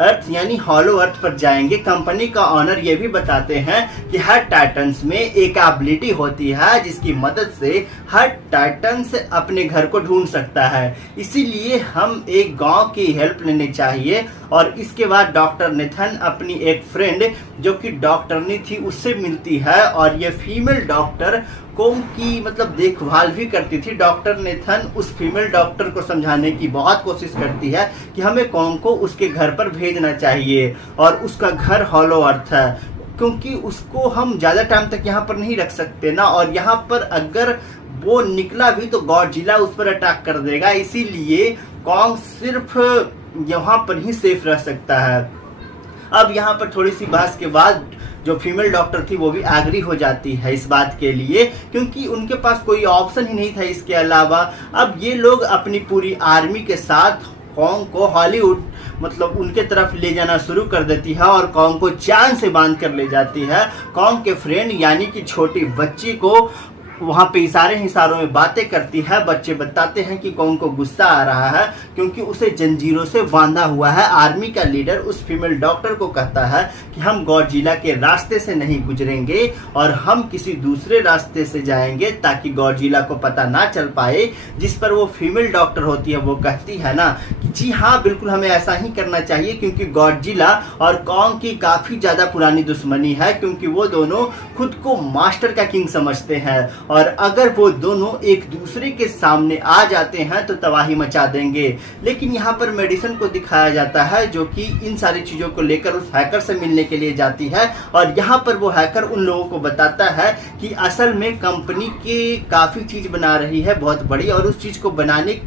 अर्थ यानी हॉलो अर्थ पर जाएंगे। कंपनी का ऑनर ये भी बताते हैं कि हर टाइटन्स में एक एबिलिटी होती है जिसकी मदद से हर टाइटन्स अपने घर को ढूंढ सकता है, इसीलिए हम एक गांव की हेल्प लेनी चाहिए। और इसके बाद डॉक्टर नेथन अपनी एक फ्रेंड जो कि डॉक्टरनी थी उससे मिलती है और ये फीमेल डॉक्टर कॉम की मतलब देखभाल भी करती थी। डॉक्टर नेथन उस फीमेल डॉक्टर को समझाने की बहुत कोशिश करती है कि हमें कॉम को उसके घर पर भेजना चाहिए और उसका घर हॉलो अर्थ है, क्योंकि उसको हम ज्यादा टाइम तक यहाँ पर नहीं रख सकते ना, और यहाँ पर अगर वो निकला भी तो गॉडजिला उस पर अटैक कर देगा, इसीलिए कॉम सिर्फ यहाँ पर ही सेफ रह सकता है। अब यहाँ पर थोड़ी सी बहस के बाद जो फीमेल डॉक्टर थी वो भी एग्री हो जाती है इस बात के लिए, क्योंकि उनके पास कोई ऑप्शन ही नहीं था इसके अलावा। अब ये लोग अपनी पूरी आर्मी के साथ कॉन्ग को हॉलीवुड मतलब उनके तरफ ले जाना शुरू कर देती है और कॉन्ग को चांद से बांध कर ले जाती है। कॉन्ग के फ्रेंड यानी कि छोटी बच्ची को वहां पे इशारों में बातें करती है। बच्चे बताते हैं कि कॉन्ग को गुस्सा आ रहा है क्योंकि उसे जंजीरों से बांधा हुआ है। आर्मी का लीडर उस फीमेल डॉक्टर को कहता है कि हम गॉडजिला के रास्ते से नहीं गुजरेंगे और हम किसी दूसरे रास्ते से जाएंगे ताकि गॉडजिला को पता ना चल पाए। जिस पर वो फीमेल डॉक्टर होती है वो कहती है ना कि जी हाँ, बिल्कुल हमें ऐसा ही करना चाहिए क्योंकि गॉडजिला और कॉन्ग की काफी ज्यादा पुरानी दुश्मनी है, क्योंकि वो दोनों खुद को मास्टर का किंग समझते हैं और अगर वो दोनों एक दूसरे के सामने आ जाते हैं तो तबाही मचा देंगे। लेकिन यहाँ पर मेडिसन को दिखाया जाता है जो कि इन सारी चीजों को लेकर उस हैकर से मिलने के लिए जाती है और यहाँ पर वो हैकर उन लोगों को बताता है कि असल में कंपनी की काफी चीज बना रही है बहुत बड़ी और उस चीज को बनाने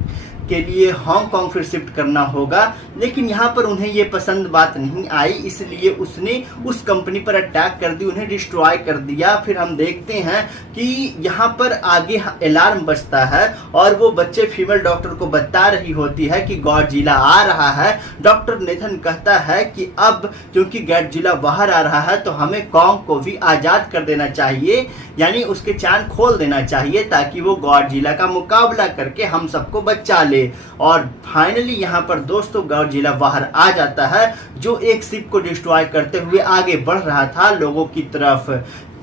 के लिए हांगकांग फिर शिफ्ट करना होगा। लेकिन यहाँ पर उन्हें ये पसंद बात नहीं आई, इसलिए उसने उस कंपनी पर अटैक कर दी, उन्हें डिस्ट्रॉय कर दिया। फिर हम देखते हैं कि यहाँ पर आगे अलार्म बजता है और वो बच्चे फीमेल डॉक्टर को बता रही होती है कि गॉडजिला आ रहा है। डॉक्टर नेथन कहता है कि अब क्योंकि गॉडजिला बाहर आ रहा है तो हमें कॉन्ग को भी आजाद कर देना चाहिए, यानी उसके चांद खोल देना चाहिए ताकि वो गॉडजिला का मुकाबला करके हम सबको बचा ले। और फाइनली यहाँ पर दोस्तों गॉडजिला बाहर आ जाता है जो एक शिप को डिस्ट्रॉय करते हुए आगे बढ़ रहा था लोगों की तरफ।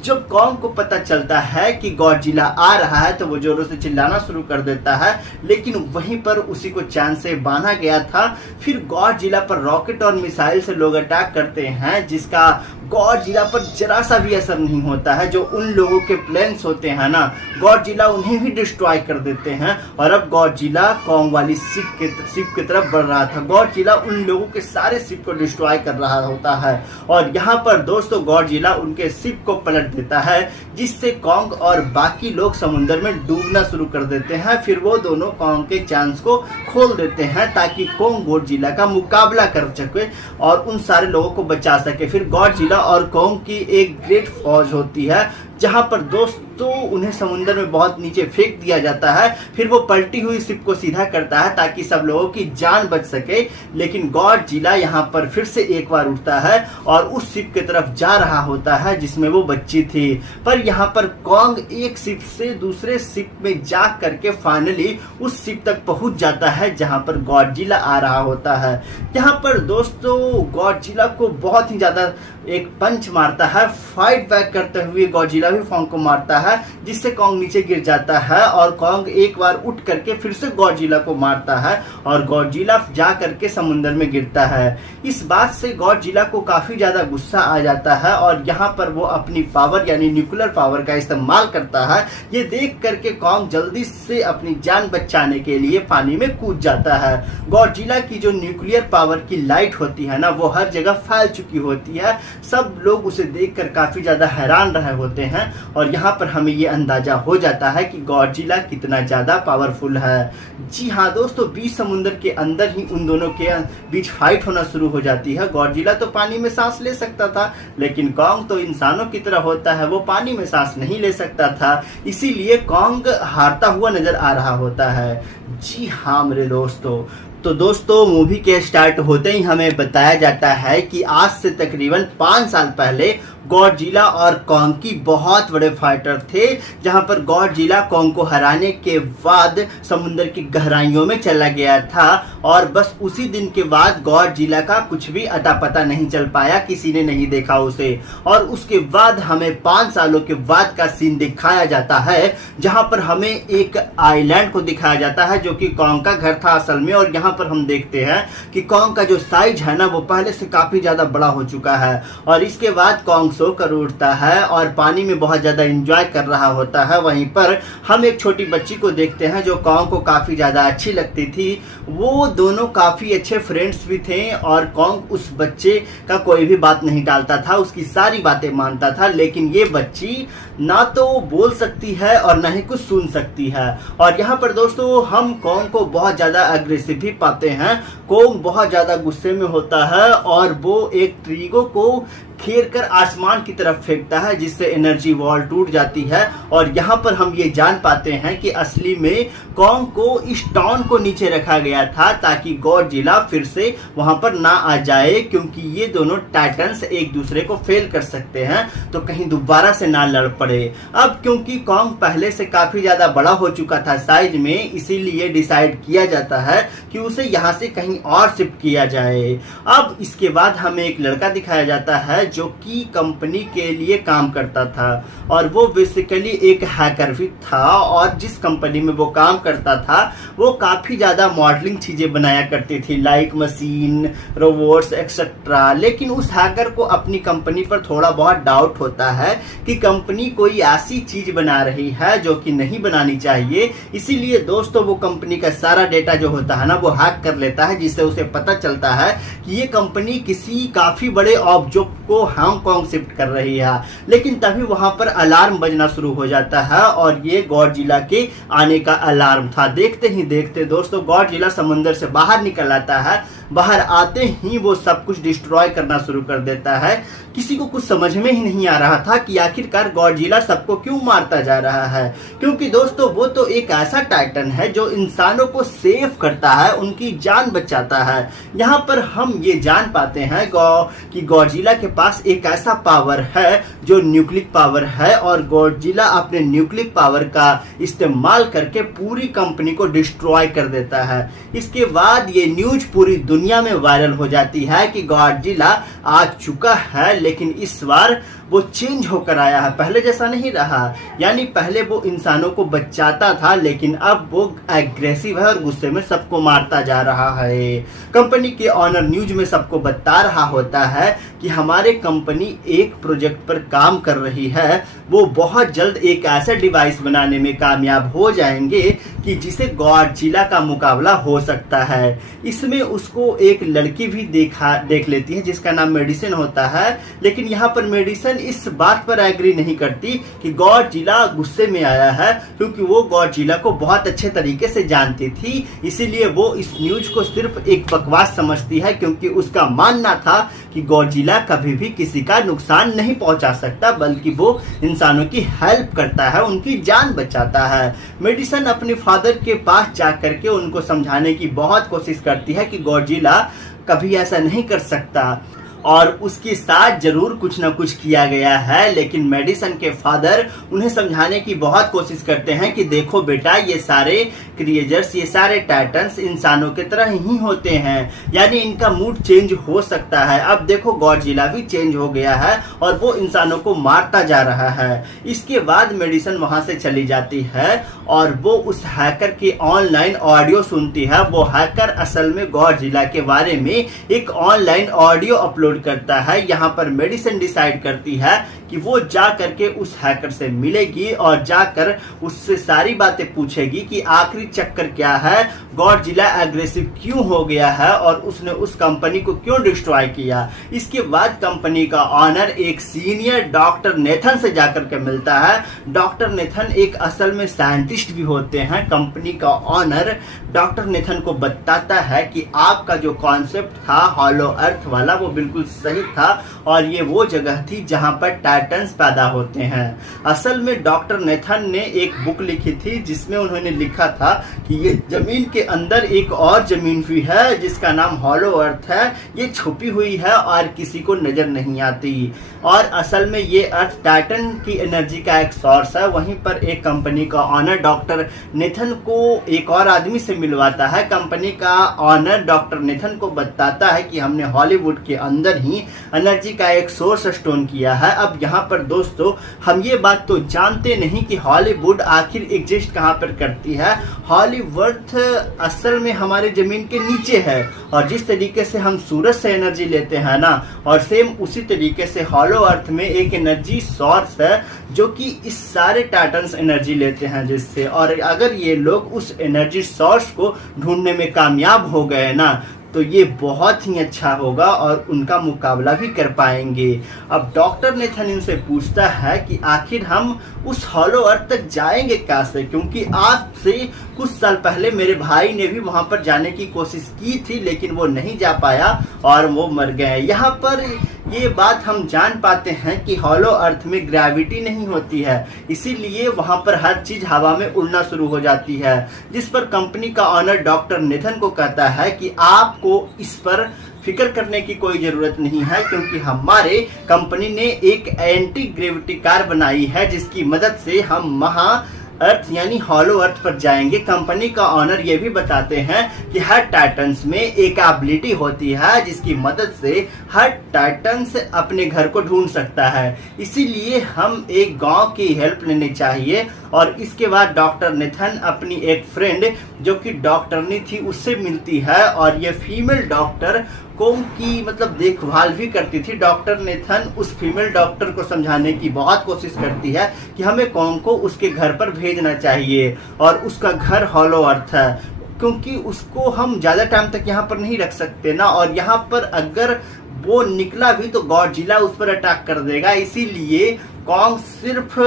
जब कॉन्ग को पता चलता है कि गॉडजिला आ रहा है तो वो जोरों से चिल्लाना शुरू कर देता है, लेकिन वहीं पर उसी को चांद से बांधा गया था। फिर गॉडजिला पर रॉकेट और मिसाइल से लोग अटैक करते हैं जिसका गॉडजिला पर जरा सा भी असर नहीं होता है। जो उन लोगों के प्लेन्स होते हैं ना, गॉडजिला उन्हें भी डिस्ट्रॉय कर देते हैं और अब गॉडजिला कॉन्ग वाली शिप की तरफ बढ़ रहा था। गॉडजिला उन लोगों के सारे शिप को डिस्ट्रॉय कर रहा होता है और यहाँ पर दोस्तों गॉडजिला उनके शिप को पलट देता है जिससे कॉन्ग और बाकी लोग समुद्र में डूबना शुरू कर देते हैं। फिर वो दोनों कॉन्ग के चांस को खोल देते हैं ताकि कॉन्ग गॉडजिला का मुकाबला कर सके और उन सारे लोगों को बचा सके। फिर गॉडजिला और कॉन्ग की एक ग्रेट फौज होती है जहां पर दोस्तों उन्हें समुद्र में बहुत नीचे फेंक दिया जाता है। फिर वो पलटी हुई शिप को सीधा करता है ताकि सब लोगों की जान बच सके। लेकिन गॉडजिला यहाँ पर फिर से एक बार उठता है और उस शिप की तरफ जा रहा होता है जिसमें वो बच्ची थी। पर यहाँ पर कॉन्ग एक शिप से दूसरे शिप में जा करके फाइनली उस शिप तक पहुंच जाता है जहां पर गॉडजिला आ रहा होता है। यहाँ पर दोस्तों गॉडजिला को बहुत ही ज्यादा एक पंच मारता है। फाइट बैक करते हुए गॉडजिला भी कॉन्ग को मारता है जिससे कॉन्ग नीचे गिर जाता है और कॉन्ग एक बार उठ करके फिर से गॉडजिला को मारता है और गॉडजिला जा करके समुद्र में गिरता है। इस बात से गॉडजिला को काफी ज्यादा गुस्सा आ जाता है और यहाँ पर वो अपनी पावर यानी न्यूक्लियर पावर का इस्तेमाल करता है। ये देख करके कॉन्ग जल्दी से अपनी जान बचाने के लिए पानी में कूद जाता है। गॉडजिला की जो न्यूक्लियर पावर की लाइट होती है ना, वो हर जगह फैल चुकी होती है। सब लोग उसे देखकर काफी ज्यादा हैरान रहे होते हैं और यहाँ पर हमें ये अंदाजा हो जाता है कि गॉडजिला कितना ज्यादा पावरफुल है। जी हाँ दोस्तों, बीच समुद्र के अंदर ही उन दोनों के बीच फाइट होना शुरू हो जाती है। गॉडजिला तो पानी में सांस ले सकता था लेकिन कॉन्ग तो इंसानों की तरह होता है, वो पानी में सांस नहीं ले सकता था, इसीलिए कॉन्ग हारता हुआ नजर आ रहा होता है। जी हाँ मेरे दोस्तों, तो दोस्तों मूवी के स्टार्ट होते ही हमें बताया जाता है कि आज से तकरीबन 5 साल पहले गॉडजिला और कॉन्ग की बहुत बड़े फाइटर थे, जहां पर गॉडजिला कॉन्ग को हराने के बाद समुद्र की गहराइयों में चला गया था और बस उसी दिन के बाद गॉडजिला का कुछ भी अता पता नहीं चल पाया, किसी ने नहीं देखा उसे। और उसके बाद हमें 5 सालों के बाद का सीन दिखाया जाता है जहां पर हमें एक आइलैंड को दिखाया जाता है जो कि कॉन्ग का घर था असल में। और यहाँ पर हम देखते हैं कि कॉन्ग का जो साइज है ना, वो पहले से काफी ज्यादा बड़ा हो चुका है और इसके बाद कॉन्ग सोकर उठता है और पानी में बहुत ज्यादा एंजॉय कर रहा होता है। वहीं पर हम एक छोटी बच्ची को देखते हैं जो कॉन्ग को काफी ज्यादा अच्छी लगती थी। वो दोनों काफी अच्छे फ्रेंड्स भी थे और कॉन्ग उस बच्चे का कोई भी बात नहीं टालता था, उसकी सारी बातें मानता था। लेकिन ये बच्ची ना तो बोल सकती है और ना ही कुछ सुन सकती है। और यहाँ पर दोस्तों हम कॉन्ग को बहुत ज्यादा अग्रेसिव भी पाते हैं। कॉन्ग बहुत ज्यादा गुस्से में होता है और वो एक ट्रीगो को घेर कर आसमान की तरफ फेंकता है, जिससे एनर्जी वॉल टूट जाती है। और यहाँ पर हम ये जान पाते हैं कि असली में कॉन्ग को इस टाउन को नीचे रखा गया था ताकि गॉडजिला फिर से वहां पर ना आ जाए, क्योंकि ये दोनों टाइटन्स एक दूसरे को फेल कर सकते हैं, तो कहीं दोबारा से ना लड़ पड़े। अब क्योंकि कॉन्ग पहले से काफी ज्यादा बड़ा हो चुका था साइज में, इसीलिए डिसाइड किया जाता है कि उसे यहाँ से कहीं और शिफ्ट किया जाए। अब इसके बाद हमें एक लड़का दिखाया जाता है जो कि कंपनी के लिए काम करता था, और वो बेसिकली एक हैकर भी था। और जिस कंपनी में वो काम करता था वो काफी ज्यादा मॉडलिंग चीजें बनाया करती थी, लाइक मशीन, रोबोट्स एक्सेट्रा। लेकिन उस हैकर को अपनी कंपनी पर थोड़ा बहुत डाउट होता है कि कंपनी कोई ऐसी चीज बना रही है जो कि नहीं बनानी चाहिए। इसीलिए दोस्तों वो कंपनी का सारा डेटा जो होता है ना वो हैक कर लेता है, जिससे उसे पता चलता है कि ये कंपनी किसी काफी बड़े ऑब्जेक्ट को हांगकांग शिफ्ट कर रही है। लेकिन तभी वहां पर अलार्म बजना शुरू हो जाता है, और ये गॉडजिला के आने का अलार्म था। देखते ही देखते दोस्तों गॉडजिला समंदर से बाहर निकल आता है। बाहर आते ही वो सब कुछ डिस्ट्रॉय करना शुरू कर देता है। किसी को कुछ समझ में ही नहीं आ रहा था कि आखिरकार गॉडजिला सबको क्यों मारता जा रहा है, क्योंकि दोस्तों वो तो एक ऐसा टाइटन है जो इंसानों को सेव करता है, उनकी जान बचाता है। यहाँ पर हम ये जान पाते हैं कि गॉडजिला के पास एक ऐसा पावर है जो न्यूक्लिक पावर है, और गॉडजिला अपने न्यूक्लिक पावर का इस्तेमाल करके पूरी कंपनी को डिस्ट्रॉय कर देता है। इसके बाद ये न्यूज पूरी दुनिया में वायरल हो जाती है कि गॉडजिला आ चुका है, लेकिन इस बार वो चेंज होकर आया है, पहले जैसा नहीं रहा। यानी पहले वो इंसानों को बचाता था, लेकिन अब वो एग्रेसिव है और गुस्से में सबको मारता जा रहा है। कंपनी के ऑनर न्यूज में सबको बता रहा होता है कि हमारे कंपनी एक प्रोजेक्ट पर काम कर रही है, वो बहुत जल्द एक ऐसा डिवाइस बनाने में कामयाब हो जाएंगे कि जिसे गॉडजिला का मुकाबला हो सकता है। इसमें उसको एक लड़की भी देख लेती है जिसका नाम मेडिसिन होता है, लेकिन यहाँ पर मेडिसिन इस बात पर एग्री नहीं करती कि गॉडजिला गुस्से में आया है, क्योंकि वो गॉडजिला को बहुत अच्छे तरीके से जानती थी। इसीलिए वो इस न्यूज को सिर्फ एक बकवास समझती है, क्योंकि उसका मानना था कि गॉडजिला कभी भी किसी का नुकसान नहीं पहुंचा सकता, बल्कि वो इंसानों की हेल्प करता है, उनकी जान बचाता है। मेडिसिन अपने फादर के पास जाकर के उनको समझाने की बहुत कोशिश करती है कि गॉडजिला कभी ऐसा नहीं कर सकता, और उसके साथ जरूर कुछ ना कुछ किया गया है। लेकिन मेडिसिन के फादर उन्हें समझाने की बहुत कोशिश करते हैं कि देखो बेटा, ये सारे क्रिएचर्स, ये सारे टाइटन्स इंसानों की तरह ही होते हैं, यानी इनका मूड चेंज हो सकता है। अब देखो गॉडजिला भी चेंज हो गया है और वो इंसानों को मारता जा रहा है। इसके बाद मेडिसिन वहां से चली जाती है और वो उस हैकर की ऑनलाइन ऑडियो सुनती है। वो हैकर असल में गॉडजिला के बारे में एक ऑनलाइन ऑडियो अपलोड करता है। यहाँ पर मेडिसिन डिसाइड करती है कि वो जा करके उस हैकर से मिलेगी और जाकर उससे सारी बातें पूछेगी कि आखिरी चक्कर क्या है, गॉडजिला एग्रेसिव क्यों हो गया है और उसने उस कंपनी को क्यों डिस्ट्रॉय किया। इसके बाद कंपनी का ऑनर एक सीनियर डॉक्टर नेथन से जाकर के मिलता है। डॉक्टर नेथन एक असल में साइंटिस्ट भी होते हैं। कंपनी का ऑनर डॉक्टर नेथन को बताता है कि आपका जो कॉन्सेप्ट था हॉलो अर्थ वाला, वो बिल्कुल सही था और ये वो जगह थी जहां पर टाइटन्स पैदा होते हैं। असल में डॉक्टर नेथन ने एक बुक लिखी थी जिसमें उन्होंने लिखा था कि ये जमीन के अंदर एक और जमीन भी है जिसका नाम हॉलो अर्थ है। ये छुपी हुई है और किसी को नजर नहीं आती, और असल में ये अर्थ टाइटन की एनर्जी का एक सोर्स है। वहीं पर एक कंपनी का ऑनर डॉक्टर नेथन को एक और आदमी से मिलवाता है। कंपनी का ऑनर डॉक्टर नेथन को बताता है कि हमने हॉलीवुड के अंदर ही एनर्जी का एक सोर्स स्टोन किया है। अब यहाँ पर दोस्तों हम ये बात तो जानते नहीं कि हॉलीवुड आखिर एग्जिस्ट कहाँ पर करती है। हॉलीवुड असल में हमारे जमीन के नीचे है, और जिस तरीके से हम सूरज से एनर्जी लेते हैं ना, और सेम उसी तरीके से हॉलो अर्थ में एक एनर्जी सोर्स है जो कि इस सारे टाइटन्स एनर्जी लेते हैं जिससे, और अगर ये लोग उस एनर्जी सोर्स को ढूंढने में कामयाब हो गए ना तो ये बहुत ही अच्छा होगा और उनका मुकाबला भी कर पाएंगे। अब डॉक्टर नेथन इनसे पूछता है कि आखिर हम उस हॉलो अर्थ तक जाएंगे कैसे, क्योंकि आज से कुछ साल पहले मेरे भाई ने भी वहां पर जाने की कोशिश की थी लेकिन वो नहीं जा पाया और वो मर गए। यहाँ पर ये बात हम जान पाते हैं कि हॉलो अर्थ में ग्रेविटी नहीं होती है, इसीलिए वहां पर हर चीज हवा में उड़ना शुरू हो जाती है। जिस पर कंपनी का ऑनर डॉक्टर नेथन को कहता है कि आपको इस पर फिक्र करने की कोई जरूरत नहीं है, क्योंकि हमारे कंपनी ने एक एंटी ग्रेविटी कार बनाई है जिसकी मदद से हम महा अर्थ यानी हॉलो अर्थ पर जाएंगे। कंपनी का ऑनर ये भी बताते हैं कि हर टाइटन्स में एक एबिलिटी होती है जिसकी मदद से हर टाइटन्स अपने घर को ढूंढ सकता है, इसीलिए हम एक गांव की हेल्प लेनी चाहिए। और इसके बाद डॉक्टर नेथन अपनी एक फ्रेंड जो कि डॉक्टरनी थी उससे मिलती है, और ये फीमेल डॉक्टर कॉन्ग की मतलब देखभाल भी करती थी। डॉक्टर नेथन उस फीमेल डॉक्टर को समझाने की बहुत कोशिश करती है कि हमें कॉन्ग को उसके घर पर भेजना चाहिए, और उसका घर हॉलो अर्थ है, क्योंकि उसको हम ज्यादा टाइम तक यहाँ पर नहीं रख सकते ना, और यहाँ पर अगर वो निकला भी तो गॉडजिला उस पर अटैक कर देगा, इसीलिए कॉन्ग सिर्फ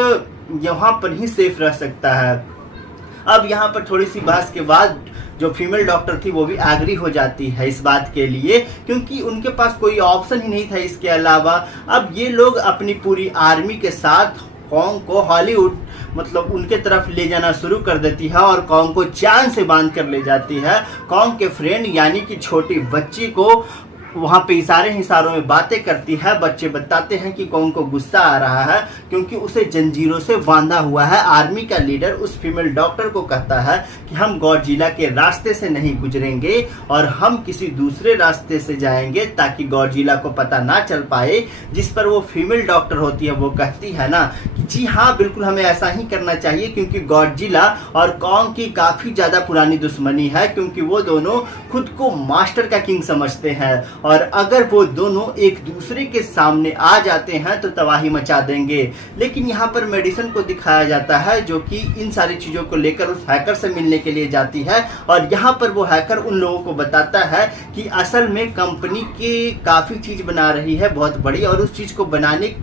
यहाँ पर ही सेफ रह सकता है। अब यहाँ पर थोड़ी सी बहस के बाद जो फीमेल डॉक्टर थी वो भी एग्री हो जाती है इस बात के लिए, क्योंकि उनके पास कोई ऑप्शन ही नहीं था इसके अलावा। अब ये लोग अपनी पूरी आर्मी के साथ कॉन्ग को हॉलीवुड मतलब उनके तरफ ले जाना शुरू कर देती है, और कॉन्ग को चांद से बांध कर ले जाती है। कॉन्ग के फ्रेंड यानी कि छोटी बच्ची को वहां पे इशारों में बातें करती है। बच्चे बताते हैं कि कॉन्ग को गुस्सा आ रहा है क्योंकि उसे जंजीरों से बांधा हुआ है। आर्मी का लीडर उस फीमेल डॉक्टर को कहता है कि हम गॉडजिला के रास्ते से नहीं गुजरेंगे और हम किसी दूसरे रास्ते से जाएंगे ताकि गॉडजिला को पता ना चल पाए। जिस पर वो फीमेल डॉक्टर होती है वो कहती है ना कि जी हाँ बिल्कुल हमें ऐसा ही करना चाहिए, क्योंकि गॉडजिला और कॉन्ग की काफी ज्यादा पुरानी दुश्मनी है, क्योंकि वो दोनों खुद को मास्टर का किंग समझते हैं, और अगर वो दोनों एक दूसरे के सामने आ जाते हैं तो तबाही मचा देंगे। लेकिन यहाँ पर मेडिसन को दिखाया जाता है जो कि इन सारी चीजों को लेकर उस हैकर से मिलने के लिए जाती है, और यहाँ पर वो हैकर उन लोगों को बताता है कि असल में कंपनी की काफी चीज बना रही है बहुत बड़ी, और उस चीज को बनाने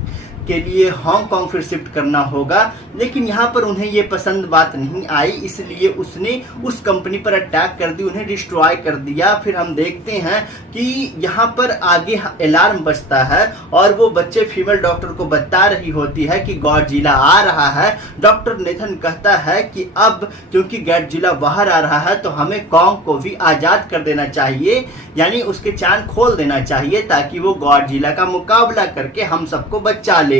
के लिए हांगकांग फिर शिफ्ट करना होगा। लेकिन यहाँ पर उन्हें ये पसंद बात नहीं आई, इसलिए उसने उस कंपनी पर अटैक कर दी, उन्हें डिस्ट्रॉय कर दिया। फिर हम देखते हैं कि यहाँ पर आगे अलार्म बजता है और वो बच्चे फीमेल डॉक्टर को बता रही होती है कि गॉडजिला आ रहा है। डॉक्टर नेथन कहता है कि अब क्योंकि गॉडजिला बाहर आ रहा है तो हमें कॉन्ग को भी आजाद कर देना चाहिए, यानी उसके चांद खोल देना चाहिए ताकि वो गॉडजिला का मुकाबला करके हम सबको बचा ले।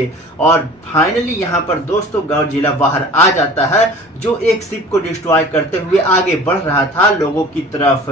और फाइनली यहाँ पर दोस्तों गॉडजिला बाहर आ जाता है जो एक शिप को डिस्ट्रॉय करते हुए आगे बढ़ रहा था लोगों की तरफ।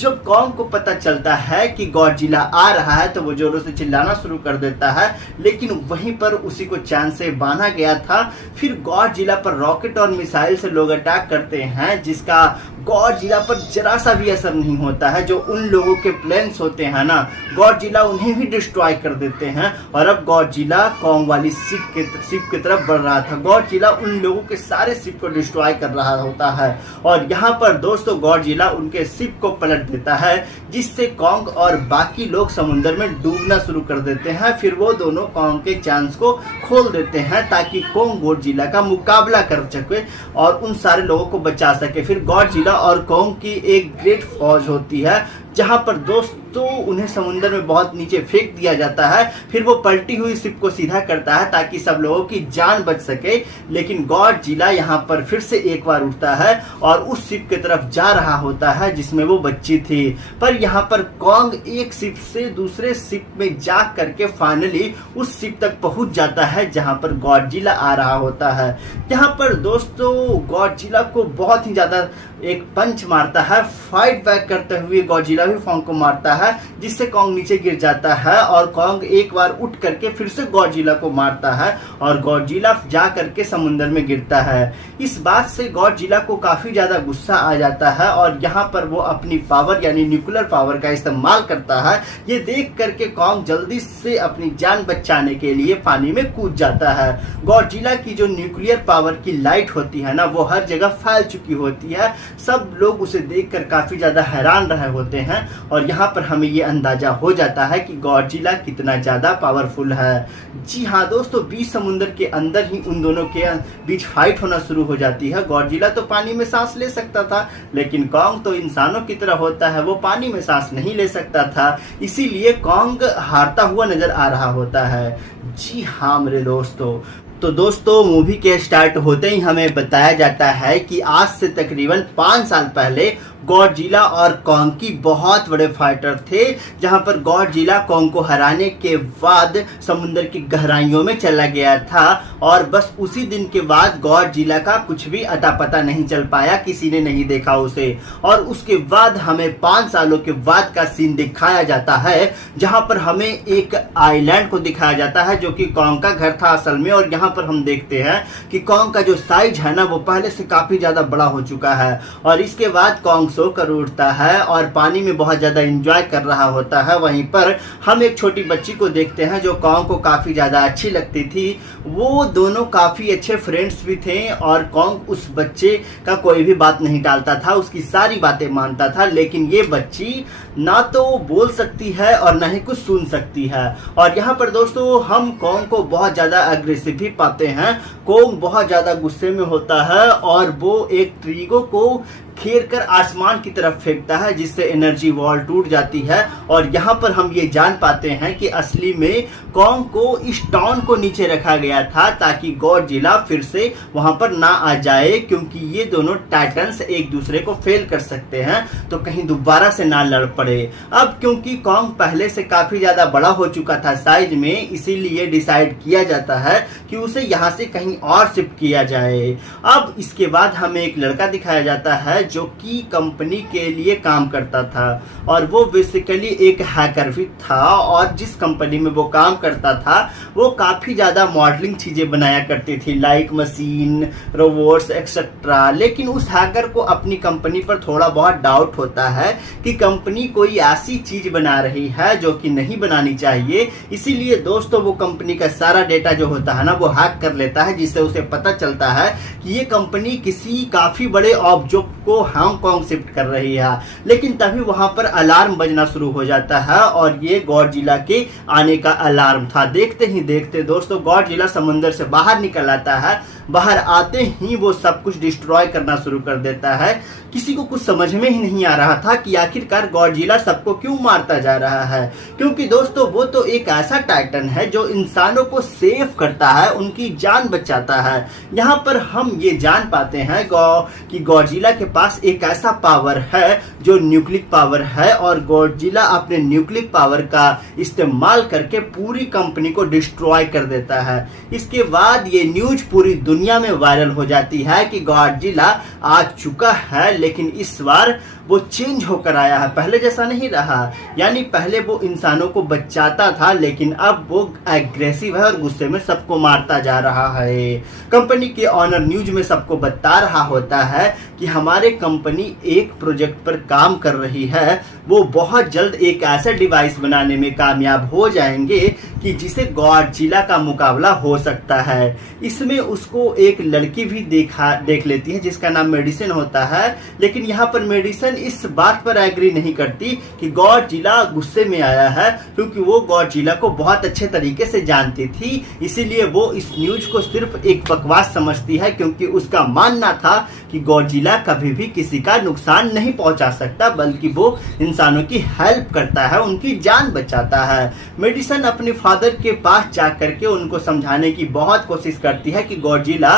जब कॉन्ग को पता चलता है कि गॉडजिला आ रहा है तो वो जोरों से चिल्लाना शुरू कर देता है, लेकिन वहीं पर उसी को चांद से बांधा गया था। फिर गॉडजिला पर रॉकेट और मिसाइल से लोग अटैक करते हैं जिसका गॉडजिला पर जरा सा भी असर नहीं होता है। जो उन लोगों के प्लेन्स होते हैं ना, गॉडजिला उन्हें भी डिस्ट्रॉय कर देते हैं। और अब गॉडजिला कॉन्ग वाली शिप की तरफ बढ़ रहा था। गॉडजिला उन लोगों के सारे शिप को डिस्ट्रॉय कर रहा होता है, और यहाँ पर दोस्तों गॉडजिला उनके शिप को पलट देता है, जिससे कॉन्ग और बाकी लोग समुद्र में डूबना शुरू कर देते हैं। फिर वो दोनों कॉन्ग के चांस को खोल देते हैं ताकि कॉन्ग गॉडजिला का मुकाबला कर सके और उन सारे लोगों को बचा सके। फिर गॉडजिला और कॉन्ग की एक ग्रेट फौज होती है जहां पर दोस्तों उन्हें समुद्र में बहुत नीचे फेंक दिया जाता है। फिर वो पलटी हुई शिप को सीधा करता है ताकि सब लोगों की जान बच सके। लेकिन गॉडजिला यहाँ पर फिर से एक बार उठता है और उस शिप की तरफ जा रहा होता है जिसमें वो बच्ची थी। पर यहाँ पर कॉन्ग एक शिप से दूसरे शिप में जा करके फाइनली उस शिप तक पहुंच जाता है जहां पर गॉडजिला आ रहा होता है। यहाँ पर दोस्तों गॉडजिला को बहुत ही ज्यादा एक पंच मारता है। फाइट बैक करते हुए गॉडजिला भी कॉन्ग को मारता है, जिससे कॉन्ग नीचे गिर जाता है और कॉन्ग एक बार उठ करके फिर से गॉडजिला को मारता है और गॉडजिला जा करके समुद्र में गिरता है। इस बात से गॉडजिला को काफी ज्यादा गुस्सा आ जाता है और यहाँ पर वो अपनी पावर यानी न्यूक्लियर पावर का इस्तेमाल करता है। ये देख करके कॉन्ग जल्दी से अपनी जान बचाने के लिए पानी में कूद जाता है। गॉडजिला की जो न्यूक्लियर पावर की लाइट होती है ना, वो हर जगह फैल चुकी होती है। सब लोग उसे देखकर काफी ज्यादा हैरान रहे होते हैं। हैं और यहाँ पर हमें ये अंदाजा हो जाता है कि गॉडजिला कितना ज़्यादा पावरफुल है। जी हाँ दोस्तों, बीच समुद्र के अंदर ही उन दोनों के बीच फाइट होना शुरू हो जाती है। गॉडजिला तो पानी में सांस ले सकता था, लेकिन कॉन्ग तो इंसानों की तरह होता है, वो पानी में सांस नहीं ले सकता था, इसीलिए कॉन्ग हारता हुआ नजर आ रहा होता है। जी हाँ मेरे दोस्तों, तो दोस्तों मूवी के स्टार्ट होते ही हमें बताया जाता है कि आज से तकरीबन 5 साल पहले गॉडजिला और कॉन्ग की बहुत बड़े फाइटर थे, जहां पर गॉडजिला कॉन्ग को हराने के बाद समुद्र की गहराइयों में चला गया था और बस उसी दिन के बाद गॉडजिला का कुछ भी अता पता नहीं चल पाया, किसी ने नहीं देखा उसे। और उसके बाद हमें 5 सालों के बाद का सीन दिखाया जाता है, जहां पर हमें एक आइलैंड को दिखाया जाता है जो कि कॉन्ग का घर था असल में। और यहाँ पर हम देखते हैं कि कॉन्ग का जो साइज है ना, वो पहले से काफी ज्यादा बड़ा हो चुका है। और इसके बाद कॉन्ग सो कर उठता है और पानी में बहुत ज्यादा एंजॉय कर रहा होता है। वहीं पर हम एक छोटी बच्ची को देखते हैं जो कॉन्ग को काफी ज्यादा अच्छी लगती थी। वो दोनों काफी अच्छे फ्रेंड्स भी थे और कॉन्ग उस बच्चे का कोई भी बात नहीं टालता था, उसकी सारी बातें मानता था। लेकिन ये बच्ची ना तो बोल सकती है और ना ही कुछ सुन सकती है। और यहाँ पर दोस्तों हम कॉन्ग को बहुत ज्यादा अग्रेसिव भी पाते हैं। कॉन्ग बहुत ज्यादा गुस्से में होता है और वो एक ट्रीगो को घेर कर आसमान की तरफ फेंकता है, जिससे एनर्जी वॉल टूट जाती है। और यहाँ पर हम ये जान पाते हैं कि असली में कॉन्ग को इस टाउन को नीचे रखा गया था ताकि गॉडजिला फिर से वहां पर ना आ जाए, क्योंकि ये दोनों टाइटन्स एक दूसरे को फेल कर सकते हैं, तो कहीं दोबारा से ना लड़ पड़े। अब क्योंकि कॉन्ग पहले से काफी ज्यादा बड़ा हो चुका था साइज में, इसीलिए डिसाइड किया जाता है कि उसे यहाँ से कहीं और शिफ्ट किया जाए। अब इसके बाद हमें एक लड़का दिखाया जाता है जो कि कंपनी के लिए काम करता था और वो बेसिकली एक हैकर भी था। और जिस कंपनी में वो काम करता था वो काफी ज्यादा मॉडलिंग चीजें बनाया करती थी, लाइक मशीन, रोबोट्स एक्सेट्रा। लेकिन उस हैकर को अपनी कंपनी पर थोड़ा बहुत डाउट होता है कि कंपनी कोई ऐसी चीज बना रही है जो कि नहीं बनानी चाहिए। इसीलिए दोस्तों वो कंपनी का सारा डेटा जो होता है ना, वो हैक कर लेता है, जिससे उसे पता चलता है कि ये कंपनी किसी काफी बड़े ऑब्जेक्ट को हांगकांग शिफ्ट कर रही है। लेकिन तभी वहां पर अलार्म बजना शुरू हो जाता है और ये गॉडजिला के आने का अलार्म था। देखते ही देखते दोस्तों गॉडजिला समुद्र से बाहर निकल आता है। बाहर आते ही वो सब कुछ डिस्ट्रॉय करना शुरू कर देता है। किसी को कुछ समझ में ही नहीं आ रहा था कि आखिरकार गॉडजिला सबको क्यों मारता जा रहा है, क्योंकि दोस्तों वो तो एक ऐसा टाइटन है जो इंसानों को सेव करता है, उनकी जान बचाता है। यहाँ पर हम ये जान पाते हैं कि गॉडजिला के पास एक ऐसा पावर है जो न्यूक्लिक पावर है और गॉडजिला अपने न्यूक्लिक पावर का इस्तेमाल करके पूरी कंपनी को डिस्ट्रॉय कर देता है। इसके बाद ये न्यूज पूरी दुनिया में वायरल हो जाती है कि गॉडजिला आ चुका है, लेकिन इस बार वो चेंज होकर आया है, पहले जैसा नहीं रहा। यानी पहले वो इंसानों को बचाता था, लेकिन अब वो एग्रेसिव है और गुस्से में सबको मारता जा रहा है। कंपनी के ऑनर न्यूज में सबको बता रहा होता है कि हमारे कंपनी एक प्रोजेक्ट पर काम कर रही है, वो बहुत जल्द एक ऐसा डिवाइस बनाने में कामयाब हो जाएंगे कि जिसे गॉडजिला का मुकाबला हो सकता है। इसमें उसको एक लड़की भी देख लेती है जिसका नाम मेडिसिन होता है। लेकिन यहाँ पर मेडिसिन इस बात पर एग्री नहीं करती कि गॉडजिला गुस्से में आया है, क्योंकि वो गॉडजिला को बहुत अच्छे तरीके से जानती थी। इसीलिए वो इस न्यूज को सिर्फ एक बकवास समझती है, क्योंकि उसका मानना था कि गॉडजिला कभी भी किसी का नुकसान नहीं पहुंचा सकता, बल्कि वो इंसानों की हेल्प करता है, उनकी जान बचाता है। मेडिसिन अपने फादर के पास जाकर के उनको समझाने की बहुत कोशिश करती है कि गॉडजिला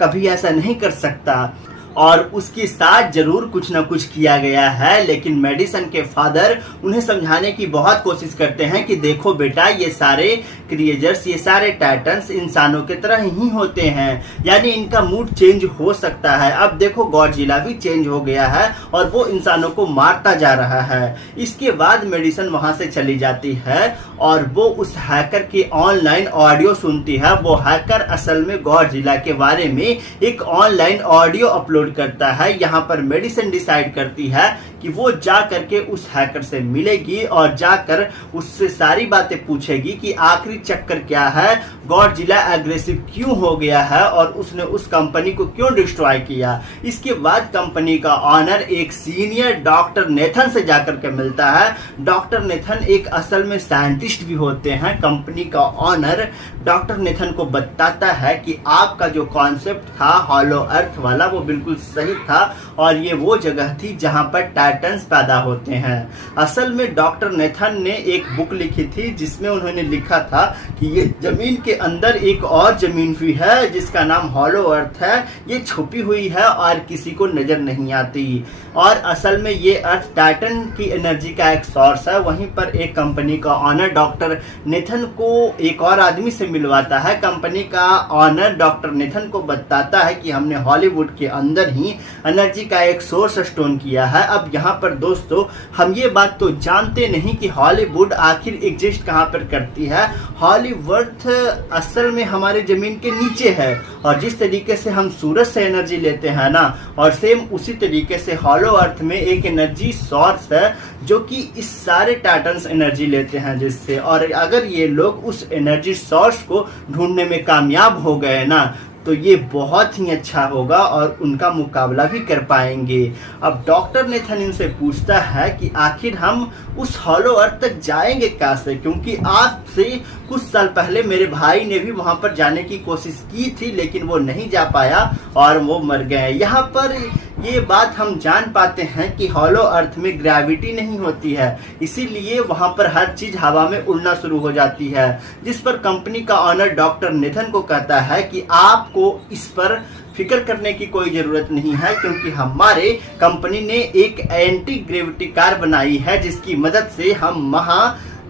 कभी ऐसा नहीं कर सकता और उसके साथ जरूर कुछ ना कुछ किया गया है। लेकिन मेडिसिन के फादर उन्हें समझाने की बहुत कोशिश करते हैं कि देखो बेटा, ये सारे क्रिएचर्स, ये सारे टाइटन्स इंसानों की तरह ही होते हैं, यानी इनका मूड चेंज हो सकता है। अब देखो गॉडजिला भी चेंज हो गया है और वो इंसानों को मारता जा रहा है। इसके बाद मेडिसिन वहां से चली जाती है और वो उस हैकर की ऑनलाइन ऑडियो सुनती है। वो हैकर असल में गॉडजिला के बारे में एक ऑनलाइन ऑडियो अपलोड करता है। यहाँ पर मेडिसिन डिसाइड करती है कि वो जा करके उस हैकर से मिलेगी और जाकर उससे सारी बातें पूछेगी कि आखिरी चक्कर क्या है, गॉडजिला एग्रेसिव क्यों हो गया है और उसने उस कंपनी को क्यों डिस्ट्रॉय किया। इसके बाद कंपनी का ऑनर एक सीनियर डॉक्टर नेथन से जाकर के मिलता है। डॉक्टर नेथन एक असल में साइंटिस्ट भी होते हैं। कंपनी का ऑनर डॉक्टर नेथन को बताता है कि आपका जो कॉन्सेप्ट था हॉलो अर्थ वाला वो बिल्कुल सही था और ये वो जगह थी जहां पर टाइटन्स पैदा होते हैं। असल में डॉक्टर नेथन ने एक बुक लिखी थी जिसमें उन्होंने लिखा था कि ये जमीन के अंदर एक और जमीन भी है जिसका नाम हॉलो अर्थ है। ये छुपी हुई है और किसी को नजर नहीं आती और असल में ये अर्थ टाइटन की एनर्जी का एक सोर्स है। वहीं पर एक कंपनी का ऑनर डॉक्टर नेथन को एक और आदमी से मिलवाता है। कंपनी का ऑनर डॉक्टर नेथन को बताता है कि हमने हॉलीवुड के अंदर ही एनर्जी का एक सोर्स स्टोन किया है। अब यहाँ पर दोस्तों हम ये बात तो जानते नहीं कि हॉलीवुड आखिर एग्जिस्ट कहाँ पर करती है। हॉलीवुड असल में हमारे जमीन के नीचे है और जिस तरीके से हम सूरज से एनर्जी लेते हैं ना, और सेम उसी तरीके से हॉलो अर्थ में एक एनर्जी सोर्स है जो कि इस सारे टाइटन्स एनर्जी लेते हैं जिससे, और अगर ये लोग उस एनर्जी सोर्स को ढूंढने में कामयाब हो गए ना तो ये बहुत ही अच्छा होगा और उनका मुकाबला भी कर पाएंगे। अब डॉक्टर नेथन इनसे पूछता है कि आखिर हम उस हॉलो अर्थ तक जाएंगे कैसे, क्योंकि आज से कुछ साल पहले मेरे भाई ने भी वहां पर जाने की कोशिश की थी लेकिन वो नहीं जा पाया और वो मर गए। यहाँ पर ये बात हम जान पाते हैं कि हॉलो अर्थ में ग्रेविटी नहीं होती है, इसीलिए वहां पर हर चीज हवा में उड़ना शुरू हो जाती है। जिस पर कंपनी का ऑनर डॉक्टर नेथन को कहता है कि आपको इस पर फिक्र करने की कोई जरूरत नहीं है क्योंकि हमारे कंपनी ने एक एंटी ग्रेविटी कार बनाई है जिसकी मदद से हम महा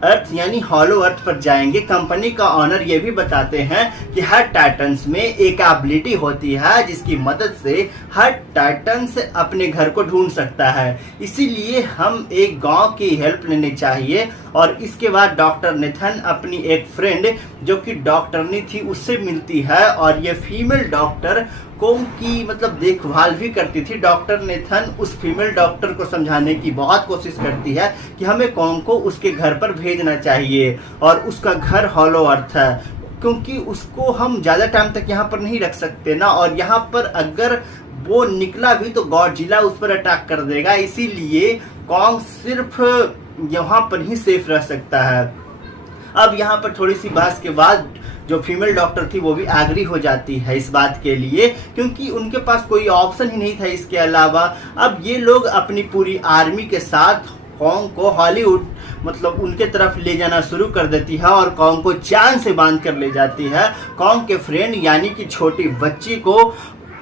अर्थ यानी हॉलो अर्थ पर जाएंगे। कंपनी का ऑनर ये भी बताते हैं कि हर टाइटन्स में एक एबिलिटी होती है जिसकी मदद से हर टाइटन्स अपने घर को ढूंढ सकता है, इसीलिए हम एक गांव की हेल्प लेनी चाहिए। और इसके बाद डॉक्टर नेथन अपनी एक फ्रेंड जो कि डॉक्टरनी थी उससे मिलती है और ये फीमेल डॉक्टर कॉन्ग की मतलब देखभाल भी करती थी। डॉक्टर नेथन उस फीमेल डॉक्टर को समझाने की बहुत कोशिश करती है कि हमें कॉन्ग को उसके घर पर भेजना चाहिए और उसका घर हॉलो अर्थ है क्योंकि उसको हम ज्यादा टाइम तक यहाँ पर नहीं रख सकते ना, और यहाँ पर अगर वो निकला भी तो गॉडजिला उस पर अटैक कर देगा, इसीलिए कॉन्ग सिर्फ यहाँ पर ही सेफ रह सकता है। अब यहाँ पर थोड़ी सी बहस के बाद जो फीमेल डॉक्टर थी वो भी एग्री हो जाती है इस बात के लिए क्योंकि उनके पास कोई ऑप्शन ही नहीं था इसके अलावा। अब ये लोग अपनी पूरी आर्मी के साथ कॉन्ग को हॉलीवुड मतलब उनके तरफ ले जाना शुरू कर देती है और कॉन्ग को चैन से बांध कर ले जाती है। कॉन्ग के फ्रेंड यानी कि छोटी बच्ची को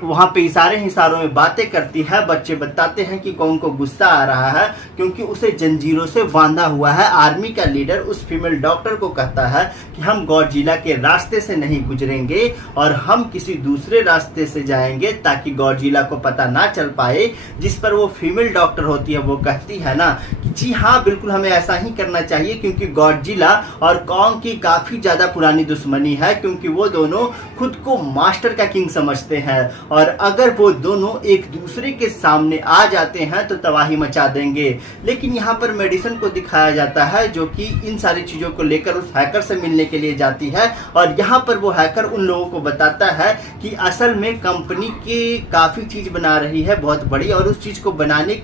वहां पे इशारों में बातें करती है। बच्चे बताते हैं कि कॉन्ग को गुस्सा आ रहा है क्योंकि उसे जंजीरों से बांधा हुआ है। आर्मी का लीडर उस फीमेल डॉक्टर को कहता है कि हम गॉडजिला के रास्ते से नहीं गुजरेंगे और हम किसी दूसरे रास्ते से जाएंगे ताकि गॉडजिला को पता ना चल पाए। जिस पर वो फीमेल डॉक्टर होती है वो कहती है ना कि जी हाँ बिल्कुल हमें ऐसा ही करना चाहिए क्योंकि गॉडजिला और कॉन्ग की काफी ज्यादा पुरानी दुश्मनी है क्योंकि वो दोनों खुद को मास्टर का किंग समझते हैं और अगर वो दोनों एक दूसरे के सामने आ जाते हैं तो तबाही मचा देंगे। लेकिन यहाँ पर मेडिसन को दिखाया जाता है जो कि इन सारी चीजों को लेकर उस हैकर से मिलने के लिए जाती है और यहाँ पर वो हैकर उन लोगों को बताता है कि असल में कंपनी की काफी चीज बना रही है बहुत बड़ी और उस चीज को बनाने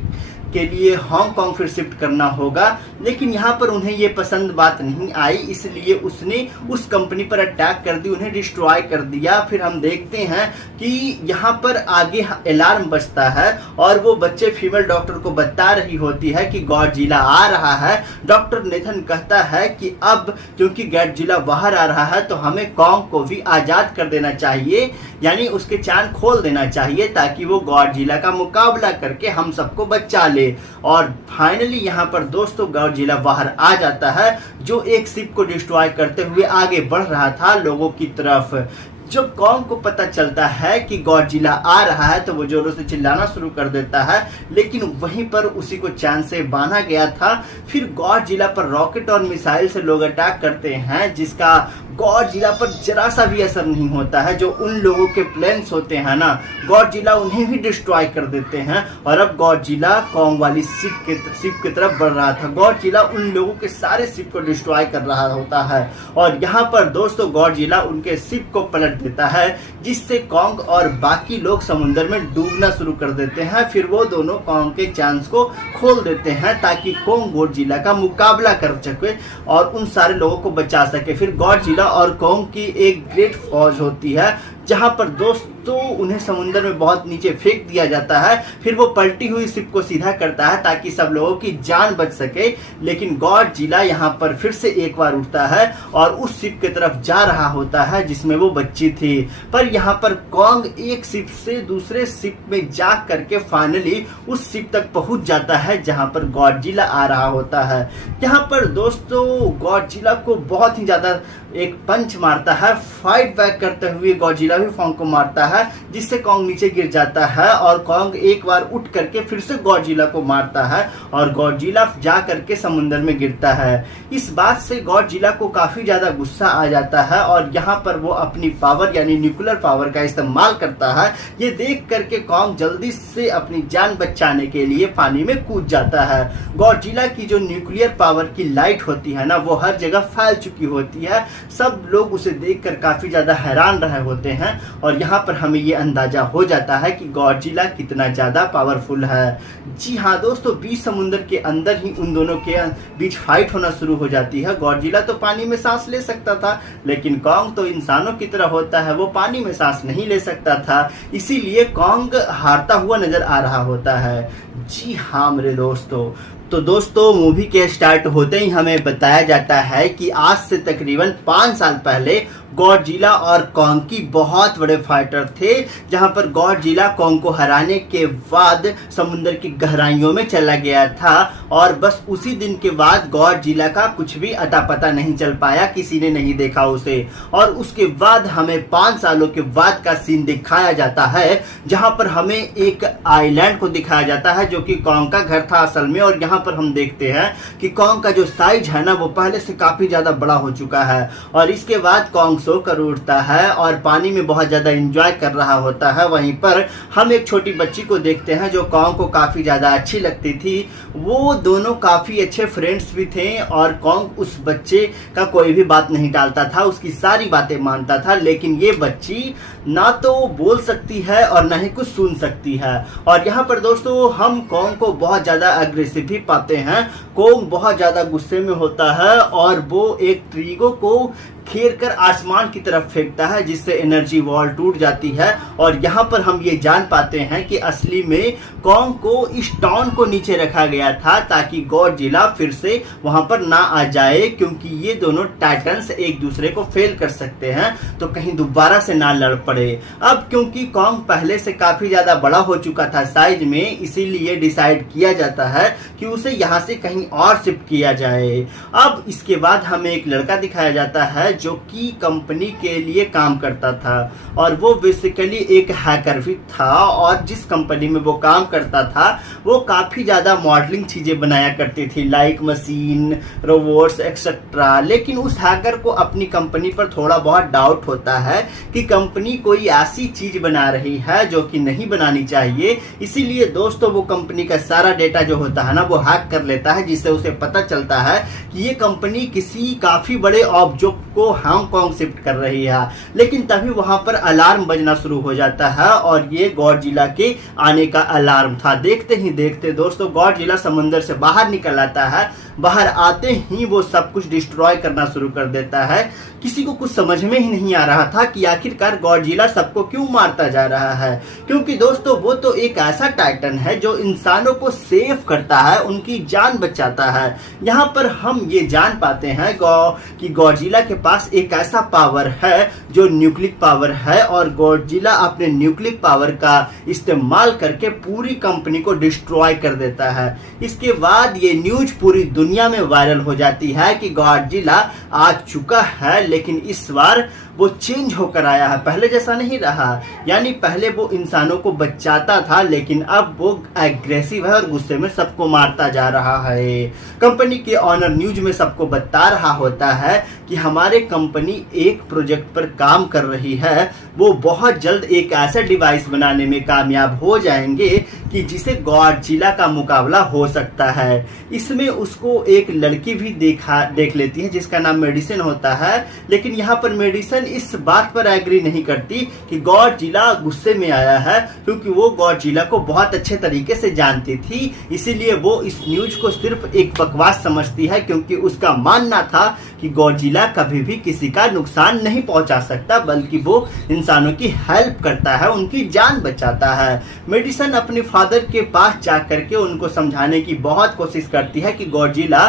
के लिए हांगकांग फिर शिफ्ट करना होगा। लेकिन यहाँ पर उन्हें ये पसंद बात नहीं आई, इसलिए उसने उस कंपनी पर अटैक कर दी, उन्हें डिस्ट्रॉय कर दिया। फिर हम देखते हैं कि यहाँ पर आगे अलार्म बजता है और वो बच्चे फीमेल डॉक्टर को बता रही होती है कि गॉडजिला आ रहा है। डॉक्टर नेथन कहता है कि अब क्योंकि गॉडजिला बाहर आ रहा है तो हमें कॉन्ग को भी आजाद कर देना चाहिए, यानी उसके चांद खोल देना चाहिए ताकि वो गॉडजिला का मुकाबला करके हम सबको बचा ले। और फाइनली यहाँ पर दोस्तों गॉडजिला बाहर आ जाता है जो एक शिप को डिस्ट्रॉय करते हुए आगे बढ़ रहा था लोगों की तरफ। जब कॉन्ग को पता चलता है कि गॉडजिला आ रहा है तो वो जोरों से चिल्लाना शुरू कर देता है, लेकिन वहीं पर उसी को चैन से बांधा गया था। फिर गॉडजिला पर रॉकेट और मिसाइल से लोग अटैक करते हैं जिसका गॉडजिला पर जरा सा भी असर नहीं होता है। जो उन लोगों के प्लेन्स होते हैं ना, गॉडजिला उन्हें भी डिस्ट्रॉय कर देते हैं। और अब गॉडजिला कॉन्ग वाली शिप की तरफ बढ़ रहा था। गॉडजिला उन लोगों के सारे शिप को डिस्ट्रॉय कर रहा होता है और यहाँ पर दोस्तों गॉडजिला उनके शिप को पलट देता है, जिससे कॉन्ग और बाकी लोग समुद्र में डूबना शुरू कर देते हैं। फिर वो दोनों कॉन्ग के चांस को खोल देते हैं ताकि कॉन्ग गॉडजिला का मुकाबला कर सके और उन सारे लोगों को बचा सके। फिर गॉडजिला और कॉन्ग की एक ग्रेट फौज होती है, जहां पर दोस्तों उन्हें समुद्र में बहुत नीचे फेंक दिया जाता है। फिर वो पलटी हुई शिप को सीधा करता है ताकि सब लोगों की जान बच सके। लेकिन गॉडजिला यहाँ पर फिर से एक बार उठता है और उस शिप की तरफ जा रहा होता है जिसमें वो बच्ची थी। पर यहाँ पर कॉन्ग एक शिप से दूसरे शिप में जा करके फाइनली उस शिप तक पहुंच जाता है जहां पर गॉडजिला आ रहा होता है। यहाँ पर दोस्तों गॉडजिला को बहुत ही ज्यादा एक पंच मारता है। फाइट बैक करते हुए गॉडजिला भी कॉन्ग को मारता है, जिससे कॉन्ग नीचे गिर जाता है और कॉन्ग एक बार उठ करके फिर से गॉडजिला को मारता है और गॉडजिला जा करके समुद्र में गिरता है। इस बात से गॉडजिला को काफी ज्यादा गुस्सा आ जाता है और यहाँ पर वो अपनी पावर यानी न्यूक्लियर पावर का इस्तेमाल करता है। ये देख करके कॉन्ग जल्दी से अपनी जान बचाने के लिए पानी में कूद जाता है। गॉडजिला की जो न्यूक्लियर पावर की लाइट होती है ना, वो हर जगह फैल चुकी होती है। सब लोग उसे देखकर काफी ज्यादा हैरान रहे होते हैं और यहाँ पर हमें ये अंदाजा हो जाता है कि गॉडजिला कितना ज्यादा पावरफुल है। जी हाँ दोस्तों, बीच समुद्र के अंदर ही उन दोनों के बीच फाइट होना शुरू हो जाती है। गॉडजिला तो पानी में सांस ले सकता था, लेकिन कॉन्ग तो इंसानों की तरह होता है, वो पानी में सांस नहीं ले सकता था। इसीलिए कॉन्ग हारता हुआ नजर आ रहा होता है। जी हाँ मेरे दोस्तों, तो दोस्तों मूवी के स्टार्ट होते ही हमें बताया जाता है कि आज से तकरीबन 5 साल पहले गॉडजिला और कॉन्ग की बहुत बड़े फाइटर थे, जहां पर गॉडजिला कॉन्ग को हराने के बाद समुद्र की गहराइयों में चला गया था और बस उसी दिन के बाद गॉडजिला का कुछ भी अता पता नहीं चल पाया, किसी ने नहीं देखा उसे। और उसके बाद हमें 5 सालों के बाद का सीन दिखाया जाता है, जहां पर हमें एक आइलैंड को दिखाया जाता है जो कि कॉन्ग का घर था असल में। और यहाँ पर हम देखते हैं कि कॉन्ग का जो साइज है ना, वो पहले से काफी ज्यादा बड़ा हो चुका है। और इसके बाद कॉन्ग सो कर उठता है और पानी में बहुत ज्यादा एंजॉय कर रहा होता है। वहीं पर हम एक छोटी बच्ची को देखते हैं जो कॉन्ग को काफी ज्यादा अच्छी लगती थी। वो दोनों काफी अच्छे फ्रेंड्स भी थे और कॉन्ग उस बच्चे का कोई भी बात नहीं टालता था, उसकी सारी बातें मानता था। लेकिन ये बच्ची ना तो बोल सकती है और ना ही कुछ सुन सकती है। और यहाँ पर दोस्तों हम कॉन्ग को बहुत ज्यादा अग्रेसिव भी पाते हैं। कॉन्ग बहुत ज्यादा गुस्से में होता है और वो एक ट्रीगो को घेर कर आसमान की तरफ फेंकता है, जिससे एनर्जी वॉल टूट जाती है। और यहाँ पर हम ये जान पाते हैं कि असली में कॉन्ग को इस टाउन को नीचे रखा गया था ताकि गॉडजिला फिर से वहां पर ना आ जाए, क्योंकि ये दोनों टाइटन्स एक दूसरे को फेल कर सकते हैं तो कहीं दोबारा से ना लड़ पड़े। अब क्योंकि कॉन्ग पहले से काफी ज्यादा बड़ा हो चुका था साइज में, इसीलिए डिसाइड किया जाता है कि उसे यहाँ से कहीं और शिफ्ट किया जाए। अब इसके बाद हमें एक लड़का दिखाया जाता है जो कि कंपनी के लिए काम करता था और वो बेसिकली एक हैकर भी था। और जिस कंपनी में वो काम करता था वो काफी ज्यादा मॉडलिंग चीजें बनाया करती थी, लाइक मशीन, रोबोट्स एक्सेट्रा। लेकिन उस हैकर को अपनी कंपनी पर थोड़ा बहुत डाउट होता है कि कंपनी कोई ऐसी चीज बना रही है जो कि नहीं बनानी चाहिए। इसीलिए दोस्तों वो कंपनी का सारा डेटा जो होता है ना, वो हैक कर लेता है, जिससे उसे पता चलता है कि ये कंपनी किसी काफी बड़े ऑब्जेक्ट को हांगकांग शिफ्ट कर रही है। लेकिन तभी वहां पर अलार्म बजना शुरू हो जाता है और ये गॉडजिला के आने का अलार्म था। देखते ही देखते दोस्तों गॉडजिला समुद्र से बाहर निकल आता है। बाहर आते ही वो सब कुछ डिस्ट्रॉय करना शुरू कर देता है। किसी को कुछ समझ में ही नहीं आ रहा था कि आखिरकार गॉडजिला सबको क्यों मारता जा रहा है, क्योंकि दोस्तों वो तो एक ऐसा टाइटन है जो इंसानों को सेव करता है, उनकी जान बचाता है। यहाँ पर हम ये जान पाते हैं कि गॉडजिला के पास एक ऐसा पावर है जो न्यूक्लियर पावर है और गॉडजिला अपने न्यूक्लियर पावर का इस्तेमाल करके पूरी कंपनी को डिस्ट्रॉय कर देता है। इसके बाद ये न्यूज पूरी दुनिया में वायरल हो जाती है कि गॉडजिला आ चुका है, लेकिन इस बार वो चेंज होकर आया है, पहले जैसा नहीं रहा। यानी पहले वो इंसानों को बचाता था, लेकिन अब वो एग्रेसिव है और गुस्से में सबको मारता जा रहा है। कंपनी के ऑनर न्यूज में सबको बता रहा होता है कि हमारे कंपनी एक प्रोजेक्ट पर काम कर रही है, वो बहुत जल्द एक ऐसा डिवाइस बनाने में कामयाब हो जाएंगे कि जिसे गॉडजिला का मुकाबला हो सकता है। इसमें उसको एक लड़की भी देख लेती है जिसका नाम मेडिसिन होता है, लेकिन यहाँ पर मेडिसिन इस बात पर एग्री नहीं करती कि गॉडजिला गुस्से में आया है, क्योंकि वो गॉडजिला को बहुत अच्छे तरीके से जानती थी। इसीलिए वो इस न्यूज को सिर्फ एक बकवास समझती है, क्योंकि उसका मानना था कि गॉडजिला कभी भी किसी का नुकसान नहीं पहुंचा सकता, बल्कि वो इंसानों की हेल्प करता है, उनकी जान बचाता है। मेडिसिन अपने फादर के पास जाकर के उनको समझाने की बहुत कोशिश करती है कि गॉडजिला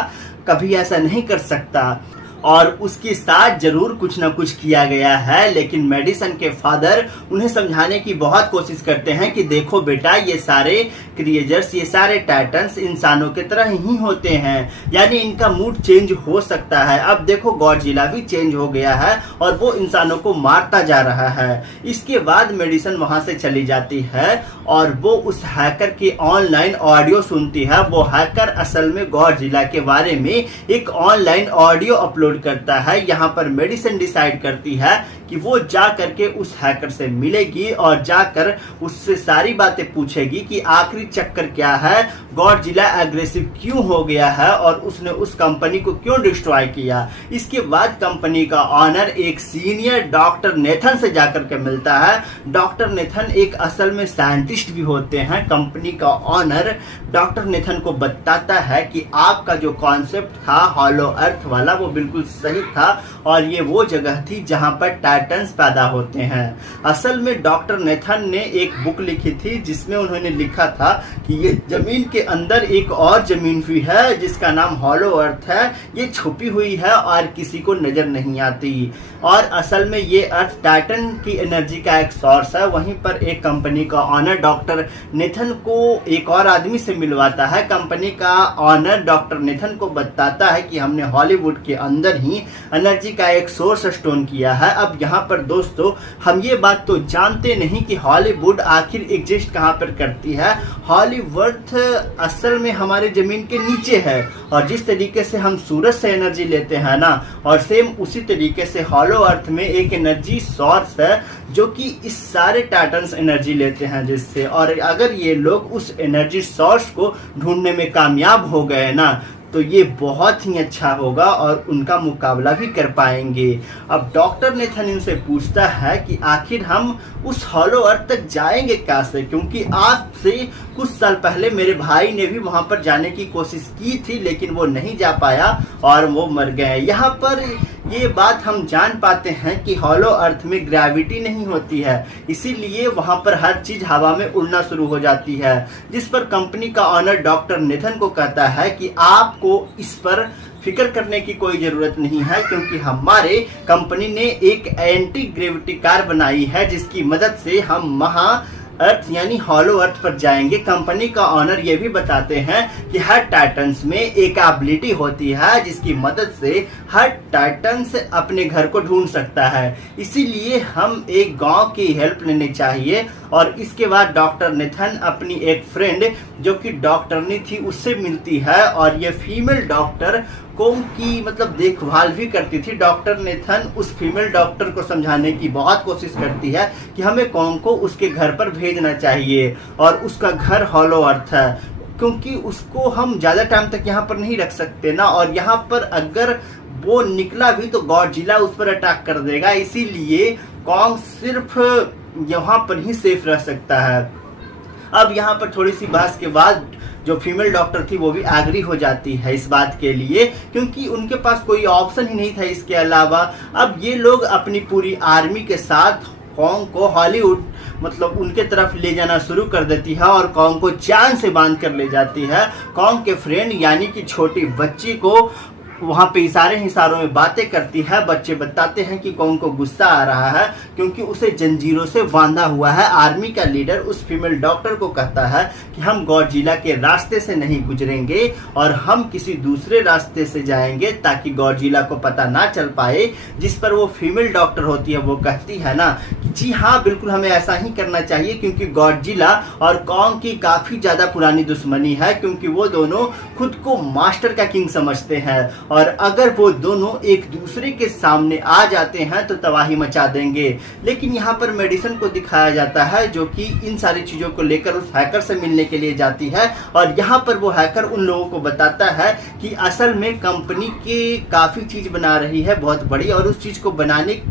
कभी ऐसा नहीं कर सकता और उसके साथ जरूर कुछ ना कुछ किया गया है। लेकिन मेडिसिन के फादर उन्हें समझाने की बहुत कोशिश करते हैं कि देखो बेटा, ये सारे क्रिएचर्स, ये सारे टाइटन्स इंसानों की तरह ही होते हैं, यानी इनका मूड चेंज हो सकता है। अब देखो गॉडजिला भी चेंज हो गया है और वो इंसानों को मारता जा रहा है। इसके बाद मेडिसिन वहां से चली जाती है और वो उस हैकर की ऑनलाइन ऑडियो सुनती है। वो हैकर असल में गॉडजिला के बारे में एक ऑनलाइन ऑडियो अपलोड करता है। यहाँ पर मेडिसिन डिसाइड करती है कि वो जा करके उस हैकर से मिलेगी और जाकर उससे सारी बातें पूछेगी कि आखिरी चक्कर क्या है, गॉडजिला एग्रेसिव क्यों हो गया है और उसने उस कंपनी को क्यों डिस्ट्रॉय किया। इसके बाद कंपनी का ऑनर एक सीनियर डॉक्टर नेथन से जाकर के मिलता है। डॉक्टर नेथन एक असल में साइंटिस्ट भी होते हैं। कंपनी का ऑनर डॉक्टर नेथन को बताता है कि आपका जो कॉन्सेप्ट था हॉलो अर्थ वाला, वो बिल्कुल सही था और ये वो जगह थी जहां पर टाइटन्स पैदा होते हैं। असल में डॉक्टर नेथन ने एक बुक लिखी थी जिसमें उन्होंने लिखा था कि ये जमीन के अंदर एक और जमीन भी है जिसका नाम हॉलो अर्थ है। ये छुपी हुई है और किसी को नजर नहीं आती और असल में ये अर्थ टाइटन की एनर्जी का एक सोर्स है। वहीं पर एक कंपनी का ऑनर डॉक्टर नेथन को एक और आदमी से मिलवाता है। कंपनी का ऑनर डॉक्टर नेथन को बताता है कि हमने हॉलीवुड के अंदर ही एनर्जी का एक सोर्स स्टोन किया है। अब यहाँ पर दोस्तों हम ये बात तो जानते नहीं कि हॉलीवुड आखिर एग्जिस्ट कहाँ पर करती है। हॉलीवुड असल में हमारे जमीन के नीचे है और जिस तरीके से हम सूरज से एनर्जी लेते हैं ना, और सेम उसी तरीके से हॉलो अर्थ में एक एनर्जी सोर्स है जो कि इस सारे टाइटन्स एनर्जी लेते हैं जिससे, और अगर ये लोग उस एनर्जी सोर्स को ढूंढने में कामयाब हो गए ना, तो ये बहुत ही अच्छा होगा और उनका मुकाबला भी कर पाएंगे। अब डॉक्टर नेथन इनसे पूछता है कि आखिर हम उस हॉलो अर्थ तक जाएंगे कैसे, क्योंकि आज से कुछ साल पहले मेरे भाई ने भी वहां पर जाने की कोशिश की थी लेकिन वो नहीं जा पाया और वो मर गए। यहाँ पर ये बात हम जान पाते हैं कि हॉलो अर्थ में ग्रेविटी नहीं होती है, इसीलिए वहां पर हर चीज हवा में उड़ना शुरू हो जाती है। जिस पर कंपनी का ऑनर डॉक्टर नेथन को कहता है कि आपको इस पर फिक्र करने की कोई जरूरत नहीं है, क्योंकि हमारे कंपनी ने एक एंटी ग्रेविटी कार बनाई है जिसकी मदद से हम महा अर्थ यानी हॉलो अर्थ पर जाएंगे। कंपनी का ऑनर ये भी बताते हैं कि हर टाइटन्स में एक एबिलिटी होती है जिसकी मदद से हर टाइटन्स अपने घर को ढूंढ सकता है, इसीलिए हम एक गांव की हेल्प लेनी चाहिए। और इसके बाद डॉक्टर नेथन अपनी एक फ्रेंड जो कि डॉक्टरनी थी उससे मिलती है और ये फीमेल डॉक्टर कॉम की मतलब देखभाल भी करती थी। डॉक्टर नेथन उस फीमेल डॉक्टर को समझाने की बहुत कोशिश करती है कि हमें कॉम को उसके घर पर भेजना चाहिए और उसका घर हॉलो अर्थ है, क्योंकि उसको हम ज्यादा टाइम तक यहाँ पर नहीं रख सकते ना, और यहाँ पर अगर वो निकला भी तो गॉडजिला उस पर अटैक कर देगा, इसीलिए कॉम सिर्फ यहाँ पर ही सेफ रह सकता है। अब यहाँ पर थोड़ी सी बहस के बाद जो फीमेल डॉक्टर थी वो भी एग्री हो जाती है इस बात के लिए, क्योंकि उनके पास कोई ऑप्शन ही नहीं था इसके अलावा। अब ये लोग अपनी पूरी आर्मी के साथ कॉन्ग को हॉलीवुड मतलब उनके तरफ ले जाना शुरू कर देती है और कॉन्ग को चैन से बांध कर ले जाती है। कॉन्ग के फ्रेंड यानी कि छोटी बच्ची को वहां पे इशारों में बातें करती है। बच्चे बताते हैं कि कॉन्ग को गुस्सा आ रहा है क्योंकि उसे जंजीरों से बांधा हुआ है। आर्मी का लीडर उस फीमेल डॉक्टर को कहता है कि हम गॉडजिला के रास्ते से नहीं गुजरेंगे और हम किसी दूसरे रास्ते से जाएंगे ताकि गॉडजिला को पता ना चल पाए। जिस पर वो फीमेल डॉक्टर होती है वो कहती है ना कि जी हाँ बिल्कुल हमें ऐसा ही करना चाहिए, क्योंकि गॉडजिला और कॉन्ग की काफी ज्यादा पुरानी दुश्मनी है, क्योंकि वो दोनों खुद को मास्टर का किंग समझते हैं और अगर वो दोनों एक दूसरे के सामने आ जाते हैं तो तबाही मचा देंगे। लेकिन यहाँ पर मेडिसन को दिखाया जाता है जो कि इन सारी चीजों को लेकर उस हैकर से मिलने के लिए जाती है, और यहाँ पर वो हैकर उन लोगों को बताता है कि असल में कंपनी की काफी चीज बना रही है बहुत बड़ी, और उस चीज को बनाने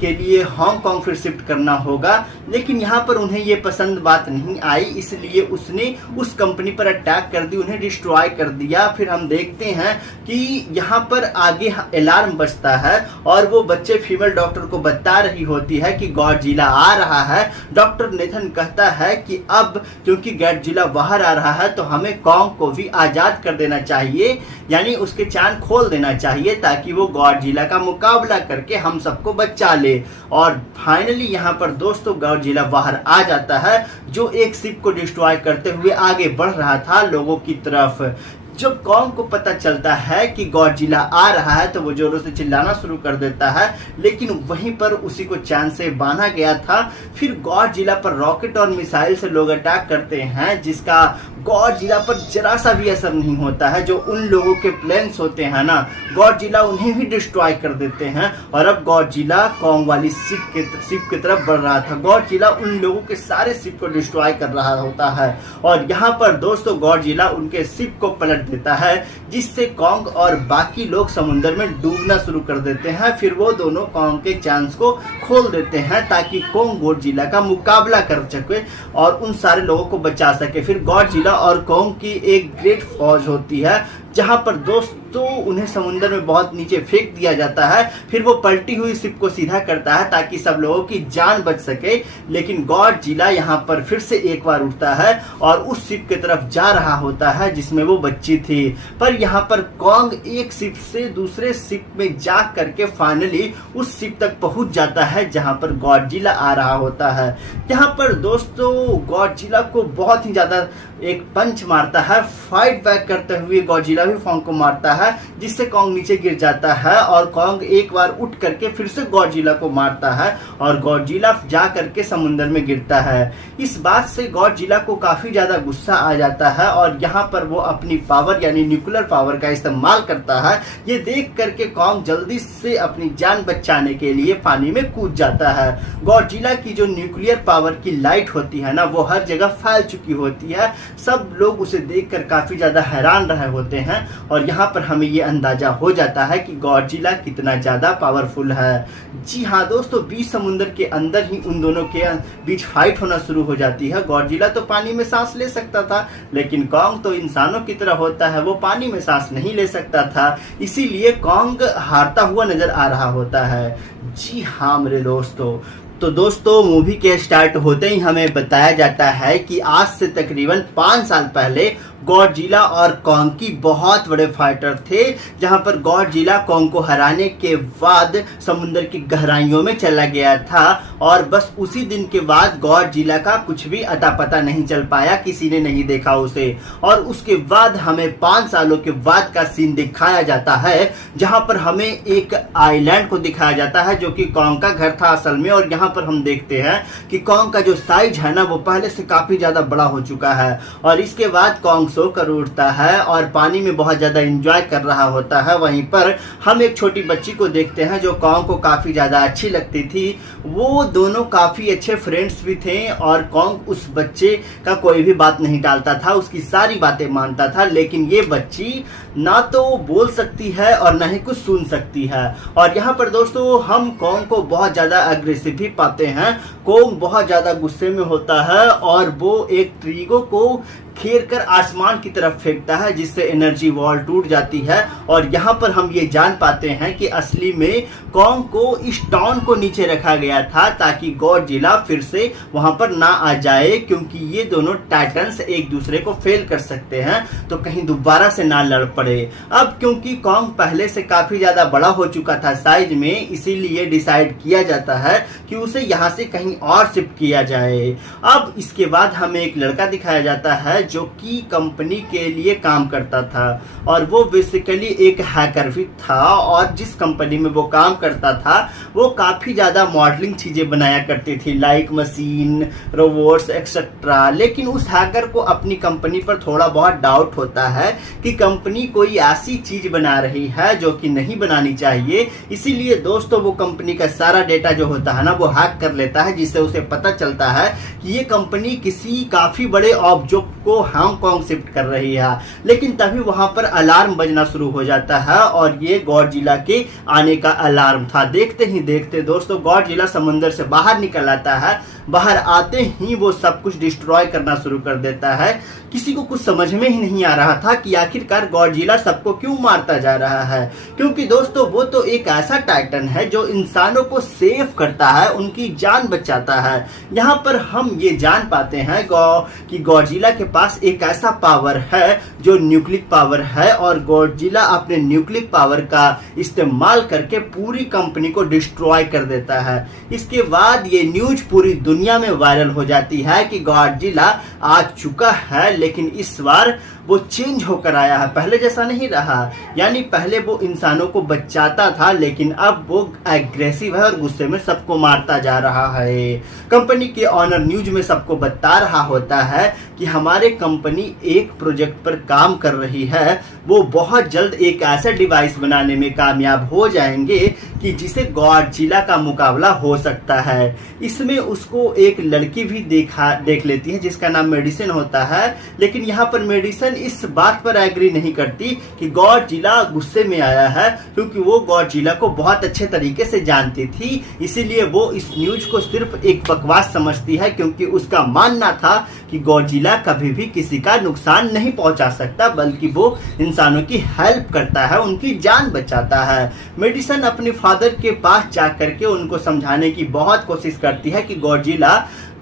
के लिए हांगकांग फिर शिफ्ट करना होगा। लेकिन यहाँ पर उन्हें ये पसंद बात नहीं आई, इसलिए उसने उस कंपनी पर अटैक कर दी, उन्हें डिस्ट्रॉय कर दिया। फिर हम देखते हैं कि यहाँ पर आगे अलार्म बजता है और वो बच्चे फीमेल डॉक्टर को बता रही होती है कि गॉडजिला आ रहा है। डॉक्टर नेथन कहता है कि अब क्योंकि गॉडजिला बाहर आ रहा है तो हमें कॉन्ग को भी आजाद कर देना चाहिए, यानी उसके चांद खोल देना चाहिए ताकि वो गॉडजिला का मुकाबला करके हम सबको बचा ले। और फाइनली यहाँ पर दोस्तों गॉडजिला बाहर आ जाता है जो एक शिप को डिस्ट्रॉय करते हुए आगे बढ़ रहा था लोगों की तरफ। जब कॉन्ग को पता चलता है कि गॉडजिला आ रहा है तो वो जोरों से चिल्लाना शुरू कर देता है, लेकिन वहीं पर उसी को चैन से बांधा गया था। फिर गॉडजिला पर रॉकेट और मिसाइल से लोग अटैक करते हैं जिसका गॉडजिला पर जरा सा भी असर नहीं होता है। जो उन लोगों के प्लेन्स होते हैं ना, गॉडजिला उन्हें भी डिस्ट्रॉय कर देते हैं। और अब गॉडजिला कॉन्ग वाली शिप की तरफ बढ़ रहा था। गॉडजिला उन लोगों के सारे शिप को डिस्ट्रॉय कर रहा होता है, और यहाँ पर दोस्तों गॉडजिला उनके शिप को पलट देता है जिससे कॉन्ग और बाकी लोग समुद्र में डूबना शुरू कर देते हैं। फिर वो दोनों कॉन्ग के चांस को खोल देते हैं ताकि कॉन्ग गॉडजिला का मुकाबला कर सके और उन सारे लोगों को बचा सके। फिर गॉडजिला और कॉन्ग की एक ग्रेट फौज होती है जहां पर दोस्तों उन्हें समुद्र में बहुत नीचे फेंक दिया जाता है। फिर वो पलटी हुई शिप को सीधा करता है ताकि सब लोगों की जान बच सके। लेकिन गॉडजिला यहाँ पर फिर से एक बार उठता है और उस शिप की तरफ जा रहा होता है जिसमें वो बच्ची थी। पर यहाँ पर कॉन्ग एक शिप से दूसरे शिप में जा करके फाइनली उस शिप तक पहुंच जाता है जहां पर गॉडजिला आ रहा होता है। यहाँ पर दोस्तों गॉडजिला को बहुत ही ज्यादा एक पंच मारता है। फाइट बैक करते हुए गॉडजिला भी कॉन्ग को मारता है जिससे कॉन्ग नीचे गिर जाता है, और कॉन्ग एक बार उठ करके फिर से गॉडजिला को मारता है और गॉडजिला जा करके समुद्र में गिरता है। इस बात से गॉडजिला को काफी ज्यादा गुस्सा आ जाता है और यहाँ पर वो अपनी पावर यानी न्यूक्लियर पावर का इस्तेमाल करता है। ये देख करके कॉन्ग जल्दी से अपनी जान बचाने के लिए पानी में कूद जाता है। गॉडजिला की जो न्यूक्लियर पावर की लाइट होती है ना, वो हर जगह फैल चुकी होती है। सब लोग उसे देखकर काफी ज्यादा हैरान रहे होते हैं, और यहाँ पर हमें ये अंदाजा हो जाता है कि गॉडजिला कितना ज्यादा पावरफुल है। जी हाँ दोस्तों, बीच समुद्र के अंदर ही उन दोनों के बीच फाइट होना शुरू हो जाती है। गॉडजिला तो पानी में सांस ले सकता था, लेकिन कॉन्ग तो इंसानों की तरह होता है, वो पानी में सांस नहीं ले सकता था, इसीलिए कॉन्ग हारता हुआ नजर आ रहा होता है। जी हाँ मेरे दोस्तों, तो दोस्तों मूवी के स्टार्ट होते ही हमें बताया जाता है कि आज से तकरीबन 5 साल पहले गॉडजिला और कॉन्ग की बहुत बड़े फाइटर थे, जहां पर गॉडजिला कॉन्ग को हराने के बाद समुद्र की गहराइयों में चला गया था, और बस उसी दिन के बाद गॉडजिला का कुछ भी अता पता नहीं चल पाया, किसी ने नहीं देखा उसे। और उसके बाद हमें 5 सालों के बाद का सीन दिखाया जाता है जहां पर हमें एक आइलैंड को दिखाया जाता है जो कि कॉन्ग का घर था असल में। और यहाँ पर हम देखते हैं कि कॉन्ग का जो साइज है ना, वो पहले से काफी ज्यादा बड़ा हो चुका है, और इसके बाद कॉन्ग सोकर उठता है और पानी में बहुत ज्यादा एंजॉय कर रहा होता है। वहीं पर हम एक छोटी बच्ची को देखते हैं जो कॉन्ग को काफी ज्यादा अच्छी लगती थी। वो दोनों काफी अच्छे फ्रेंड्स भी थे, और कॉन्ग उस बच्चे का कोई भी बात नहीं टालता था, उसकी सारी बातें मानता था। लेकिन ये बच्ची ना तो बोल सकती है और ना ही कुछ सुन सकती है। और यहाँ पर दोस्तों हम कॉन्ग को बहुत ज्यादा अग्रेसिव भी पाते हैं। कॉन्ग बहुत ज्यादा गुस्से में होता है और वो एक ट्रीगो को घेर कर आसमान की तरफ फेंकता है जिससे एनर्जी वॉल टूट जाती है। और यहाँ पर हम ये जान पाते हैं कि असली में कॉन्ग को इस टाउन को नीचे रखा गया था ताकि गॉडजिला फिर से वहां पर ना आ जाए, क्योंकि ये दोनों टाइटन्स एक दूसरे को फेल कर सकते हैं तो कहीं दोबारा से ना लड़ पड़े। अब क्योंकि कॉन्ग पहले से काफी ज्यादा बड़ा हो चुका था साइज में, इसीलिए डिसाइड किया जाता है कि उसे यहाँ से कहीं और शिफ्ट किया जाए। अब इसके बाद हमें एक लड़का दिखाया जाता है जो कि कंपनी के लिए काम करता था, और वो बेसिकली एक हैकर भी था। और जिस कंपनी में वो काम करता था वो काफी ज्यादा मॉडलिंग चीजें बनाया करती थी, लाइक मशीन, रोबोट्स एक्सेट्रा। लेकिन उस हैकर को अपनी कंपनी पर थोड़ा बहुत डाउट होता है कि कंपनी कोई ऐसी चीज बना रही है जो कि नहीं बनानी चाहिए, इसीलिए दोस्तों वो कंपनी का सारा डेटा जो होता है ना वो हैक कर लेता है, जिससे उसे पता चलता है कि ये कंपनी किसी काफी बड़े ऑब्जेक्ट को हांगकांग शिफ्ट कर रही है। लेकिन तभी वहां पर अलार्म बजना शुरू हो जाता है और ये गॉडजिला के आने का अलार्म था। देखते ही देखते दोस्तों गॉडजिला समंदर से बाहर निकल आता है। बाहर आते ही वो सब कुछ डिस्ट्रॉय करना शुरू कर देता है। किसी को कुछ समझ में ही नहीं आ रहा था कि आखिरकार गॉडजिला सबको क्यों मारता जा रहा है, क्योंकि दोस्तों वो तो एक ऐसा टाइटन है जो इंसानों को सेव करता है, उनकी जान बचाता है। यहाँ पर हम ये जान पाते हैं कि गॉडजिला के पास एक ऐसा पावर है जो न्यूक्लिक पावर है, और गॉडजिला अपने न्यूक्लिक पावर का इस्तेमाल करके पूरी कंपनी को डिस्ट्रॉय कर देता है। इसके बाद ये न्यूज पूरी दुनिया में वायरल हो जाती है कि गॉडजिला आ चुका है, लेकिन इस बार वो चेंज होकर आया है, पहले जैसा नहीं रहा। यानी पहले वो इंसानों को बचाता था, लेकिन अब वो एग्रेसिव है और गुस्से में सबको मारता जा रहा है। कंपनी के ऑनर न्यूज में सबको बता रहा होता है कि हमारे कंपनी एक प्रोजेक्ट पर काम कर रही है, वो बहुत जल्द एक ऐसा डिवाइस बनाने में कामयाब हो जाएंगे कि जिसे गॉडजिला का मुकाबला हो सकता है। इसमें उसको एक लड़की भी देख लेती है जिसका नाम मेडिसिन होता है, लेकिन यहाँ पर मेडिसिन इस बात पर एग्री नहीं करती कि गॉडजिला गुस्से में आया है, क्योंकि वो गॉडजिला को बहुत अच्छे तरीके से जानती थी। इसीलिए वो इस न्यूज को सिर्फ एक बकवास समझती है, क्योंकि उसका मानना था कि गॉडजिला कभी भी किसी का नुकसान नहीं पहुंचा सकता, बल्कि वो इंसानों की हेल्प करता है, उनकी जान बचाता है। मेडिसिन अपने फादर के पास जाकर के उनको समझाने की बहुत कोशिश करती है कि गॉडजिला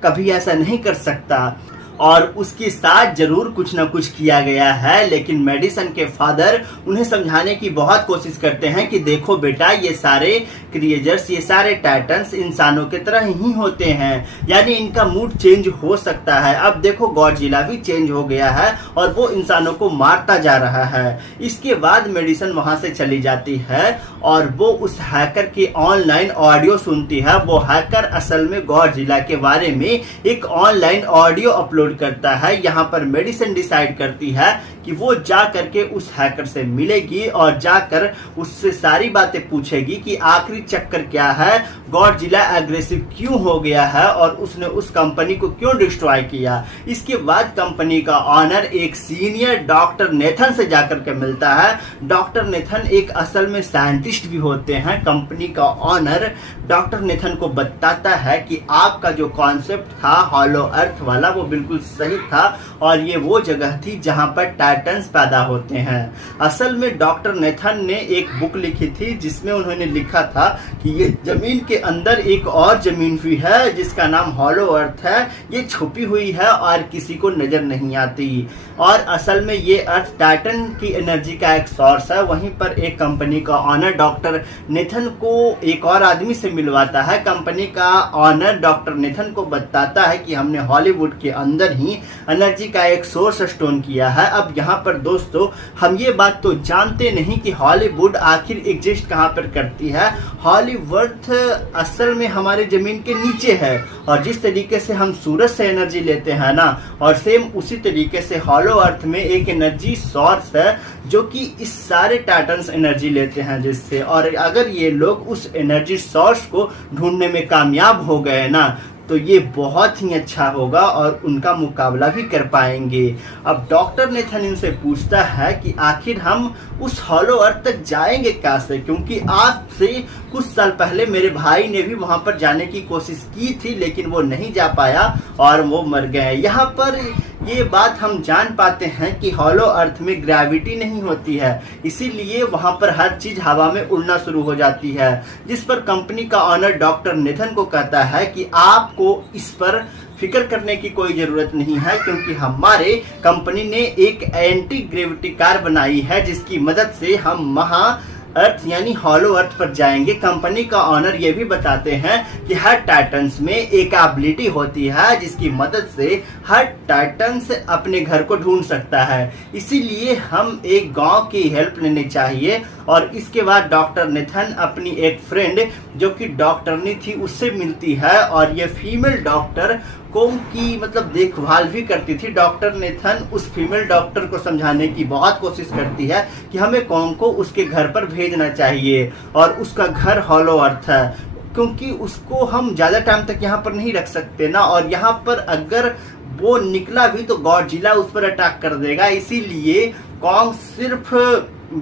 कभी ऐसा नहीं कर सकता, और उसके साथ जरूर कुछ ना कुछ किया गया है। लेकिन मेडिसिन के फादर उन्हें समझाने की बहुत कोशिश करते हैं कि देखो बेटा, ये सारे क्रिएचर्स, ये सारे टाइटन्स इंसानों की तरह ही होते हैं, यानी इनका मूड चेंज हो सकता है। अब देखो गॉडजिला भी चेंज हो गया है और वो इंसानों को मारता जा रहा है। इसके बाद मेडिसिन वहां से चली जाती है और वो उस हैकर की ऑनलाइन ऑडियो सुनती है। वो हैकर असल में गॉडजिला के बारे में एक ऑनलाइन ऑडियो अपलोड करता है। यहाँ पर मेडिसिन डिसाइड करती है कि वो जा करके उस हैकर से मिलेगी और जाकर उससे सारी बातें पूछेगी कि आखिरी चक्कर क्या है, गॉडजिला एग्रेसिव क्यों हो गया है और उसने उस कंपनी को क्यों डिस्ट्रॉय किया। इसके बाद कंपनी का ऑनर एक सीनियर डॉक्टर नेथन से जाकर के मिलता है। डॉक्टर नेथन एक असल में साइंटिस्ट भी होते हैं। कंपनी का ऑनर डॉक्टर नेथन को बताता है कि आपका जो कॉन्सेप्ट था हॉलो अर्थ वाला, वो बिल्कुल सही था और ये वो जगह थी जहां पर टाइटन्स पैदा होते हैं। असल में डॉक्टर नेथन ने एक बुक लिखी थी जिसमें उन्होंने लिखा था कि ये जमीन के अंदर एक और जमीन भी है जिसका नाम हॉलो अर्थ है। ये छुपी हुई है और किसी को नजर नहीं आती, और असल में ये अर्थ टाइटन की एनर्जी का एक सोर्स है। वहीं पर एक कंपनी का ऑनर डॉक्टर नेथन को एक और आदमी से मिलवाता है। कंपनी का ऑनर डॉक्टर नेथन को बताता है कि हमने हॉलीवुड के अंदर ही एनर्जी का एक सोर्स स्टोन किया है। अब यहाँ पर दोस्तों हम ये बात तो जानते नहीं कि हॉलीवुड आखिर एग्जिस्ट कहाँ पर करती है। हॉलीवुड असल में हमारे जमीन के नीचे है, और जिस तरीके से हम सूरज से एनर्जी लेते हैं ना, और सेम उसी तरीके से हॉलो अर्थ में एक एनर्जी सोर्स है जो कि इस सारे टाइटन्स एनर्जी लेते हैं जिससे, और अगर ये लोग उस एनर्जी सोर्स को ढूंढने में कामयाब हो गए ना, तो ये बहुत ही अच्छा होगा और उनका मुकाबला भी कर पाएंगे। अब डॉक्टर नेथन इनसे पूछता है कि आखिर हम उस हॉलो अर्थ तक जाएंगे कैसे, क्योंकि आज से कुछ साल पहले मेरे भाई ने भी वहां पर जाने की कोशिश की थी, लेकिन वो नहीं जा पाया और वो मर गए। यहाँ पर ये बात हम जान पाते हैं कि हॉलो अर्थ में ग्रेविटी नहीं होती है, इसीलिए वहां पर हर चीज हवा में उड़ना शुरू हो जाती है, जिस पर कंपनी का ऑनर डॉक्टर नेथन को कहता है कि आपको इस पर फिक्र करने की कोई जरूरत नहीं है, क्योंकि हमारे कंपनी ने एक एंटी ग्रेविटी कार बनाई है जिसकी मदद से हम महा अर्थ यानी हॉलो अर्थ पर जाएंगे। कंपनी का ऑनर ये भी बताते हैं कि हर टाइटन्स में एक एबिलिटी होती है जिसकी मदद से हर टाइटन्स अपने घर को ढूंढ सकता है, इसीलिए हम एक गांव की हेल्प लेनी चाहिए। और इसके बाद डॉक्टर नेथन अपनी एक फ्रेंड जो कि डॉक्टरनी थी उससे मिलती है, और ये फीमेल डॉक्टर कोंग की मतलब देखभाल भी करती थी। डॉक्टर नेथन उस फीमेल डॉक्टर को समझाने की बहुत कोशिश करती है कि हमें कोंग को उसके घर पर भेजना चाहिए और उसका घर हॉलो अर्थ है, क्योंकि उसको हम ज़्यादा टाइम तक यहाँ पर नहीं रख सकते ना, और यहाँ पर अगर वो निकला भी तो गॉडजिला उस पर अटैक कर देगा, इसीलिए कोंग सिर्फ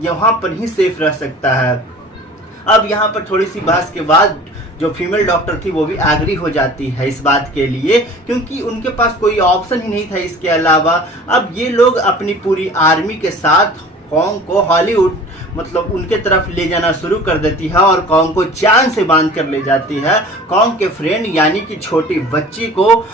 यहाँ पर ही सेफ रह सकता है। अब यहाँ पर थोड़ी सी बहस के बाद जो फीमेल डॉक्टर थी वो भी एग्री हो जाती है इस बात के लिए, क्योंकि उनके पास कोई ऑप्शन ही नहीं था इसके अलावा। अब ये लोग अपनी पूरी आर्मी के साथ कोंग को हॉलीवुड मतलब उनके तरफ ले जाना शुरू कर देती है और कोंग को चांद से बांध कर ले जाती है। कोंग के फ्रेंड यानी कि छोटी बच्ची को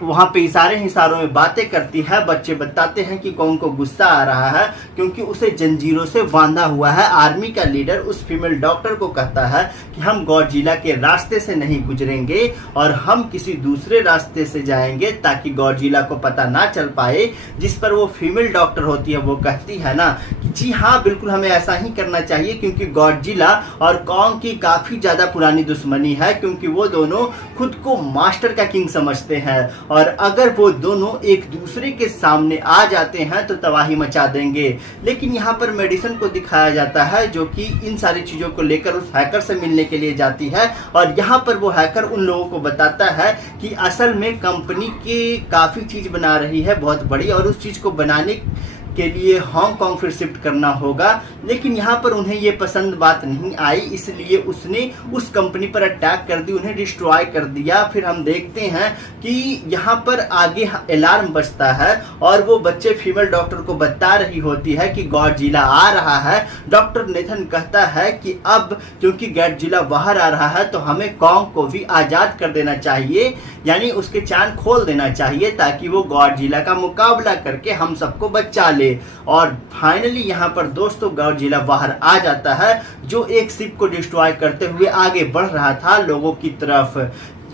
वहाँ पे इशारों में बातें करती है। बच्चे बताते हैं कि कोंग को गुस्सा आ रहा है क्योंकि उसे जंजीरों से बांधा हुआ है। आर्मी का लीडर उस फीमेल डॉक्टर को कहता है कि हम गॉडजिला के रास्ते से नहीं गुजरेंगे और हम किसी दूसरे रास्ते से जाएंगे ताकि गॉडजिला को पता ना चल पाए। जिस पर वो फीमेल डॉक्टर होती है वो कहती है ना कि जी हाँ बिल्कुल हमें ऐसा ही करना चाहिए, क्योंकि गॉडजिला और कोंग की काफी ज्यादा पुरानी दुश्मनी है, क्योंकि वो दोनों खुद को मास्टर का किंग समझते हैं और अगर वो दोनों एक दूसरे के सामने आ जाते हैं तो तबाही मचा देंगे। लेकिन यहाँ पर मेडिसन को दिखाया जाता है जो कि इन सारी चीजों को लेकर उस हैकर से मिलने के लिए जाती है और यहाँ पर वो हैकर उन लोगों को बताता है कि असल में कंपनी की काफी चीज बना रही है बहुत बड़ी और उस चीज को बनाने के लिए हांगकांग फिर शिफ्ट करना होगा। लेकिन यहाँ पर उन्हें ये पसंद बात नहीं आई, इसलिए उसने उस कंपनी पर अटैक कर दी, उन्हें डिस्ट्रॉय कर दिया। फिर हम देखते हैं कि यहाँ पर आगे अलार्म बजता है और वो बच्चे फीमेल डॉक्टर को बता रही होती है कि गॉडजिला आ रहा है। डॉक्टर नेथन कहता है कि अब क्योंकि गॉडजिला बाहर आ रहा है तो हमें कोंग को भी आजाद कर देना चाहिए, यानी उसके चांद खोल देना चाहिए ताकि वो गॉडजिला का मुकाबला करके हम सबको बचा ले। और फाइनली यहाँ पर दोस्तों गॉडजिला बाहर आ जाता है जो एक शिप को डिस्ट्रॉय करते हुए आगे बढ़ रहा था लोगों की तरफ।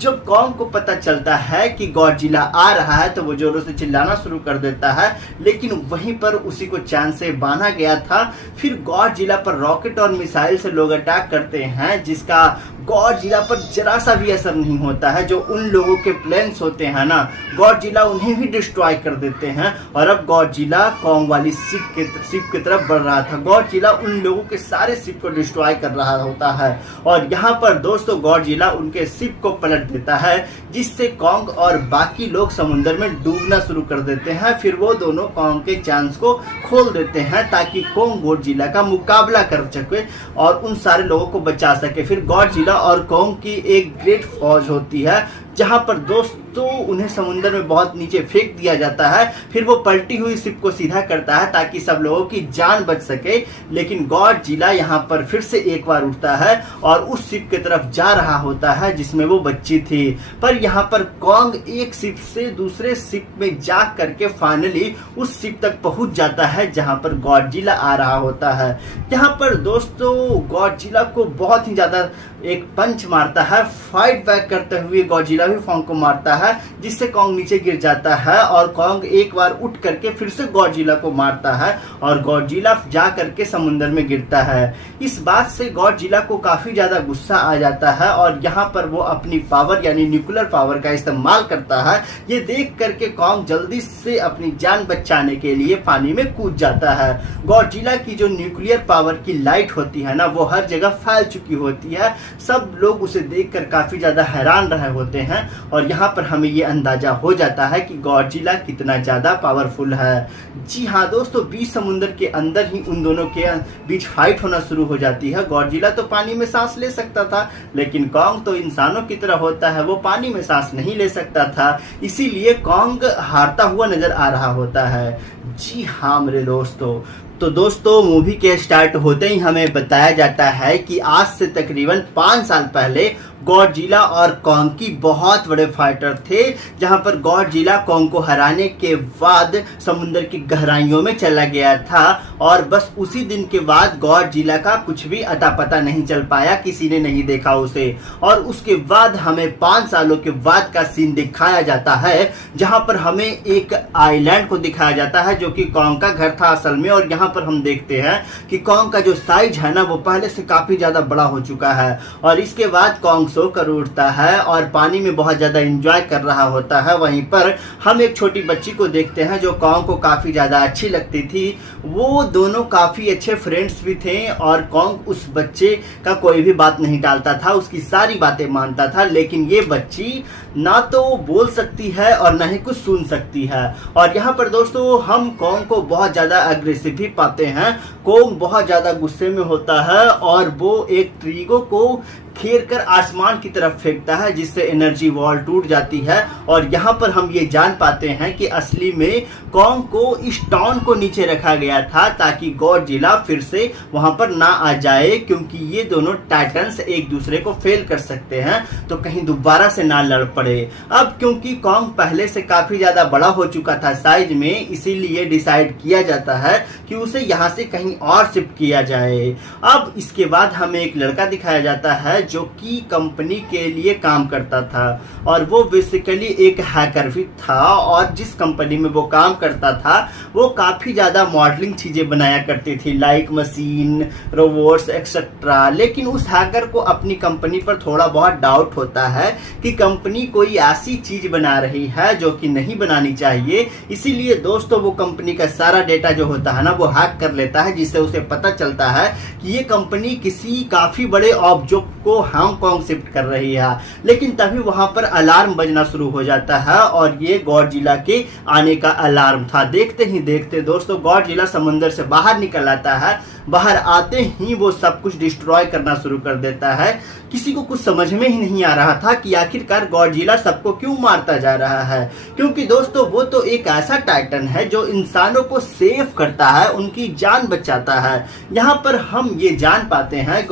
जब कोंग को पता चलता है कि गॉडजिला आ रहा है तो वो जोरों से चिल्लाना शुरू कर देता है, लेकिन वहीं पर उसी को चैन से बांधा गया था। फिर गॉडजिला पर रॉकेट और मिसाइल से लोग अटैक करते हैं जिसका गॉडजिला पर जरा सा भी असर नहीं होता है। जो उन लोगों के प्लेन्स होते हैं ना, गॉडजिला उन्हें भी डिस्ट्रॉय कर देते हैं और अब गॉडजिला कोंग वाली शिप की तरफ बढ़ रहा था। गॉडजिला उन लोगों के सारे शिप को डिस्ट्रॉय कर रहा होता है और यहाँ पर दोस्तों गॉडजिला उनके शिप को पलट देता है जिससे कोंग और बाकी लोग समुद्र में डूबना शुरू कर देते हैं। फिर वो दोनों कोंग के चांस को खोल देते हैं ताकि कोंग गॉडजिला का मुकाबला कर सके और उन सारे लोगों को बचा सके। फिर गॉडजिला और कोंग की एक ग्रेट फौज होती है जहां पर दोस्तों उन्हें समुद्र में बहुत नीचे फेंक दिया जाता है। फिर वो पलटी हुई शिप को सीधा करता है ताकि सब लोगों की जान बच सके। लेकिन गॉडजिला यहाँ पर फिर से एक बार उठता है और उस शिप की तरफ जा रहा होता है जिसमें वो बच्ची थी। पर यहाँ पर कोंग एक शिप से दूसरे शिप में जा करके फाइनली उस शिप तक पहुंच जाता है जहां पर गॉडजिला आ रहा होता है। यहाँ पर दोस्तों गॉडजिला को बहुत ही ज्यादा एक पंच मारता है। फाइट बैक करते हुए गॉडजिला भी कोंग को मारता है जिससे कोंग नीचे गिर जाता है और कोंग एक बार उठ करके फिर से गॉडजिला को मारता है और गॉडजिला जा करके समुद्र में गिरता है। इस बात से गॉडजिला को काफी ज्यादा गुस्सा आ जाता है और यहाँ पर वो अपनी पावर यानी न्यूक्लियर पावर का इस्तेमाल करता है। ये देख करके कोंग जल्दी से अपनी जान बचाने के लिए पानी में कूद जाता है। गॉडजिला की जो न्यूक्लियर पावर की लाइट होती है ना वो हर जगह फैल चुकी होती है। सब लोग उसे देखकर काफी ज्यादा हैरान रहे होते हैं और यहाँ पर हमें ये अंदाजा हो जाता है कि गॉडजिला कितना ज्यादा पावरफुल है। जी हाँ दोस्तों, बीच समुद्र के अंदर ही उन दोनों के बीच फाइट होना शुरू हो जाती है। गॉडजिला तो पानी में सांस ले सकता था लेकिन कोंग तो इंसानों की तरह होता है, वो पानी में सांस नहीं ले सकता था, इसीलिए कोंग हारता हुआ नजर आ रहा होता है। जी हाँ मेरे दोस्तों, तो दोस्तों मूवी के स्टार्ट होते ही हमें बताया जाता है कि आज से तकरीबन 5 साल पहले गॉडजिला और कोंग की बहुत बड़े फाइटर थे, जहां पर गॉडजिला कोंग को हराने के बाद समुद्र की गहराइयों में चला गया था और बस उसी दिन के बाद गॉडजिला का कुछ भी अता पता नहीं चल पाया, किसी ने नहीं देखा उसे। और उसके बाद हमें 5 सालों के बाद का सीन दिखाया जाता है जहां पर हमें एक आइलैंड को दिखाया जाता है जो कि कोंग का घर था असल में। और यहाँ पर हम देखते हैं कि कोंग का जो साइज है ना वो पहले से काफी ज्यादा बड़ा हो चुका है और इसके बाद कोंग कॉन्ग सो कर उठता है और पानी में बहुत ज़्यादा एंजॉय कर रहा होता है। वहीं पर हम एक छोटी बच्ची को देखते हैं जो कॉन्ग को काफ़ी ज़्यादा अच्छी लगती थी। वो दोनों काफ़ी अच्छे फ्रेंड्स भी थे और कॉन्ग उस बच्चे का कोई भी बात नहीं टालता था, उसकी सारी बातें मानता था। लेकिन ये बच्ची ना तो बोल सकती है और ना ही कुछ सुन सकती है। और यहाँ पर दोस्तों हम कॉन्ग को बहुत ज़्यादा अग्रेसिव भी पाते हैं। कॉन्ग बहुत ज़्यादा गुस्से में होता है और वो एक ट्रीगो को घेर कर आसमान की तरफ फेंकता है, जिससे एनर्जी वॉल टूट जाती है। और यहाँ पर हम ये जान पाते हैं कि असली में कॉन्ग को इस टाउन को नीचे रखा गया था ताकि गॉडजिला फिर से वहां पर ना आ जाए, क्योंकि ये दोनों टाइटन्स एक दूसरे को फेल कर सकते हैं तो कहीं दोबारा से ना लड़ पड़े। अब क्योंकि कॉन्ग पहले से काफी ज्यादा बड़ा हो चुका था साइज में, इसीलिए डिसाइड किया जाता है कि उसे यहाँ से कहीं और शिफ्ट किया जाए। अब इसके बाद हमें एक लड़का दिखाया जाता है जो कि कंपनी के लिए काम करता था और वो बेसिकली एक हैकर भी था। और जिस कंपनी में वो काम करता था वो काफी ज्यादा मॉडलिंग चीजें बनाया करती थी, लाइक मशीन, रोबोट्स एक्सेट्रा। लेकिन उस हैकर को अपनी कंपनी पर थोड़ा बहुत डाउट होता है कि कंपनी कोई ऐसी चीज बना रही है जो कि नहीं बनानी चाहिए। इसीलिए दोस्तों वो कंपनी का सारा डेटा जो होता है ना वो हैक कर लेता है, जिससे उसे पता चलता है कि ये कंपनी किसी काफी बड़े ऑब्जेक्ट को हांगकांग शिफ्ट कर रही है। लेकिन तभी वहां पर अलार्म बजना शुरू हो जाता है और ये गॉडजिला के आने का अलार्म था। देखते ही देखते दोस्तों गॉडजिला समुद्र से बाहर निकल आता है। बाहर आते ही वो सब कुछ डिस्ट्रॉय करना शुरू कर देता है। किसी को कुछ समझ में ही नहीं आ रहा था कि आखिरकार गॉडजिला सबको क्यों मारता जा रहा है, क्योंकि दोस्तों वो तो एक ऐसा टाइटन है जो इंसानों को सेव करता है, उनकी जान बचाता है। यहाँ पर हम ये जान पाते हैं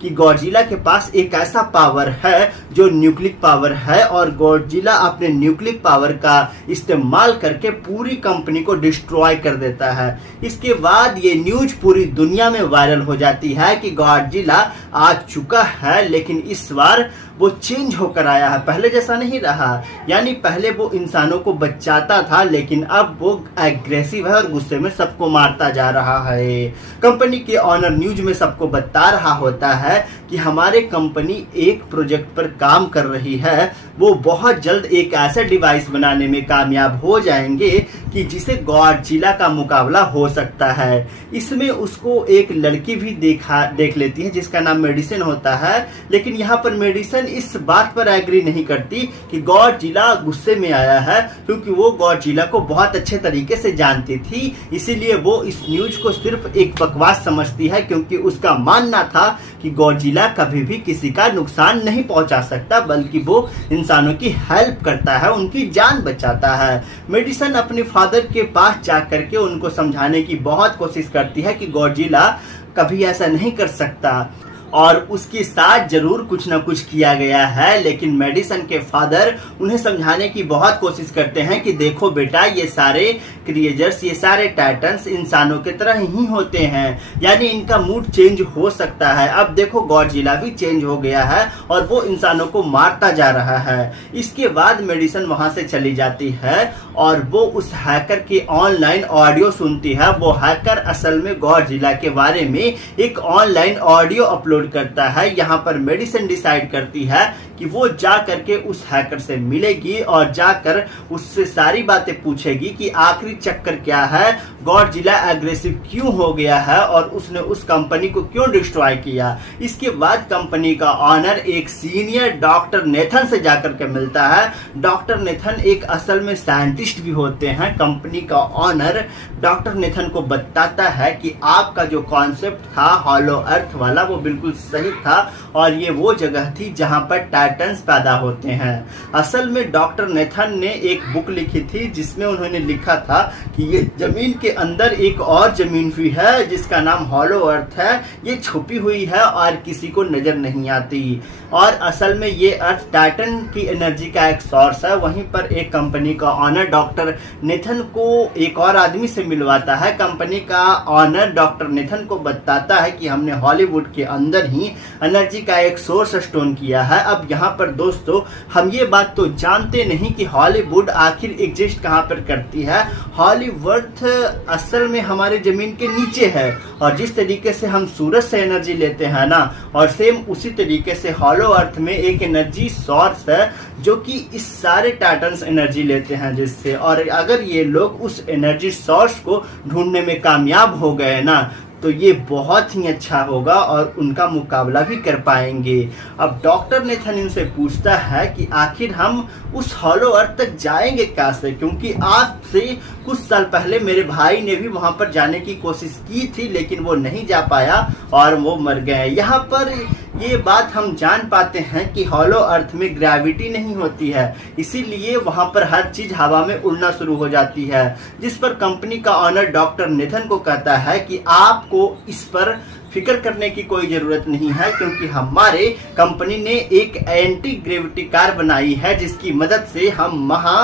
कि गॉडजिला के पास एक ऐसा पावर है जो न्यूक्लिक पावर है और गॉडजिला अपने न्यूक्लिक पावर का इस्तेमाल करके पूरी कंपनी को डिस्ट्रॉय कर देता है। इसके बाद ये न्यूज पूरी दुनिया में वायरल हो जाती है कि गॉडजिला आ चुका है, लेकिन इस बार वो चेंज होकर आया है, पहले जैसा नहीं रहा। यानी पहले वो इंसानों को बचाता था, लेकिन अब वो एग्रेसिव है और गुस्से में सबको मारता जा रहा है। कंपनी के ऑनर न्यूज में सबको बता रहा होता है कि हमारे कंपनी एक प्रोजेक्ट पर काम कर रही है, वो बहुत जल्द एक ऐसा डिवाइस बनाने में कामयाब हो जाएंगे कि जिसे गॉडजिला का मुकाबला हो सकता है। इसमें उसको एक लड़की भी देख लेती है जिसका नाम मेडिसिन होता है। लेकिन यहाँ पर मेडिसिन इस बात पर एग्री नहीं करती कि गॉडजिला गुस्से में आया है, क्योंकि वो गॉडजिला को बहुत अच्छे तरीके से जानती थी। इसीलिए वो इस न्यूज को सिर्फ एक बकवास समझती है, क्योंकि उसका मानना था कि गॉडजिला कभी भी किसी का नुकसान नहीं पहुंचा सकता, बल्कि वो इंसानों की हेल्प करता है, उनकी जान बचाता है। मेडिसिन अपने फादर के पास जाकर के उनको समझाने की बहुत कोशिश करती है कि गॉडजिला कभी ऐसा नहीं कर सकता और उसके साथ जरूर कुछ ना कुछ किया गया है। लेकिन मेडिसिन के फादर उन्हें समझाने की बहुत कोशिश करते हैं कि देखो बेटा, ये सारे क्रिएचर्स, ये सारे टाइटन्स इंसानों की तरह ही होते हैं, यानी इनका मूड चेंज हो सकता है। अब देखो गॉडजिला भी चेंज हो गया है और वो इंसानों को मारता जा रहा है। इसके बाद मेडिसिन वहां से चली जाती है और वो उस हैकर की ऑनलाइन ऑडियो सुनती है। वो हैकर असल में गॉडजिला के बारे में एक ऑनलाइन ऑडियो अपलोड करता है। यहाँ पर मेडिसिन डिसाइड करती है कि वो जा करके उस हैकर से मिलेगी और जाकर उससे सारी बातें पूछेगी कि आखिरी चक्कर क्या है, गॉडजिला एग्रेसिव क्यों हो गया है और उसने उस कंपनी को क्यों डिस्ट्रॉय किया। इसके बाद कंपनी का ऑनर एक सीनियर डॉक्टर नेथन से जाकर के मिलता है। डॉक्टर नेथन एक असल में साइंटिस्ट भी होते हैं। कंपनी का ऑनर डॉक्टर नेथन को बताता है कि आपका जो कॉन्सेप्ट था हॉलो अर्थ वाला, वो बिल्कुल सही था और ये वो जगह थी जहां पर टाइटन्स पैदा होते हैं। असल में डॉक्टर नेथन ने एक बुक लिखी थी जिसमें उन्होंने लिखा था कि ये जमीन के अंदर एक और जमीन भी है जिसका नाम हॉलो अर्थ है। ये छुपी हुई है और किसी को नजर नहीं आती और असल में ये अर्थ टाइटन की एनर्जी का एक सोर्स है। वहीं पर एक कंपनी का ऑनर डॉक्टर नेथन को एक और आदमी से मिलवाता है। कंपनी का ऑनर डॉक्टर नेथन को बताता है कि हमने हॉलीवुड के अंदर ही एनर्जी का एक सोर्स स्टोन किया है। अब यहाँ पर दोस्तों हम ये बात तो जानते नहीं कि हॉलीवुड आखिर एग्जिस्ट कहाँ पर करती है। हॉलीवुड असल में हमारे जमीन के नीचे है, और जिस तरीके से हम सूरज से एनर्जी लेते हैं ना, और सेम उसी तरीके से हॉलो अर्थ में एक एनर्जी सोर्स है जो कि इस सारे टाइटन्स एनर्जी लेते हैं जिससे। और अगर ये लोग उस एनर्जी सोर्स को ढूंढने में कामयाब हो गए ना, तो ये बहुत ही अच्छा होगा और उनका मुकाबला भी कर पाएंगे। अब डॉक्टर नेथन इनसे पूछता है कि आखिर हम उस हॉलो अर्थ तक जाएंगे कैसे, क्योंकि आज से कुछ साल पहले मेरे भाई ने भी वहां पर जाने की कोशिश की थी, लेकिन वो नहीं जा पाया और वो मर गए। यहाँ पर ये बात हम जान पाते हैं कि हॉलो अर्थ में ग्रेविटी नहीं होती है, इसीलिए वहां पर हर चीज हवा में उड़ना शुरू हो जाती है। जिस पर कंपनी का ऑनर डॉक्टर नेथन को कहता है कि आपको इस पर फिक्र करने की कोई जरूरत नहीं है, क्योंकि हमारे कंपनी ने एक एंटी ग्रेविटी कार बनाई है जिसकी मदद से हम महा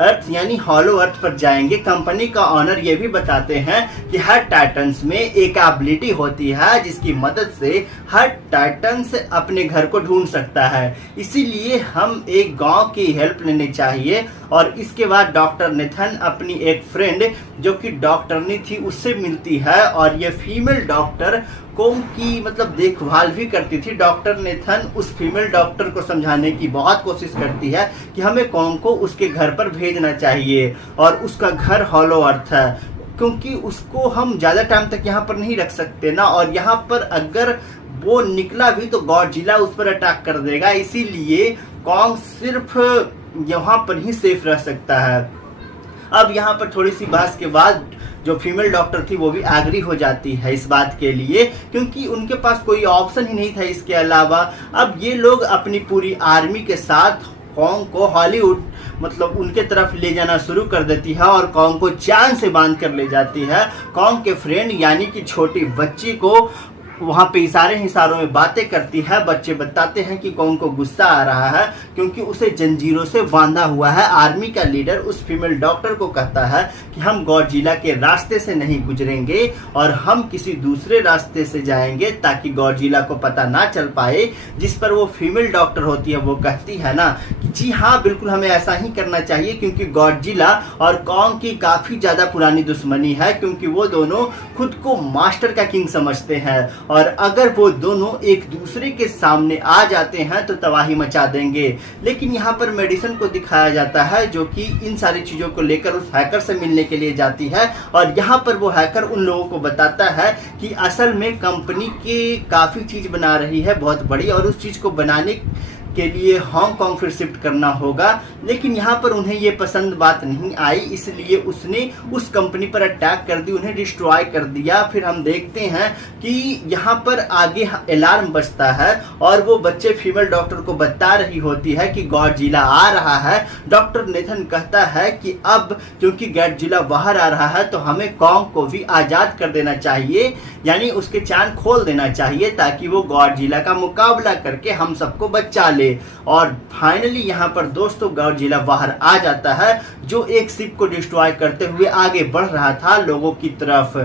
अर्थ यानी हॉलो अर्थ पर जाएंगे। कंपनी का ऑनर ये भी बताते हैं कि हर टाइटन्स में एक एबिलिटी होती है जिसकी मदद से हर टाइटन्स अपने घर को ढूंढ सकता है, इसीलिए हम एक गांव की हेल्प लेनी चाहिए। और इसके बाद डॉक्टर नेथन अपनी एक फ्रेंड जो कि डॉक्टरनी थी उससे मिलती है, और ये फीमेल डॉक्टर कॉन्ग की मतलब देखभाल भी करती थी। डॉक्टर नेथन उस फीमेल डॉक्टर को समझाने की बहुत कोशिश करती है कि हमें कॉन्ग को उसके घर पर भेजना चाहिए, और उसका घर हॉलो अर्थ है, क्योंकि उसको हम ज्यादा टाइम तक यहाँ पर नहीं रख सकते ना, और यहाँ पर अगर वो निकला भी तो गॉडजिला उस पर अटैक कर देगा, इसीलिए कॉन्ग सिर्फ यहाँ पर ही सेफ रह सकता है। अब यहाँ पर थोड़ी सी बात के बाद जो फीमेल डॉक्टर थी वो भी एग्री हो जाती है इस बात के लिए, क्योंकि उनके पास कोई ऑप्शन ही नहीं था इसके अलावा। अब ये लोग अपनी पूरी आर्मी के साथ कॉन्ग को हॉलीवुड मतलब उनके तरफ ले जाना शुरू कर देती है, और कॉन्ग को चांद से बांध कर ले जाती है। कॉन्ग के फ्रेंड यानी कि छोटी बच्ची को वहां पे इशारों में बातें करती है। बच्चे बताते हैं कि कॉन्ग को गुस्सा आ रहा है क्योंकि उसे जंजीरों से बांधा हुआ है। आर्मी का लीडर उस फीमेल डॉक्टर को कहता है कि हम गॉडजिला के रास्ते से नहीं गुजरेंगे और हम किसी दूसरे रास्ते से जाएंगे ताकि गॉडजिला को पता ना चल पाए। जिस पर वो फीमेल डॉक्टर होती है वो कहती है ना कि जी हाँ बिल्कुल हमें ऐसा ही करना चाहिए, क्योंकि गॉडजिला और कॉन्ग की काफी ज्यादा पुरानी दुश्मनी है, क्योंकि वो दोनों खुद को मास्टर का किंग समझते हैं, और अगर वो दोनों एक दूसरे के सामने आ जाते हैं तो तबाही मचा देंगे। लेकिन यहाँ पर मेडिसन को दिखाया जाता है जो कि इन सारी चीजों को लेकर उस हैकर से मिलने के लिए जाती है, और यहाँ पर वो हैकर उन लोगों को बताता है कि असल में कंपनी की काफी चीज बना रही है बहुत बड़ी, और उस चीज को बनाने के लिए हांगकांग फिर शिफ्ट करना होगा। लेकिन यहाँ पर उन्हें ये पसंद बात नहीं आई, इसलिए उसने उस कंपनी पर अटैक कर दी, उन्हें डिस्ट्रॉय कर दिया। फिर हम देखते हैं कि यहाँ पर आगे अलार्म बजता है और वो बच्चे फीमेल डॉक्टर को बता रही होती है कि गॉडजिला आ रहा है। डॉक्टर नेथन कहता है कि अब क्योंकि गॉडजिला बाहर आ रहा है तो हमें कॉन्ग को भी आजाद कर देना चाहिए, यानी उसके चांद खोल देना चाहिए ताकि वो गॉडजिला का मुकाबला करके हम सबको बचा ले। और फाइनली यहाँ पर दोस्तों गॉडजिला बाहर आ जाता है जो एक शिप को डिस्ट्रॉय करते हुए आगे बढ़ रहा था लोगों की तरफ।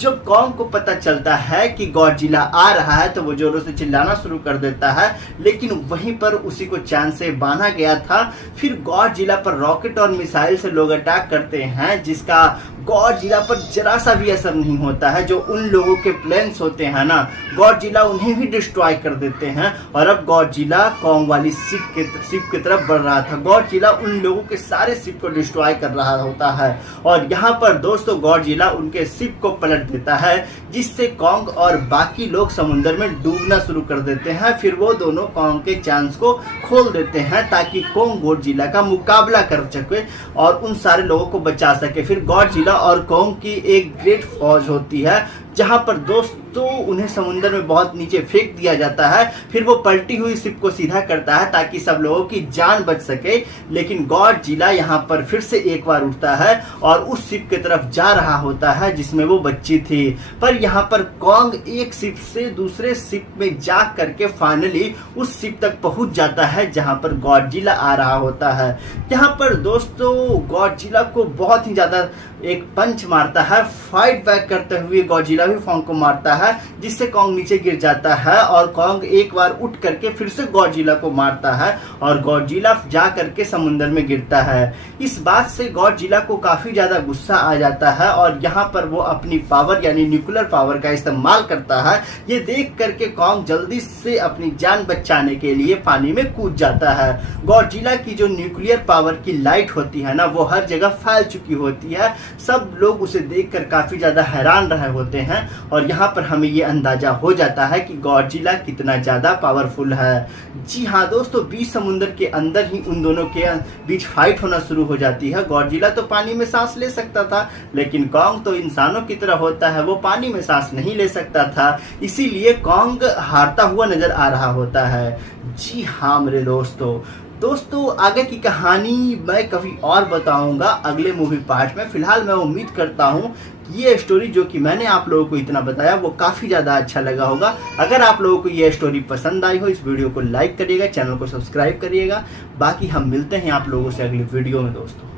जब कॉन्ग को पता चलता है कि गॉडजिला आ रहा है तो वो जोरों से चिल्लाना शुरू कर देता है, लेकिन वहीं पर उसी को चांद से बांधा गया था। फिर गॉडजिला पर रॉकेट और मिसाइल से लोग अटैक करते हैं जिसका गॉडजिला पर जरा सा भी असर नहीं होता है। जो उन लोगों के प्लेन्स होते हैं ना, गॉडजिला उन्हें भी डिस्ट्रॉय कर देते हैं। और अब गॉडजिला कॉन्ग वाली शिप की तरफ बढ़ रहा था। गॉडजिला उन लोगों के सारे शिप को डिस्ट्रॉय कर रहा होता है, और यहाँ पर दोस्तों गॉडजिला उनके शिप को पलट देता है, जिससे कॉन्ग और बाकी लोग समुद्र में डूबना शुरू कर देते हैं। फिर वो दोनों कॉन्ग के चांस को खोल देते हैं ताकि कॉन्ग गॉडजिला का मुकाबला कर सके और उन सारे लोगों को बचा सके। फिर गॉडजिला और कॉन्ग की एक ग्रेट फौज होती है जहां पर दोस्तों उन्हें समुद्र में बहुत नीचे फेंक दिया जाता है। फिर वो पलटी हुई शिप को सीधा करता है ताकि सब लोगों की जान बच सके। लेकिन गॉडजिला यहाँ पर फिर से एक बार उठता है और उस शिप की तरफ जा रहा होता है जिसमें वो बच्ची थी। पर यहाँ पर कॉन्ग एक शिप से दूसरे शिप में जा करके फाइनली उस शिप तक पहुंच जाता है जहां पर गॉडजिला आ रहा होता है। यहाँ पर दोस्तों गॉडजिला को बहुत ही ज्यादा एक पंच मारता है, फाइट बैक करते हुए गॉडजिला भी कॉन्ग को मारता है, जिससे कॉन्ग नीचे गिर जाता है और कॉन्ग एक बार उठ करके फिर से गॉडजिला को मारता है और गॉडजिला जा करके समुद्र में गिरता है। इस बात से गॉडजिला को काफी ज्यादा गुस्सा आ जाता है और यहाँ पर वो अपनी पावर यानी न्यूक्लियर पावर का इस्तेमाल करता है। ये देख करके कॉन्ग जल्दी से अपनी जान बचाने के लिए पानी में कूद जाता है। गॉडजिला की जो न्यूक्लियर पावर की लाइट होती है ना, वो हर जगह फैल चुकी होती है। सब लोग उसे देखकर काफी ज्यादा हैरान रहे होते हैं और यहाँ पर हमें ये अंदाजा हो जाता है कि गॉडजिला कितना ज्यादा पावरफुल है। जी हाँ दोस्तों, बीच समुद्र के अंदर ही उन दोनों के बीच फाइट होना शुरू हो जाती है। गॉडजिला तो पानी में सांस ले सकता था, लेकिन कॉन्ग तो इंसानों की तरह होता है, वो पानी में सांस नहीं ले सकता था, इसीलिए कॉन्ग हारता हुआ नजर आ रहा होता है। जी हाँ मेरे दोस्तों आगे की कहानी मैं कभी और बताऊंगा अगले मूवी पार्ट में। फिलहाल मैं उम्मीद करता हूं कि ये स्टोरी जो कि मैंने आप लोगों को इतना बताया वो काफी ज्यादा अच्छा लगा होगा। अगर आप लोगों को ये स्टोरी पसंद आई हो, इस वीडियो को लाइक करिएगा, चैनल को सब्सक्राइब करिएगा। बाकी हम मिलते हैं आप लोगों से अगली वीडियो में दोस्तों।